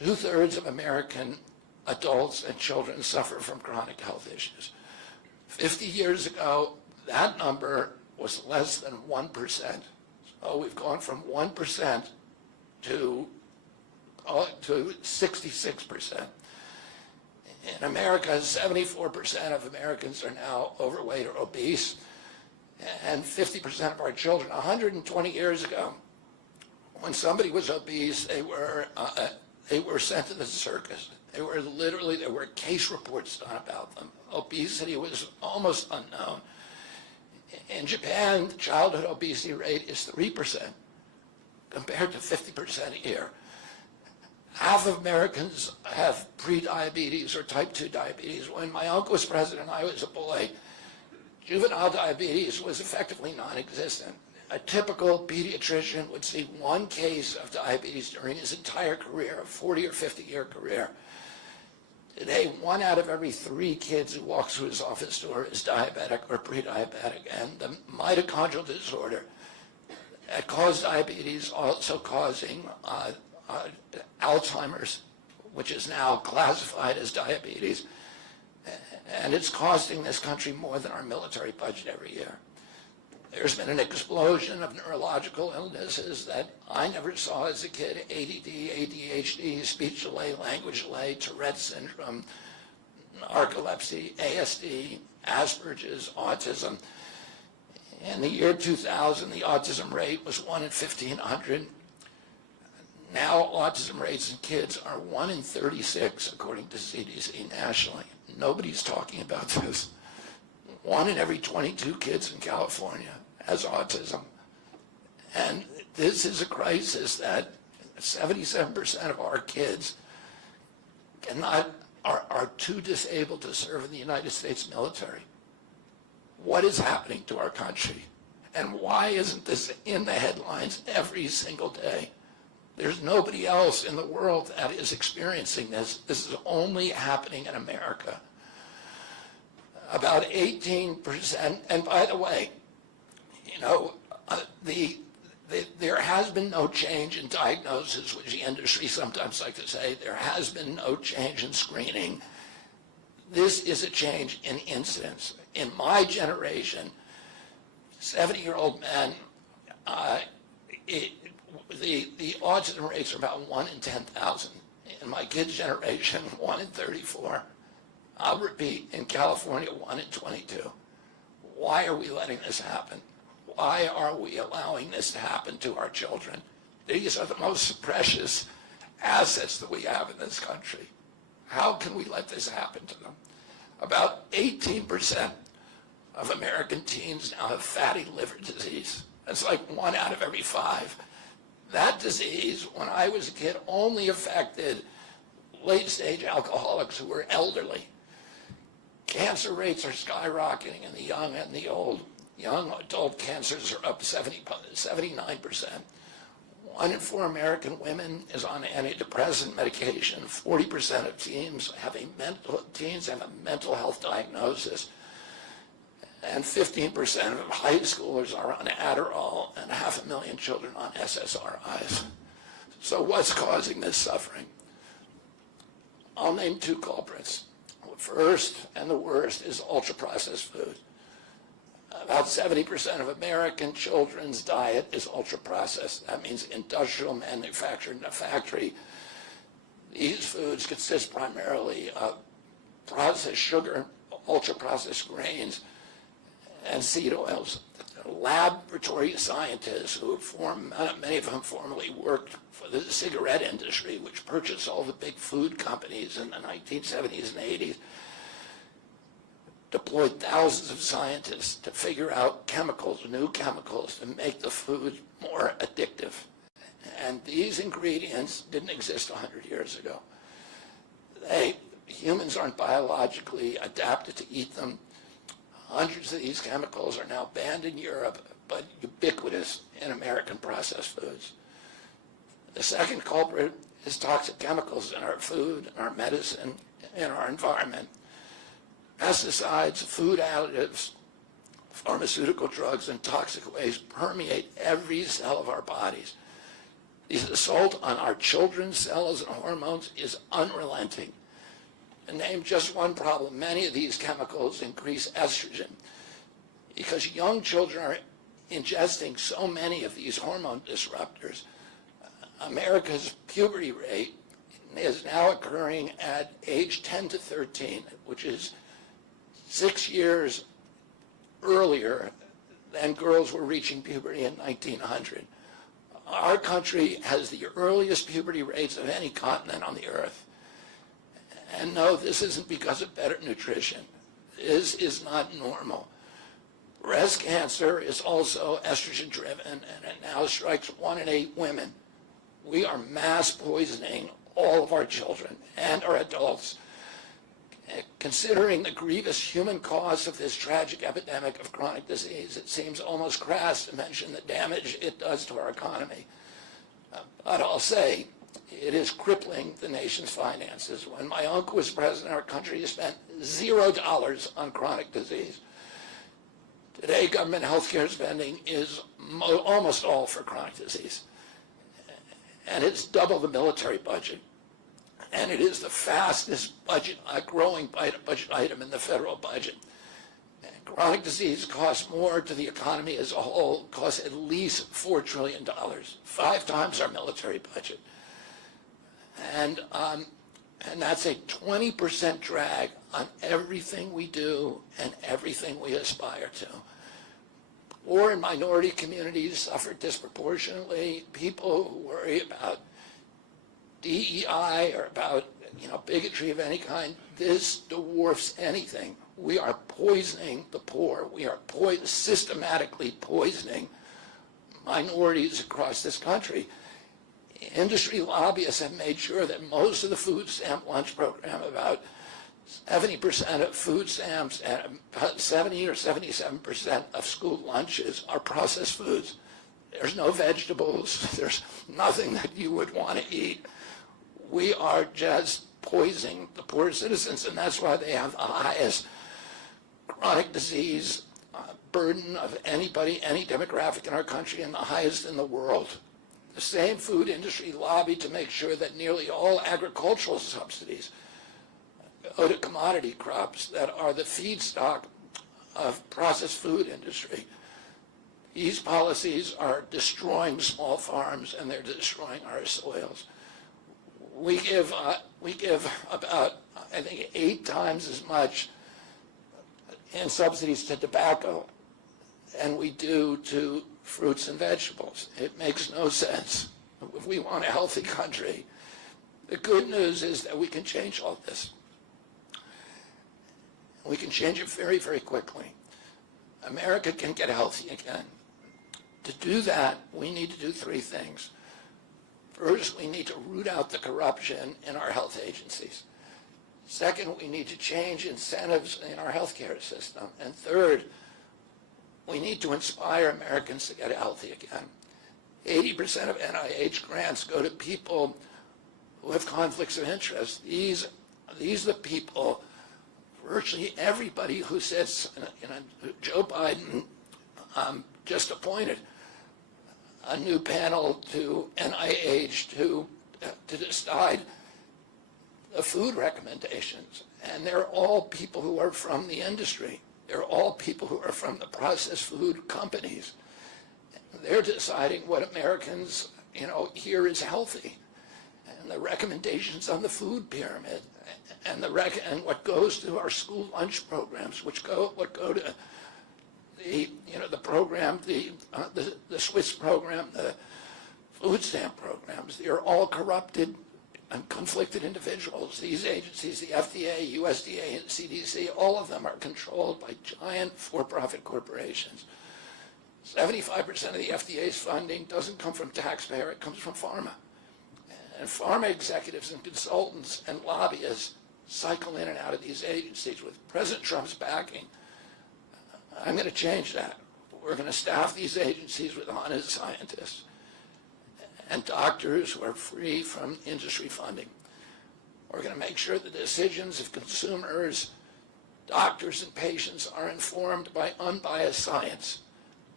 2/3 of American adults and children suffer from chronic health issues. 50 years ago, that number was less than 1%. So we've gone from 1% to 66%. In America, 74% of Americans are now overweight or obese, and 50% of our children. 120 years ago, when somebody was obese, they were sent to the circus. There were case reports done about them. Obesity was almost unknown. In Japan, the childhood obesity rate is 3%, compared to 50% here. Half of Americans have pre-diabetes or type 2 diabetes. When my uncle was president and I was a boy, juvenile diabetes was effectively non-existent. A typical pediatrician would see one case of diabetes during his entire career, a 40 or 50-year career. Today, 1 out of every 3 kids who walks through his office door is diabetic or pre-diabetic, and the mitochondrial disorder that caused diabetes also causing Alzheimer's, which is now classified as diabetes, and it's costing this country more than our military budget every year. There's been an explosion of neurological illnesses that I never saw as a kid: ADD, ADHD, speech delay, language delay, Tourette's syndrome, narcolepsy, ASD, Asperger's, autism. In the year 2000, the autism rate was 1 in 1,500. Now autism rates in kids are 1 in 36, according to CDC nationally. Nobody's talking about this. 1 in every 22 kids in California has autism. And this is a crisis that 77% of our kids are too disabled to serve in the United States military. What is happening to our country? And why isn't this in the headlines every single day? There's nobody else in the world that is experiencing this. This is only happening in America. About 18%, and by the way, there has been no change in diagnosis, which the industry sometimes like to say. There has been no change in screening. This is a change in incidence. In my generation, 70-year-old men, the autism rates are about 1 in 10,000. In my kids' generation, 1 in 34. I'll repeat, in California, 1 in 22. Why are we letting this happen? Why are we allowing this to happen to our children? These are the most precious assets that we have in this country. How can we let this happen to them? About 18% of American teens now have fatty liver disease. That's like 1 out of every 5. That disease, when I was a kid, only affected late-stage alcoholics who were elderly. Cancer rates are skyrocketing in the young and the old. Young adult cancers are up 79%. 1 in 4 American women is on antidepressant medication. 40% of teens have a mental health diagnosis. And 15% of high schoolers are on Adderall, and 500,000 children on SSRIs. So what's causing this suffering? I'll name 2 culprits. First, and the worst, is ultra-processed food. About 70% of American children's diet is ultra-processed. That means industrial, manufactured in a factory. These foods consist primarily of processed sugar, ultra-processed grains, and seed oils. Laboratory scientists who many of them formerly worked for the cigarette industry, which purchased all the big food companies in the 1970s and 80s, deployed thousands of scientists to figure out new chemicals to make the food more addictive. And these ingredients didn't exist 100 years ago. Humans aren't biologically adapted to eat them. Hundreds of these chemicals are now banned in Europe, but ubiquitous in American processed foods. The second culprit is toxic chemicals in our food, in our medicine, in our environment. Pesticides, food additives, pharmaceutical drugs, and toxic waste permeate every cell of our bodies. The assault on our children's cells and hormones is unrelenting. To name just one problem, many of these chemicals increase estrogen. Because young children are ingesting so many of these hormone disruptors, America's puberty rate is now occurring at age 10 to 13, which is 6 years earlier than girls were reaching puberty in 1900. Our country has the earliest puberty rates of any continent on the earth. And no, this isn't because of better nutrition. This is not normal. Breast cancer is also estrogen-driven, and it now strikes 1 in 8 women. We are mass poisoning all of our children and our adults. Considering the grievous human cost of this tragic epidemic of chronic disease, it seems almost crass to mention the damage it does to our economy. But I'll say, it is crippling the nation's finances. When my uncle was president, our country spent $0 on chronic disease. Today, government health care spending is almost all for chronic disease. And it's double the military budget. And it is the fastest growing budget item in the federal budget. And chronic disease costs more to the economy as a whole, costs at least $4 trillion, 5 times our military budget. And that's a 20% drag on everything we do and everything we aspire to. Poor and minority communities suffer disproportionately. People who worry about DEI or about bigotry of any kind, this dwarfs anything. We are poisoning the poor. We are systematically poisoning minorities across this country. Industry lobbyists have made sure that most of the food stamp lunch program, about 70% of food stamps and about 70 or 77% of school lunches are processed foods. There's no vegetables. There's nothing that you would want to eat. We are just poisoning the poor citizens, and that's why they have the highest chronic disease burden of anybody, any demographic in our country, and the highest in the world. The same food industry lobbied to make sure that nearly all agricultural subsidies go to commodity crops that are the feedstock of processed food industry. These policies are destroying small farms, and they're destroying our soils. We give about, I think, 8 times as much in subsidies to tobacco than we do to fruits and vegetables. It makes no sense if we want a healthy country. The good news is that we can change all this. We can change it very, very quickly. America can get healthy again. To do that, we need to do 3 things. First, we need to root out the corruption in our health agencies. Second, we need to change incentives in our healthcare system. And third, we need to inspire Americans to get healthy again. 80% of NIH grants go to people who have conflicts of interest. These are the people, virtually everybody who sits, Joe Biden just appointed a new panel to NIH to decide the food recommendations. And they're all people who are from the industry. They're all people who are from the processed food companies. They're deciding what Americans, here is healthy. And the recommendations on the food pyramid and what goes to our school lunch programs, what go to the program, the Swiss program, the food stamp programs. They're all corrupted and conflicted individuals. These agencies, the FDA, USDA, and CDC, all of them are controlled by giant for-profit corporations. 75% of the FDA's funding doesn't come from taxpayer, it comes from pharma. And pharma executives and consultants and lobbyists cycle in and out of these agencies. With President Trump's backing, I'm going to change that. We're going to staff these agencies with honest scientists and doctors who are free from industry funding. We're going to make sure the decisions of consumers, doctors, and patients are informed by unbiased science.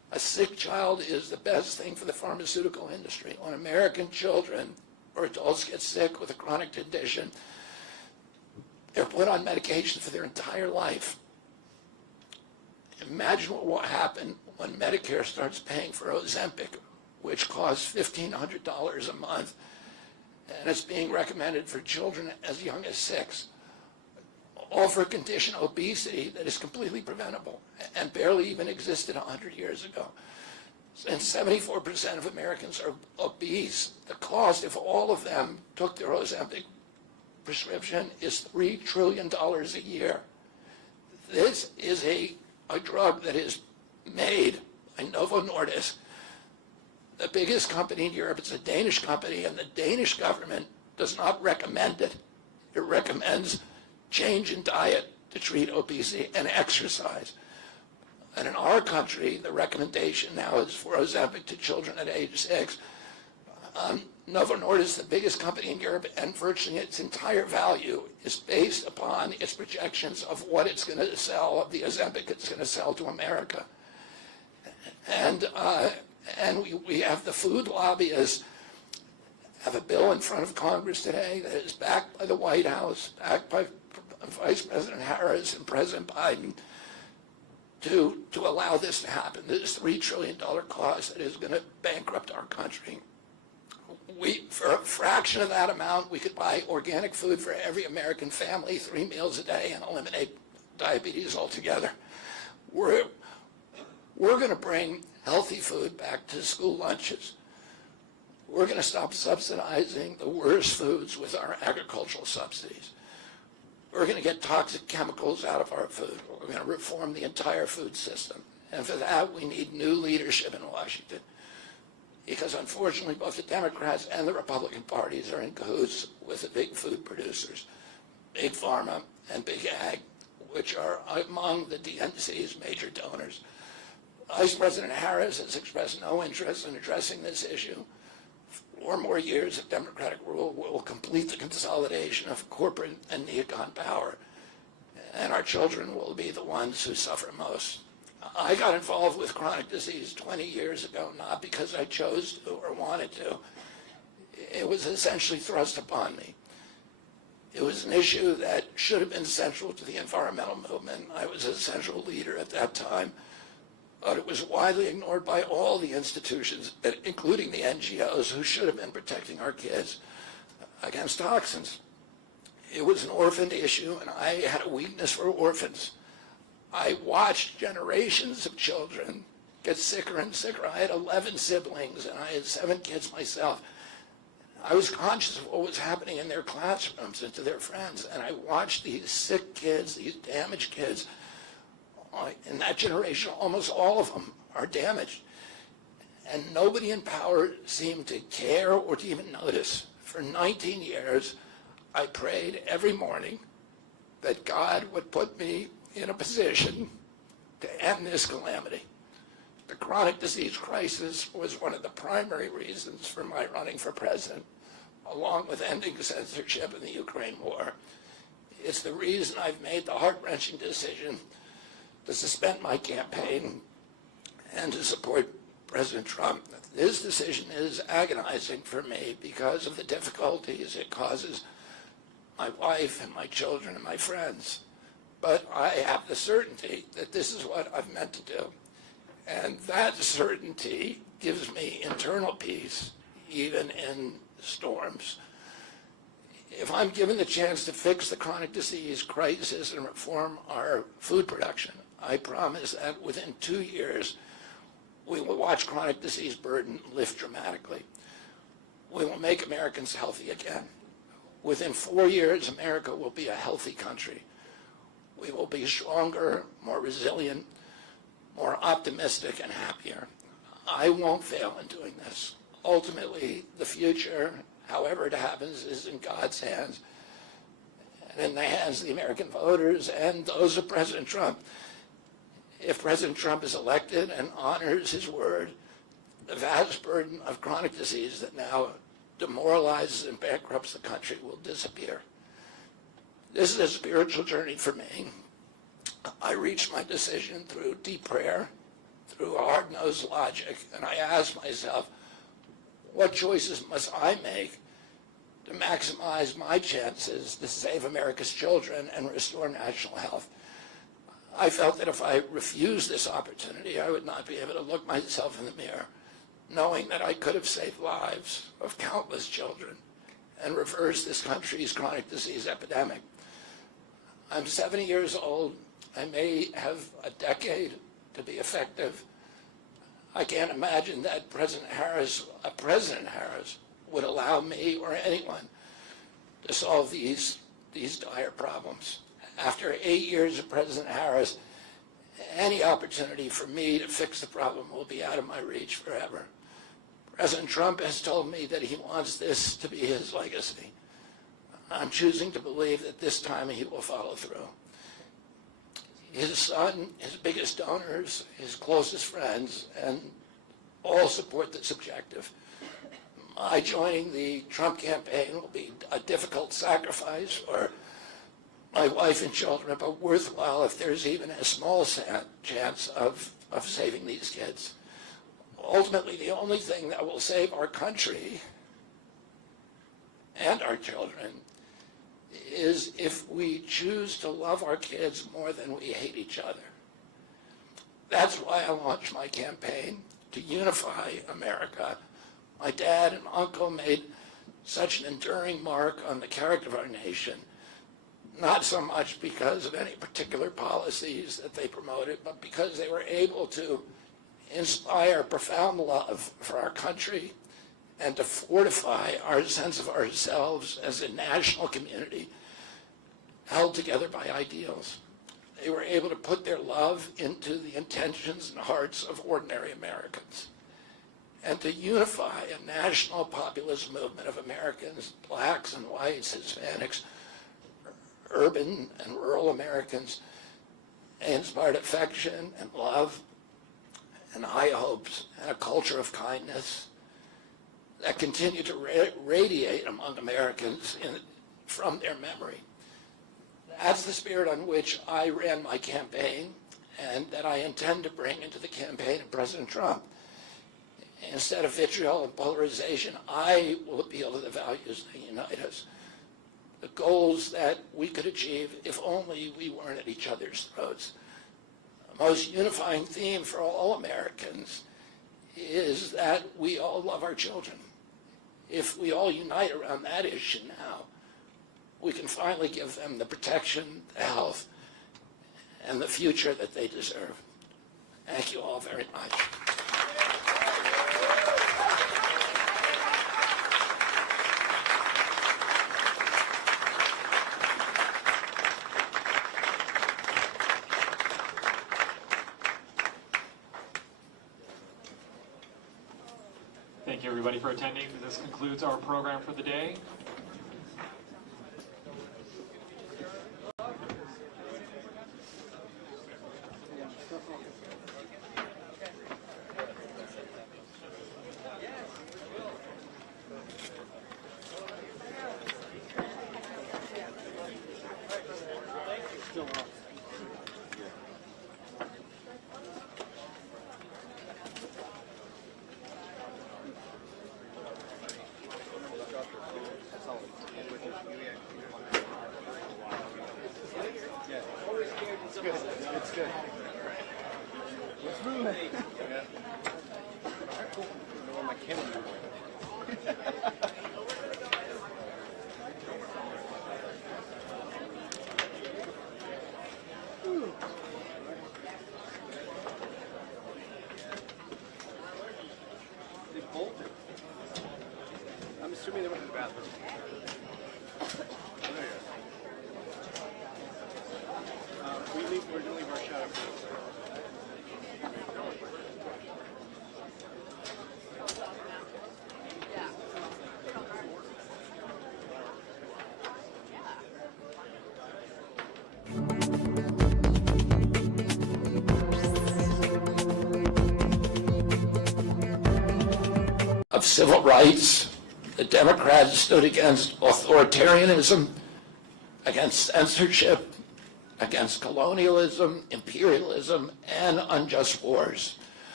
A sick child is the best thing for the pharmaceutical industry. When American children or adults get sick with a chronic condition, they're put on medication for their entire life. Imagine what will happen when Medicare starts paying for Ozempic, which costs $1,500 a month, and it's being recommended for children as young as 6, all for a condition, obesity, that is completely preventable and barely even existed 100 years ago. And 74% of Americans are obese. The cost, if all of them took their Ozempic prescription, is $3 trillion a year. This is a drug that is made by Novo Nordisk, the biggest company in Europe. It's a Danish company, and the Danish government does not recommend it. It recommends change in diet to treat obesity and exercise. And in our country, the recommendation now is for Ozempic to children at age 6. Novo Nordisk, the biggest company in Europe, and virtually its entire value is based upon its projections of what it's going to sell, of the Ozempic it's going to sell to America. And we have the food lobbyists have a bill in front of Congress today that is backed by the White House, backed by Vice President Harris and President Biden, to allow this to happen. This $3 trillion cost that is going to bankrupt our country. For a fraction of that amount, we could buy organic food for every American family, 3 meals a day, and eliminate diabetes altogether. We're going to bring healthy food back to school lunches. We're going to stop subsidizing the worst foods with our agricultural subsidies. We're going to get toxic chemicals out of our food. We're going to reform the entire food system. And for that, we need new leadership in Washington. Because unfortunately, both the Democrats and the Republican parties are in cahoots with the big food producers, Big Pharma and Big Ag, which are among the DNC's major donors. Vice President Harris has expressed no interest in addressing this issue. 4 more years of Democratic rule will complete the consolidation of corporate and neocon power, and our children will be the ones who suffer most. I got involved with chronic disease 20 years ago, not because I chose to or wanted to. It was essentially thrust upon me. It was an issue that should have been central to the environmental movement. I was a central leader at that time, but it was widely ignored by all the institutions, including the NGOs, who should have been protecting our kids against toxins. It was an orphaned issue, and I had a weakness for orphans. I watched generations of children get sicker and sicker. I had 11 siblings, and I had 7 kids myself. I was conscious of what was happening in their classrooms and to their friends, and I watched these sick kids, these damaged kids. In that generation, almost all of them are damaged. And nobody in power seemed to care or to even notice. For 19 years, I prayed every morning that God would put me in a position to end this calamity. The chronic disease crisis was one of the primary reasons for my running for president, along with ending censorship in the Ukraine war. It's the reason I've made the heart-wrenching decision to suspend my campaign and to support President Trump. This decision is agonizing for me because of the difficulties it causes my wife and my children and my friends. But I have the certainty that this is what I've meant to do. And that certainty gives me internal peace, even in storms. If I'm given the chance to fix the chronic disease crisis and reform our food production, I promise that within 2 years, we will watch chronic disease burden lift dramatically. We will make Americans healthy again. Within 4 years, America will be a healthy country. We will be stronger, more resilient, more optimistic, and happier. I won't fail in doing this. Ultimately, the future, however it happens, is in God's hands and in the hands of the American voters and those of President Trump. If President Trump is elected and honors his word, the vast burden of chronic disease that now demoralizes and bankrupts the country will disappear. This is a spiritual journey for me. I reached my decision through deep prayer, through hard-nosed logic, and I asked myself, what choices must I make to maximize my chances to save America's children and restore national health? I felt that if I refused this opportunity, I would not be able to look myself in the mirror, knowing that I could have saved lives of countless children and reversed this country's chronic disease epidemic. I'm 70 years old. I may have a decade to be effective. I can't imagine that President Harris would allow me or anyone to solve these dire problems. After 8 years of President Harris, any opportunity for me to fix the problem will be out of my reach forever. President Trump has told me that he wants this to be his legacy. I'm choosing to believe that this time he will follow through. His son, his biggest donors, his closest friends, and all support this objective. My joining the Trump campaign will be a difficult sacrifice for my wife and children, but worthwhile if there's even a small chance of saving these kids. Ultimately, the only thing that will save our country and our children is if we choose to love our kids more than we hate each other. That's why I launched my campaign to unify America. My dad and uncle made such an enduring mark on the character of our nation, not so much because of any particular policies that they promoted, but because they were able to inspire profound love for our country and to fortify our sense of ourselves as a national community held together by ideals. They were able to put their love into the intentions and hearts of ordinary Americans and to unify a national populist movement of Americans, blacks and whites, Hispanics, urban and rural Americans. They inspired affection and love and high hopes and a culture of kindness that continue to radiate among Americans from their memory. That's the spirit on which I ran my campaign and that I intend to bring into the campaign of President Trump. Instead of vitriol and polarization, I will appeal to the values that unite us, the goals that we could achieve if only we weren't at each other's throats. The most unifying theme for all Americans is that we all love our children. If we all unite around that issue now, we can finally give them the protection, the health, and the future that they deserve. Thank you all very much. Thank you, everybody, for attending. This concludes our program for the day. It's good. Let's move it. Yeah. All right, cool. I don't know where my camera They bolted. I'm assuming they went to the bathroom. We're going to leave our shot up here. Of civil rights, the Democrats stood against authoritarianism, against censorship, against colonialism, imperialism, and unjust wars.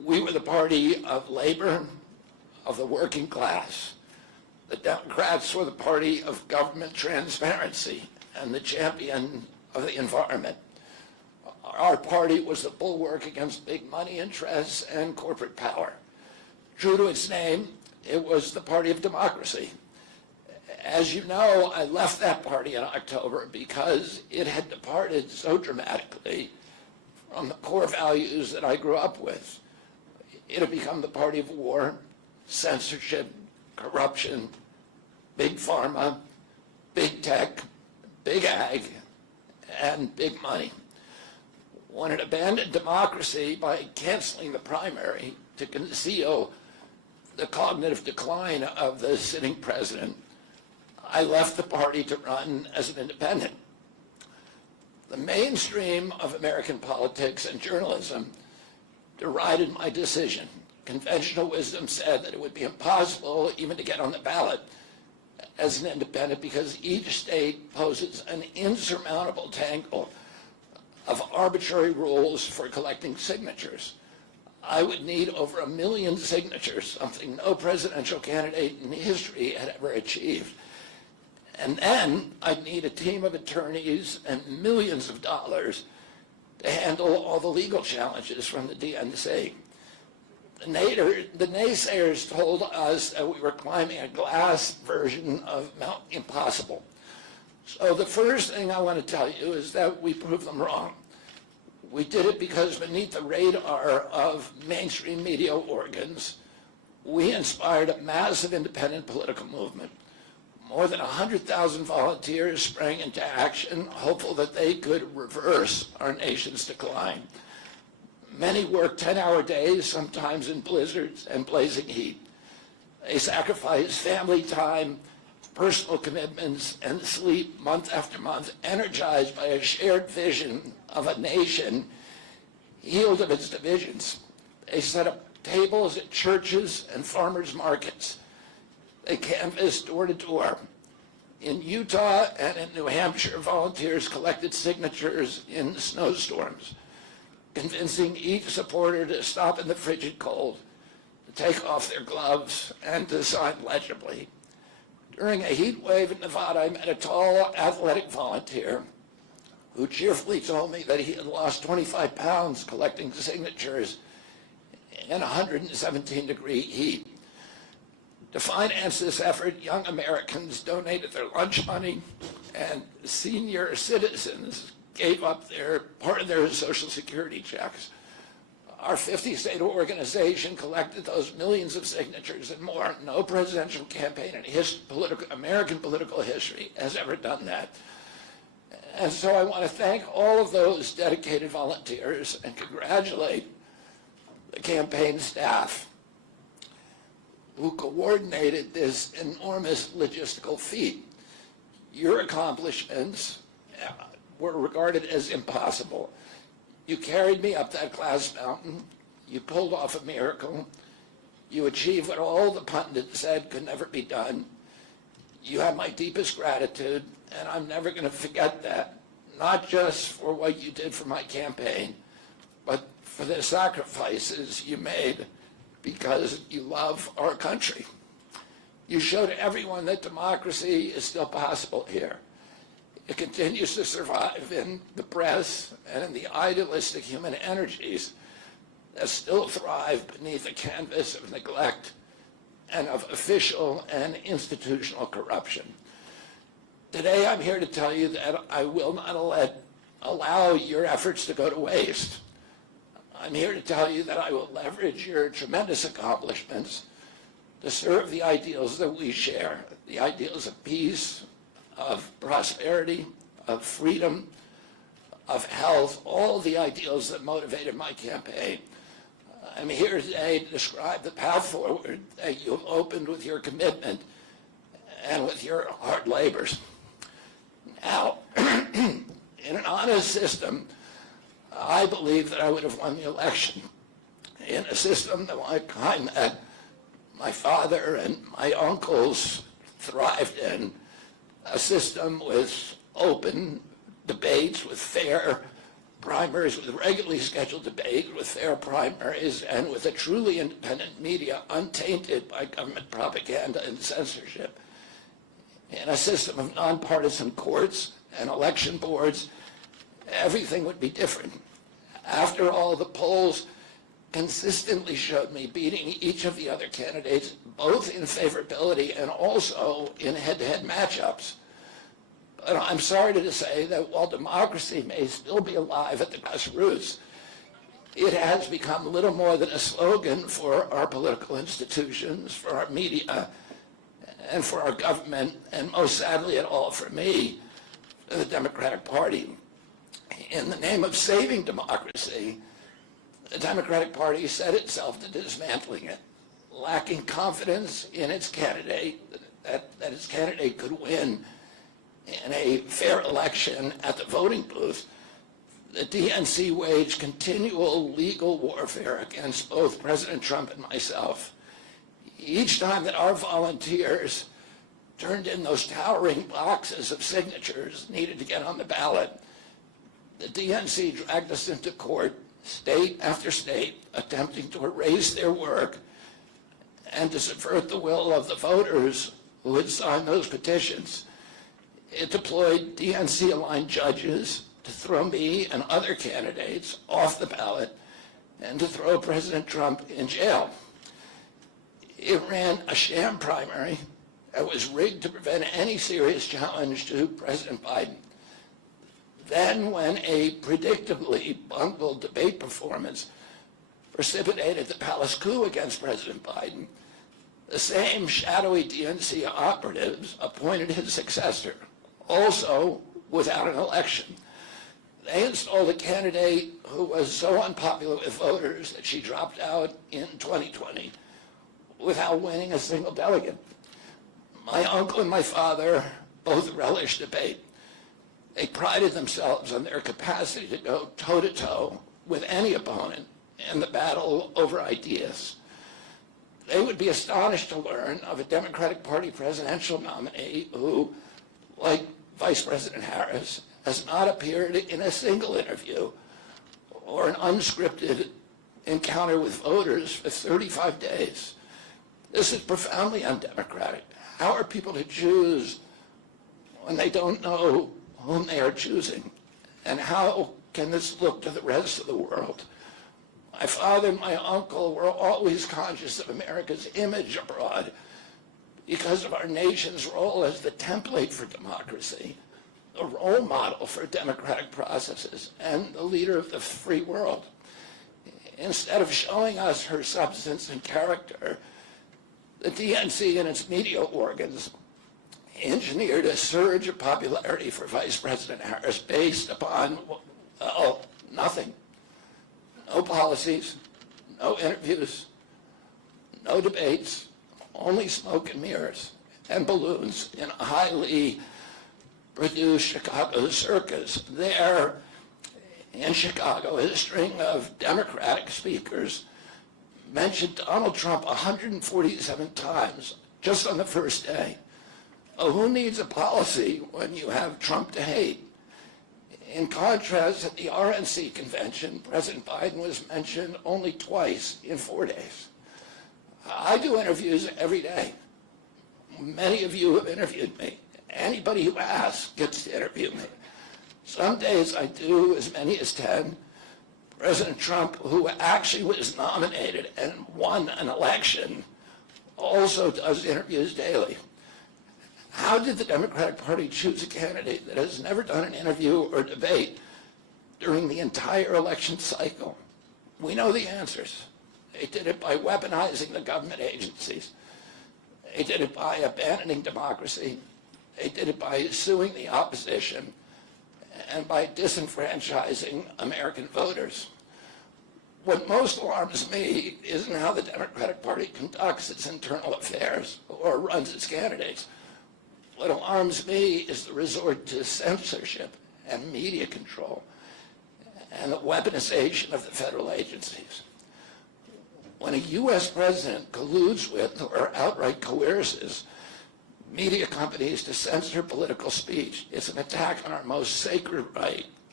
We were the party of labor, of the working class. The Democrats were the party of government transparency and the champion of the environment. Our party was the bulwark against big money interests and corporate power. True to its name, it was the party of democracy. As you know, I left that party in October because it had departed so dramatically from the core values that I grew up with. It had become the party of war, censorship, corruption, big pharma, big tech, big ag, and big money. When it abandoned democracy by canceling the primary to conceal the cognitive decline of the sitting president, I left the party to run as an independent. The mainstream of American politics and journalism derided my decision. Conventional wisdom said that it would be impossible even to get on the ballot as an independent because each state poses an insurmountable tangle of arbitrary rules for collecting signatures. I would need over 1 million signatures, something no presidential candidate in history had ever achieved. And then I'd need a team of attorneys and millions of dollars to handle all the legal challenges from the DNC. The naysayers told us that we were climbing a glass version of Mount Impossible. So the first thing I want to tell you is that we proved them wrong. We did it because beneath the radar of mainstream media organs, we inspired a massive independent political movement. More than 100,000 volunteers sprang into action, hopeful that they could reverse our nation's decline. Many worked 10-hour days, sometimes in blizzards and blazing heat. They sacrificed family time, personal commitments, and sleep month after month, energized by a shared vision of a nation healed of its divisions. They set up tables at churches and farmers' markets. They canvassed door to door. In Utah and in New Hampshire, volunteers collected signatures in snowstorms, convincing each supporter to stop in the frigid cold, to take off their gloves, and to sign legibly. During a heat wave in Nevada, I met a tall, athletic volunteer who cheerfully told me that he had lost 25 pounds collecting signatures in 117-degree heat. To finance this effort, young Americans donated their lunch money, and senior citizens gave up part of their Social Security checks. Our 50-state organization collected those millions of signatures and more. No presidential campaign in American political history has ever done that. And so I want to thank all of those dedicated volunteers and congratulate the campaign staff who coordinated this enormous logistical feat. Your accomplishments were regarded as impossible. You carried me up that glass mountain. You pulled off a miracle. You achieved what all the pundits said could never be done. You have my deepest gratitude, and I'm never going to forget that, not just for what you did for my campaign, but for the sacrifices you made because you love our country. You showed everyone that democracy is still possible here. It continues to survive in the press and in the idealistic human energies that still thrive beneath the canvas of neglect and of official and institutional corruption. Today, I'm here to tell you that I will not allow your efforts to go to waste. I'm here to tell you that I will leverage your tremendous accomplishments to serve the ideals that we share, the ideals of peace, of prosperity, of freedom, of health, all the ideals that motivated my campaign. I'm here today to describe the path forward that you have opened with your commitment and with your hard labors. Now, in an honest system, I believe that I would have won the election. In a system like kind that my father and my uncles thrived in, a system with open debates, with fair, primaries with regularly scheduled debate, with fair primaries, and with a truly independent media untainted by government propaganda and censorship. In a system of nonpartisan courts and election boards, everything would be different. After all, the polls consistently showed me beating each of the other candidates, both in favorability and also in head-to-head matchups. But I'm sorry to say that while democracy may still be alive at the grassroots, it has become little more than a slogan for our political institutions, for our media, and for our government, and most sadly at all for me, for the Democratic Party. In the name of saving democracy, the Democratic Party set itself to dismantling it, lacking confidence in its candidate, that its candidate could win in a fair election at the voting booth. The DNC waged continual legal warfare against both President Trump and myself. Each time that our volunteers turned in those towering boxes of signatures needed to get on the ballot, the DNC dragged us into court, state after state, attempting to erase their work and to subvert the will of the voters who had signed those petitions. It deployed DNC-aligned judges to throw me and other candidates off the ballot and to throw President Trump in jail. It ran a sham primary that was rigged to prevent any serious challenge to President Biden. Then, when a predictably bungled debate performance precipitated the palace coup against President Biden, the same shadowy DNC operatives appointed his successor, also without an election. They installed a candidate who was so unpopular with voters that she dropped out in 2020 without winning a single delegate. My uncle and my father both relished debate. They prided themselves on their capacity to go toe-to-toe with any opponent in the battle over ideas. They would be astonished to learn of a Democratic Party presidential nominee who, like Vice President Harris, has not appeared in a single interview or an unscripted encounter with voters for 35 days. This is profoundly undemocratic. How are people to choose when they don't know whom they are choosing? And how can this look to the rest of the world? My father and my uncle were always conscious of America's image abroad because of our nation's role as the template for democracy, the role model for democratic processes, and the leader of the free world. Instead of showing us her substance and character, the DNC and its media organs engineered a surge of popularity for Vice President Harris based upon, well, nothing. No policies, no interviews, no debates, only smoke and mirrors and balloons in a highly produced Chicago circus. There in Chicago, a string of Democratic speakers mentioned Donald Trump 147 times just on the first day. Oh, who needs a policy when you have Trump to hate? In contrast, at the RNC convention, President Biden was mentioned only twice in 4 days. I do interviews every day. Many of you have interviewed me. Anybody who asks gets to interview me. Some days I do as many as 10. President Trump, who actually was nominated and won an election, also does interviews daily. How did the Democratic Party choose a candidate that has never done an interview or debate during the entire election cycle? We know the answers. They did it by weaponizing the government agencies. They did it by abandoning democracy. They did it by suing the opposition and by disenfranchising American voters. What most alarms me isn't how the Democratic Party conducts its internal affairs or runs its candidates. What alarms me is the resort to censorship and media control and the weaponization of the federal agencies. When a U.S. president colludes with or outright coerces media companies to censor political speech, it's an attack on our most sacred right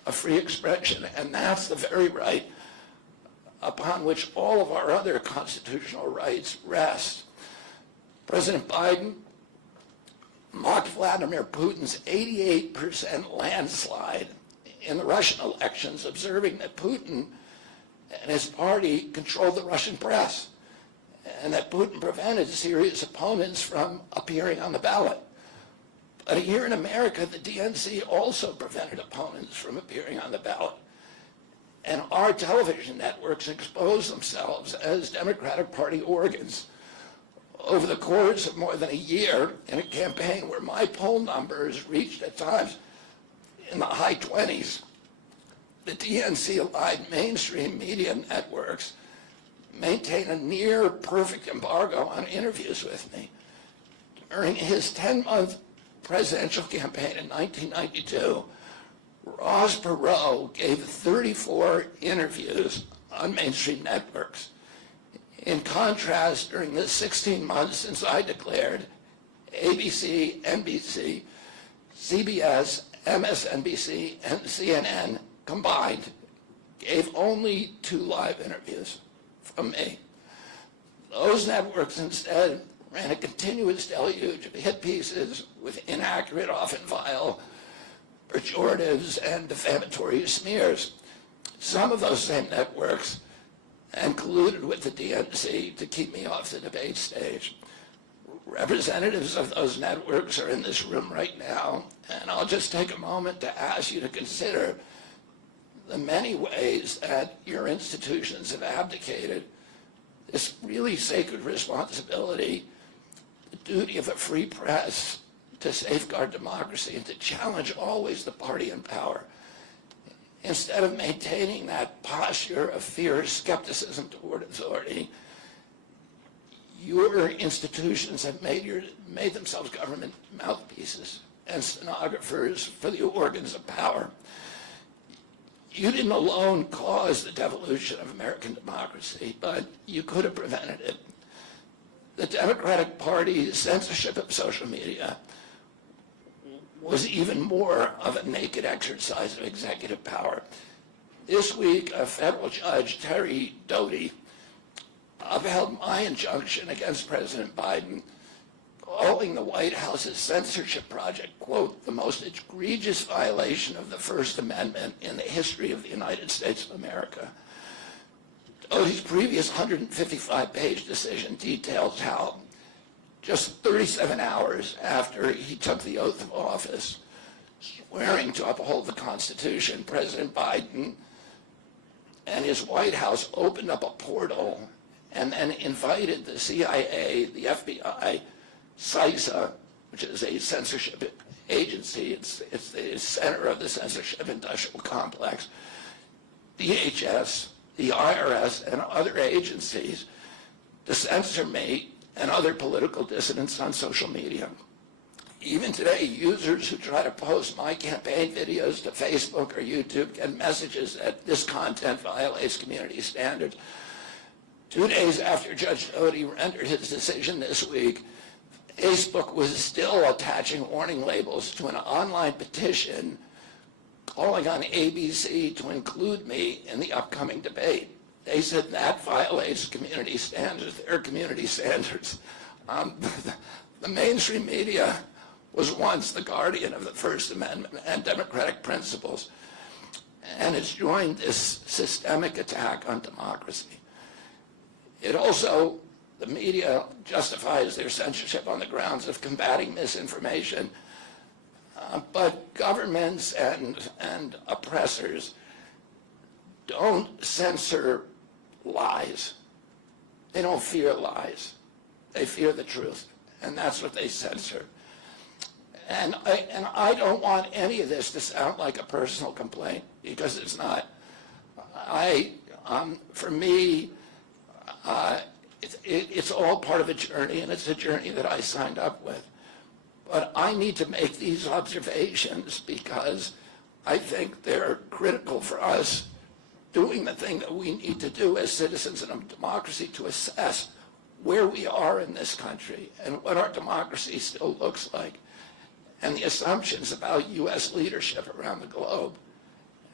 of free expression, and that's the very right upon which all of our other constitutional rights rest. President Biden mocked Vladimir Putin's 88% landslide in the Russian elections, observing that Putin and his party controlled the Russian press, and that Putin prevented serious opponents from appearing on the ballot. But here in America, the DNC also prevented opponents from appearing on the ballot. And our television networks exposed themselves as Democratic Party organs over the course of more than a year in a campaign where my poll numbers reached at times in the high 20s. The DNC-aligned mainstream media networks maintain a near perfect embargo on interviews with me. During his 10-month presidential campaign in 1992, Ross Perot gave 34 interviews on mainstream networks. In contrast, during the 16 months since I declared, ABC, NBC, CBS, MSNBC, and CNN combined gave only 2 live interviews from me. Those networks instead ran a continuous deluge of hit pieces with inaccurate, often vile, pejoratives and defamatory smears. Some of those same networks and colluded with the DNC to keep me off the debate stage. Representatives of those networks are in this room right now, and I'll just take a moment to ask you to consider the many ways that your institutions have abdicated this really sacred responsibility, the duty of a free press to safeguard democracy and to challenge always the party in power. Instead of maintaining that posture of fear, skepticism toward authority, your institutions have made themselves government mouthpieces and stenographers for the organs of power. You didn't alone cause the devolution of American democracy, but you could have prevented it. The Democratic Party's censorship of social media was even more of a naked exercise of executive power. This week, a federal judge, Terry Doty, upheld my injunction against President Biden, calling the White House's censorship project, quote, the most egregious violation of the First Amendment in the history of the United States of America. Doty's previous 155-page decision details how just 37 hours after he took the oath of office, swearing to uphold the Constitution, President Biden and his White House opened up a portal and then invited the CIA, the FBI, CISA, which is a censorship agency, it's the center of the censorship industrial complex, DHS, the IRS, and other agencies to censor me and other political dissidents on social media. Even today, users who try to post my campaign videos to Facebook or YouTube get messages that this content violates community standards. 2 days after Judge Doty rendered his decision this week, Facebook was still attaching warning labels to an online petition calling on ABC to include me in the upcoming debate. They said that violates community standards, their community standards. The mainstream media was once the guardian of the First Amendment and democratic principles, and it's joined this systemic attack on democracy. It also, the media justifies their censorship on the grounds of combating misinformation, but governments and oppressors don't censor lies. They don't fear lies. They fear the truth, and that's what they censor. And I don't want any of this to sound like a personal complaint, because it's not. For me, it's all part of a journey, and it's a journey that I signed up with. But I need to make these observations because I think they're critical for us doing the thing that we need to do as citizens in a democracy to assess where we are in this country and what our democracy still looks like, and the assumptions about U.S. leadership around the globe.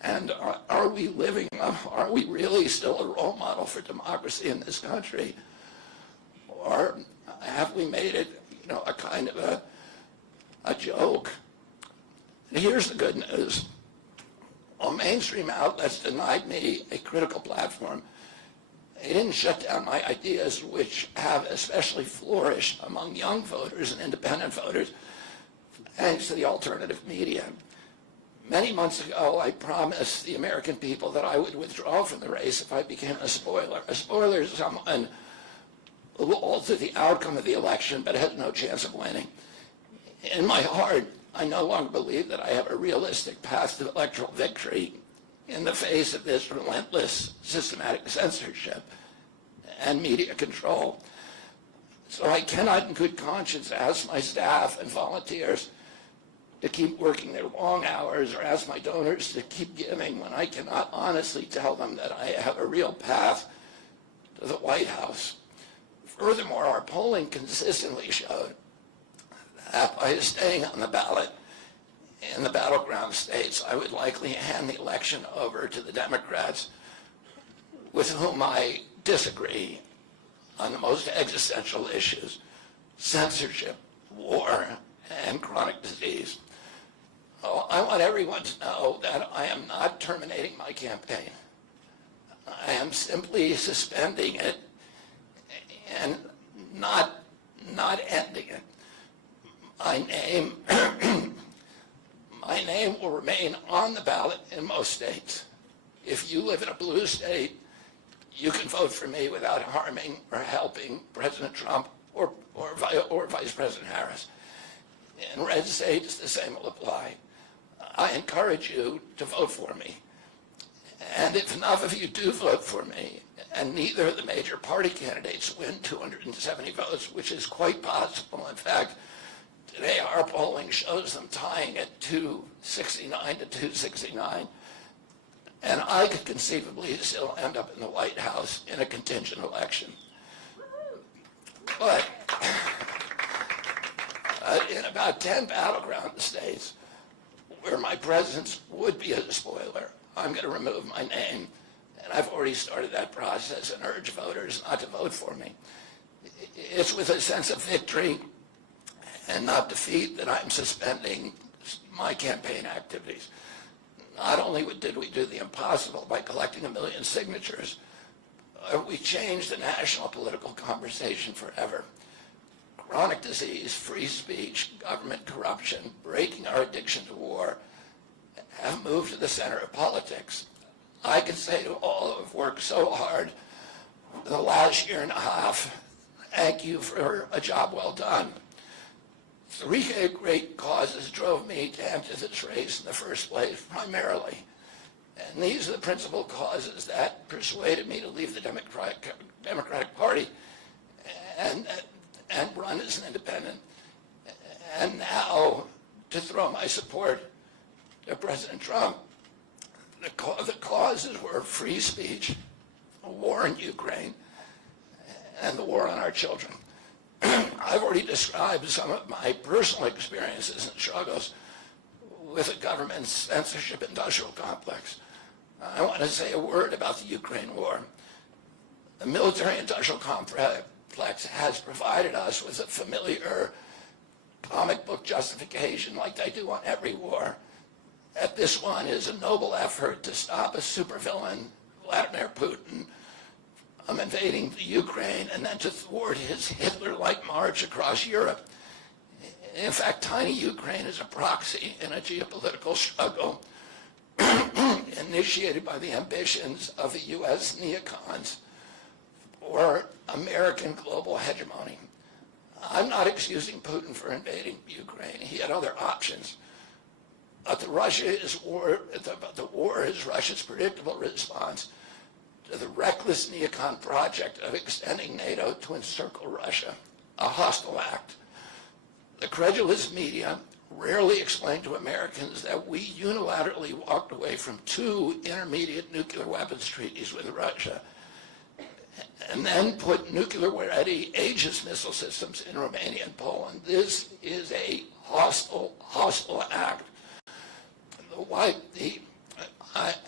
And are we really still a role model for democracy in this country? Or have we made it, a kind of a joke? And here's the good news. While mainstream outlets denied me a critical platform, they didn't shut down my ideas, which have especially flourished among young voters and independent voters, thanks to the alternative media. Many months ago, I promised the American people that I would withdraw from the race if I became a spoiler. A spoiler is someone who will alter the outcome of the election but has no chance of winning. In my heart, I no longer believe that I have a realistic path to electoral victory in the face of this relentless systematic censorship and media control. So I cannot in good conscience ask my staff and volunteers to keep working their long hours or ask my donors to keep giving when I cannot honestly tell them that I have a real path to the White House. Furthermore, our polling consistently showed that by staying on the ballot in the battleground states, I would likely hand the election over to the Democrats, with whom I disagree on the most existential issues: censorship, war, and chronic disease. Oh, I want everyone to know that I am not terminating my campaign. I am simply suspending it and not ending it. My name will remain on the ballot in most states. If you live in a blue state, you can vote for me without harming or helping President Trump or Vice President Harris. In red states, the same will apply. I encourage you to vote for me. And if enough of you do vote for me, and neither of the major party candidates win 270 votes, which is quite possible. In fact, today our polling shows them tying at 269 to 269. And I could conceivably still end up in the White House in a contingent election. But in about 10 battleground states where my presence would be a spoiler, I'm going to remove my name. And I've already started that process and urge voters not to vote for me. It's with a sense of victory and not defeat that I'm suspending my campaign activities. Not only did we do the impossible by collecting 1 million signatures, we changed the national political conversation forever. Chronic disease, free speech, government corruption, breaking our addiction to war have moved to the center of politics. I can say to all who have worked so hard the last year and a half, thank you for a job well done. 3 great causes drove me to enter this race in the first place, primarily. And these are the principal causes that persuaded me to leave the Democratic Party and run as an independent. And now to throw my support to President Trump. The causes were free speech, a war in Ukraine, and the war on our children. I've already described some of my personal experiences and struggles with the government's censorship industrial complex. I want to say a word about the Ukraine war. The military industrial complex has provided us with a familiar comic book justification like they do on every war. That this one is a noble effort to stop a supervillain, Vladimir Putin, from invading the Ukraine and then to thwart his Hitler-like march across Europe. In fact, tiny Ukraine is a proxy in a geopolitical struggle initiated by the ambitions of the U.S. neocons for American global hegemony. I'm not excusing Putin for invading Ukraine. He had other options. But the war is Russia's predictable response to the reckless neocon project of extending NATO to encircle Russia, a hostile act. The credulous media rarely explain to Americans that we unilaterally walked away from 2 intermediate nuclear weapons treaties with Russia and then put nuclear-ready Aegis missile systems in Romania and Poland. This is a hostile act.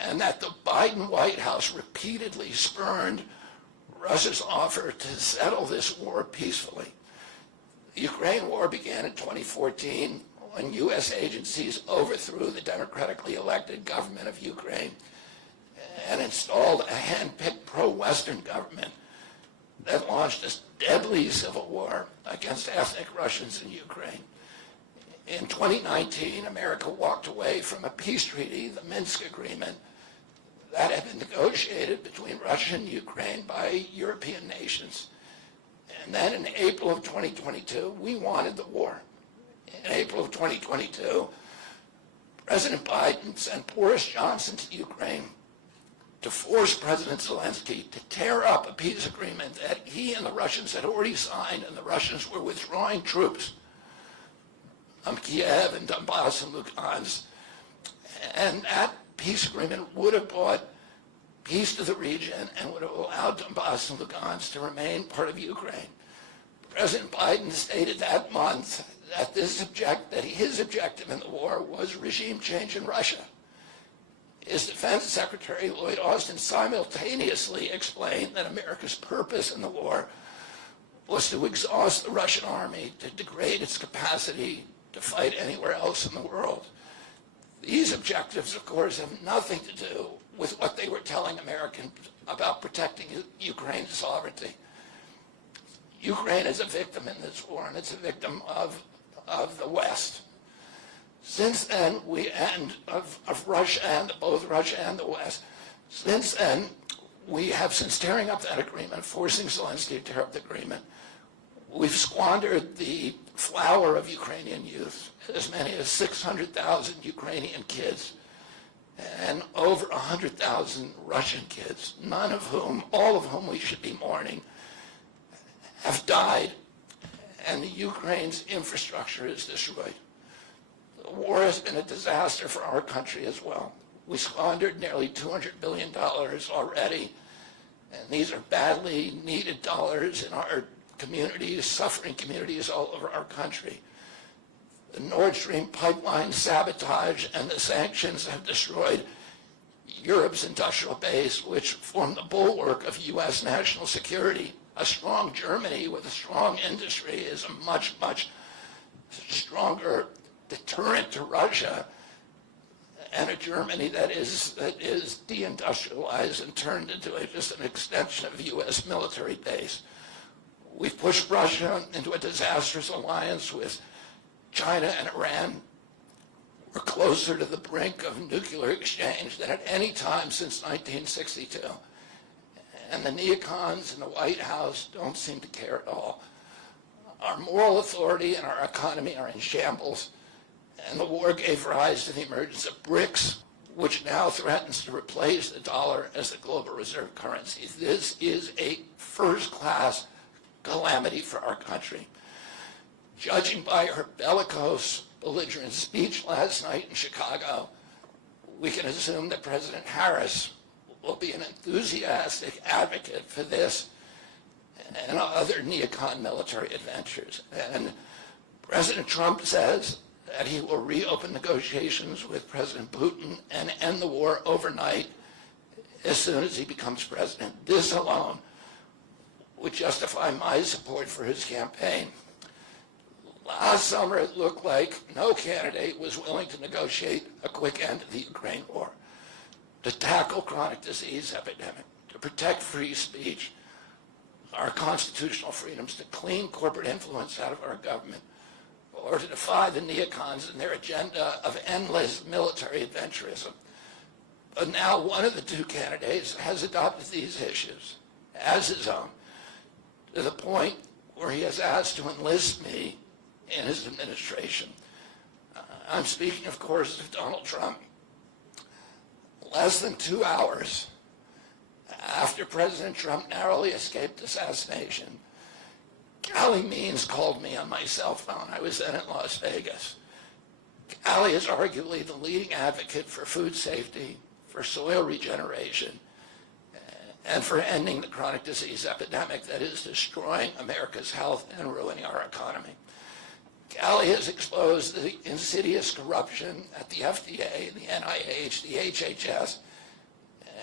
and that the Biden White House repeatedly spurned Russia's offer to settle this war peacefully. The Ukraine war began in 2014 when U.S. agencies overthrew the democratically elected government of Ukraine and installed a hand-picked pro-Western government that launched a deadly civil war against ethnic Russians in Ukraine. In 2019, America walked away from a peace treaty, the Minsk Agreement, that had been negotiated between Russia and Ukraine by European nations. And then in April of 2022, we wanted the war. In April of 2022, President Biden sent Boris Johnson to Ukraine to force President Zelensky to tear up a peace agreement that he and the Russians had already signed, and the Russians were withdrawing troops from Kiev and Donbass and Lugansk. And that peace agreement would have brought peace to the region and would have allowed Donbass and Lugansk to remain part of Ukraine. President Biden stated that month that his objective in the war was regime change in Russia. His Defense Secretary, Lloyd Austin, simultaneously explained that America's purpose in the war was to exhaust the Russian army, to degrade its capacity to fight anywhere else in the world. These objectives, of course, have nothing to do with what they were telling Americans about protecting Ukraine's sovereignty. Ukraine is a victim in this war, and it's a victim of the West. Since then, of Russia and both Russia and the West, since then, we have, since tearing up that agreement, forcing Zelensky to tear up the agreement, we've squandered the flower of Ukrainian youth, as many as 600,000 Ukrainian kids, and over 100,000 Russian kids, all of whom we should be mourning, have died, and the Ukraine's infrastructure is destroyed. The war has been a disaster for our country as well. We squandered nearly $200 billion already, and these are badly needed dollars in our communities, suffering communities all over our country. The Nord Stream pipeline sabotage and the sanctions have destroyed Europe's industrial base, which formed the bulwark of U.S. national security. A strong Germany with a strong industry is a much, much stronger deterrent to Russia, and a Germany that is deindustrialized and turned into just an extension of a U.S. military base. We've pushed Russia into a disastrous alliance with China and Iran. We're closer to the brink of nuclear exchange than at any time since 1962. And the neocons in the White House don't seem to care at all. Our moral authority and our economy are in shambles, and the war gave rise to the emergence of BRICS, which now threatens to replace the dollar as the global reserve currency. This is a first-class calamity for our country. Judging by her bellicose, belligerent speech last night in Chicago, we can assume that President Harris will be an enthusiastic advocate for this and other neocon military adventures. And President Trump says that he will reopen negotiations with President Putin and end the war overnight as soon as he becomes president. This alone would justify my support for his campaign. Last summer, it looked like no candidate was willing to negotiate a quick end to the Ukraine war, to tackle chronic disease epidemic, to protect free speech, our constitutional freedoms, to clean corporate influence out of our government, or to defy the neocons and their agenda of endless military adventurism. But now one of the two candidates has adopted these issues as his own, to the point where he has asked to enlist me in his administration. I'm speaking, of course, of Donald Trump. Less than 2 hours after President Trump narrowly escaped assassination, Callie Means called me on my cell phone. I was then in Las Vegas. Callie is arguably the leading advocate for food safety, for soil regeneration, and for ending the chronic disease epidemic that is destroying America's health and ruining our economy. Callie has exposed the insidious corruption at the FDA, the NIH, the HHS,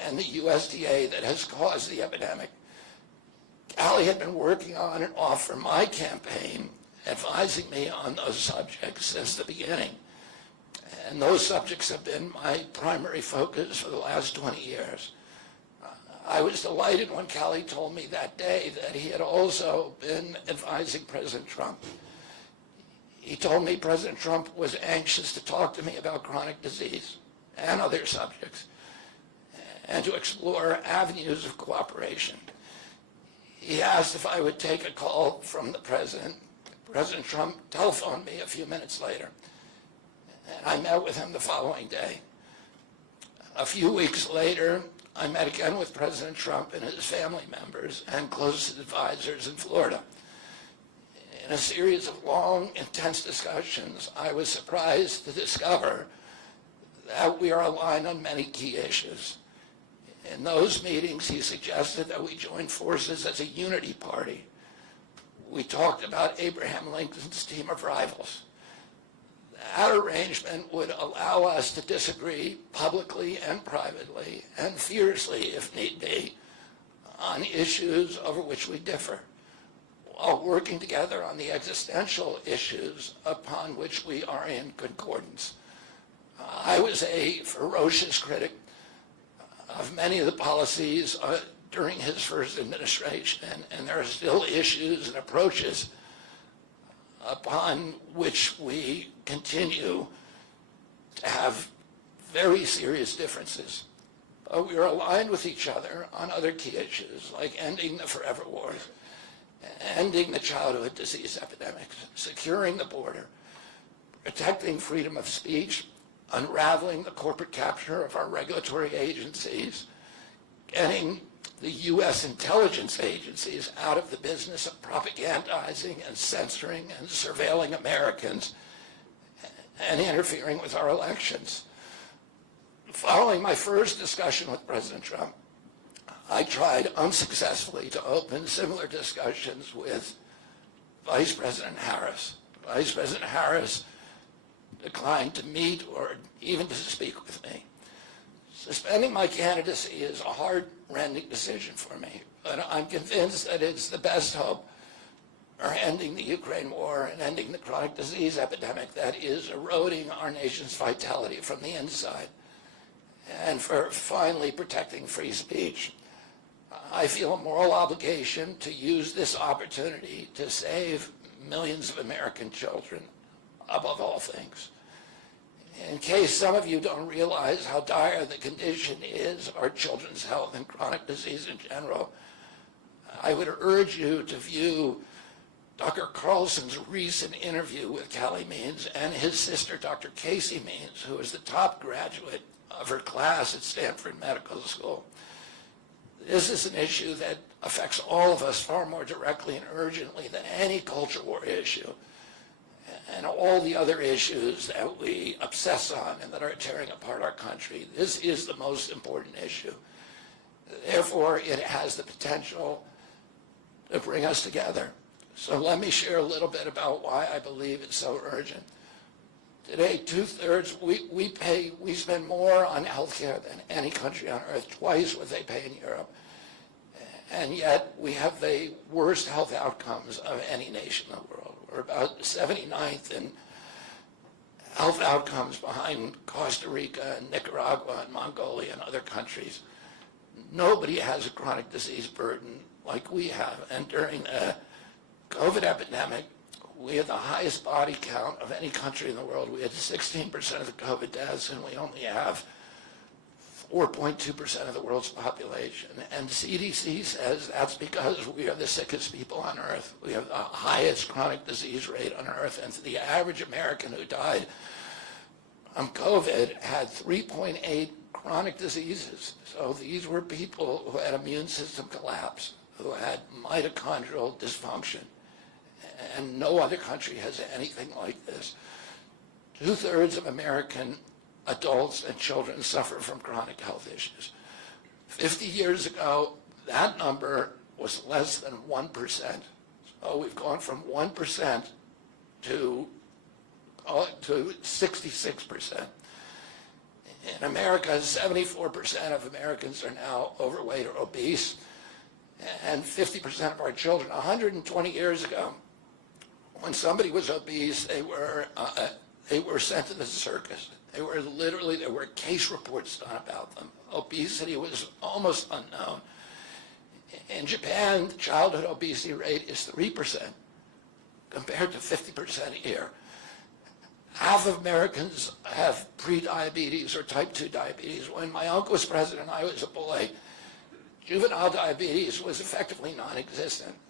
and the USDA that has caused the epidemic. Callie had been working on and off for my campaign, advising me on those subjects since the beginning. And those subjects have been my primary focus for the last 20 years. I was delighted when Callie told me that day that he had also been advising President Trump. He told me President Trump was anxious to talk to me about chronic disease and other subjects, and to explore avenues of cooperation. He asked if I would take a call from the president. President Trump telephoned me a few minutes later, and I met with him the following day. A few weeks later, I met again with President Trump and his family members and closest advisors in Florida. In a series of long, intense discussions, I was surprised to discover that we are aligned on many key issues. In those meetings, he suggested that we join forces as a unity party. We talked about Abraham Lincoln's team of rivals. That arrangement would allow us to disagree publicly and privately, and fiercely if need be, on issues over which we differ, while working together on the existential issues upon which we are in concordance. I was a ferocious critic of many of the policies during his first administration, and there are still issues and approaches upon which we continue to have very serious differences. But we are aligned with each other on other key issues, like ending the forever wars, ending the childhood disease epidemics, securing the border, protecting freedom of speech, unraveling the corporate capture of our regulatory agencies, getting the U.S. intelligence agencies out of the business of propagandizing and censoring and surveilling Americans and interfering with our elections. Following my first discussion with President Trump, I tried unsuccessfully to open similar discussions with Vice President Harris. Vice President Harris declined to meet or even to speak with me. Suspending my candidacy is a heart-rending decision for me, but I'm convinced that it's the best hope for ending the Ukraine war and ending the chronic disease epidemic that is eroding our nation's vitality from the inside, and for finally protecting free speech. I feel a moral obligation to use this opportunity to save millions of American children above all things. In case some of you don't realize how dire the condition is of our children's health and chronic disease in general, I would urge you to view Dr. Carlson's recent interview with Callie Means and his sister, Dr. Casey Means, who is the top graduate of her class at Stanford Medical School. This is an issue that affects all of us far more directly and urgently than any culture war issue, and all the other issues that we obsess on and that are tearing apart our country. This is the most important issue. Therefore, it has the potential to bring us together. So let me share a little bit about why I believe it's so urgent. Today, two-thirds, we spend more on healthcare than any country on earth, twice what they pay in Europe. And yet, we have the worst health outcomes of any nation in the world. We're about 79th in health outcomes behind Costa Rica and Nicaragua and Mongolia and other countries. Nobody has a chronic disease burden like we have. And during the COVID epidemic, we had the highest body count of any country in the world. We had 16% of the COVID deaths, and we only have 4.2% of the world's population. And CDC says that's because we are the sickest people on earth. We have the highest chronic disease rate on earth, and the average American who died from COVID had 3.8 chronic diseases. So these were people who had immune system collapse, who had mitochondrial dysfunction. And no other country has anything like this. Two-thirds of American adults and children suffer from chronic health issues. 50 years ago, that number was less than 1%. So we've gone from 1% to 66%. In America, 74% of Americans are now overweight or obese, and 50% of our children. 120 years ago, when somebody was obese, they were sent to the circus. There were case reports done about them. Obesity was almost unknown. In Japan, the childhood obesity rate is 3%, compared to 50% here. Half of Americans have pre-diabetes or type 2 diabetes. When my uncle was president, I was a boy. Juvenile diabetes was effectively non-existent.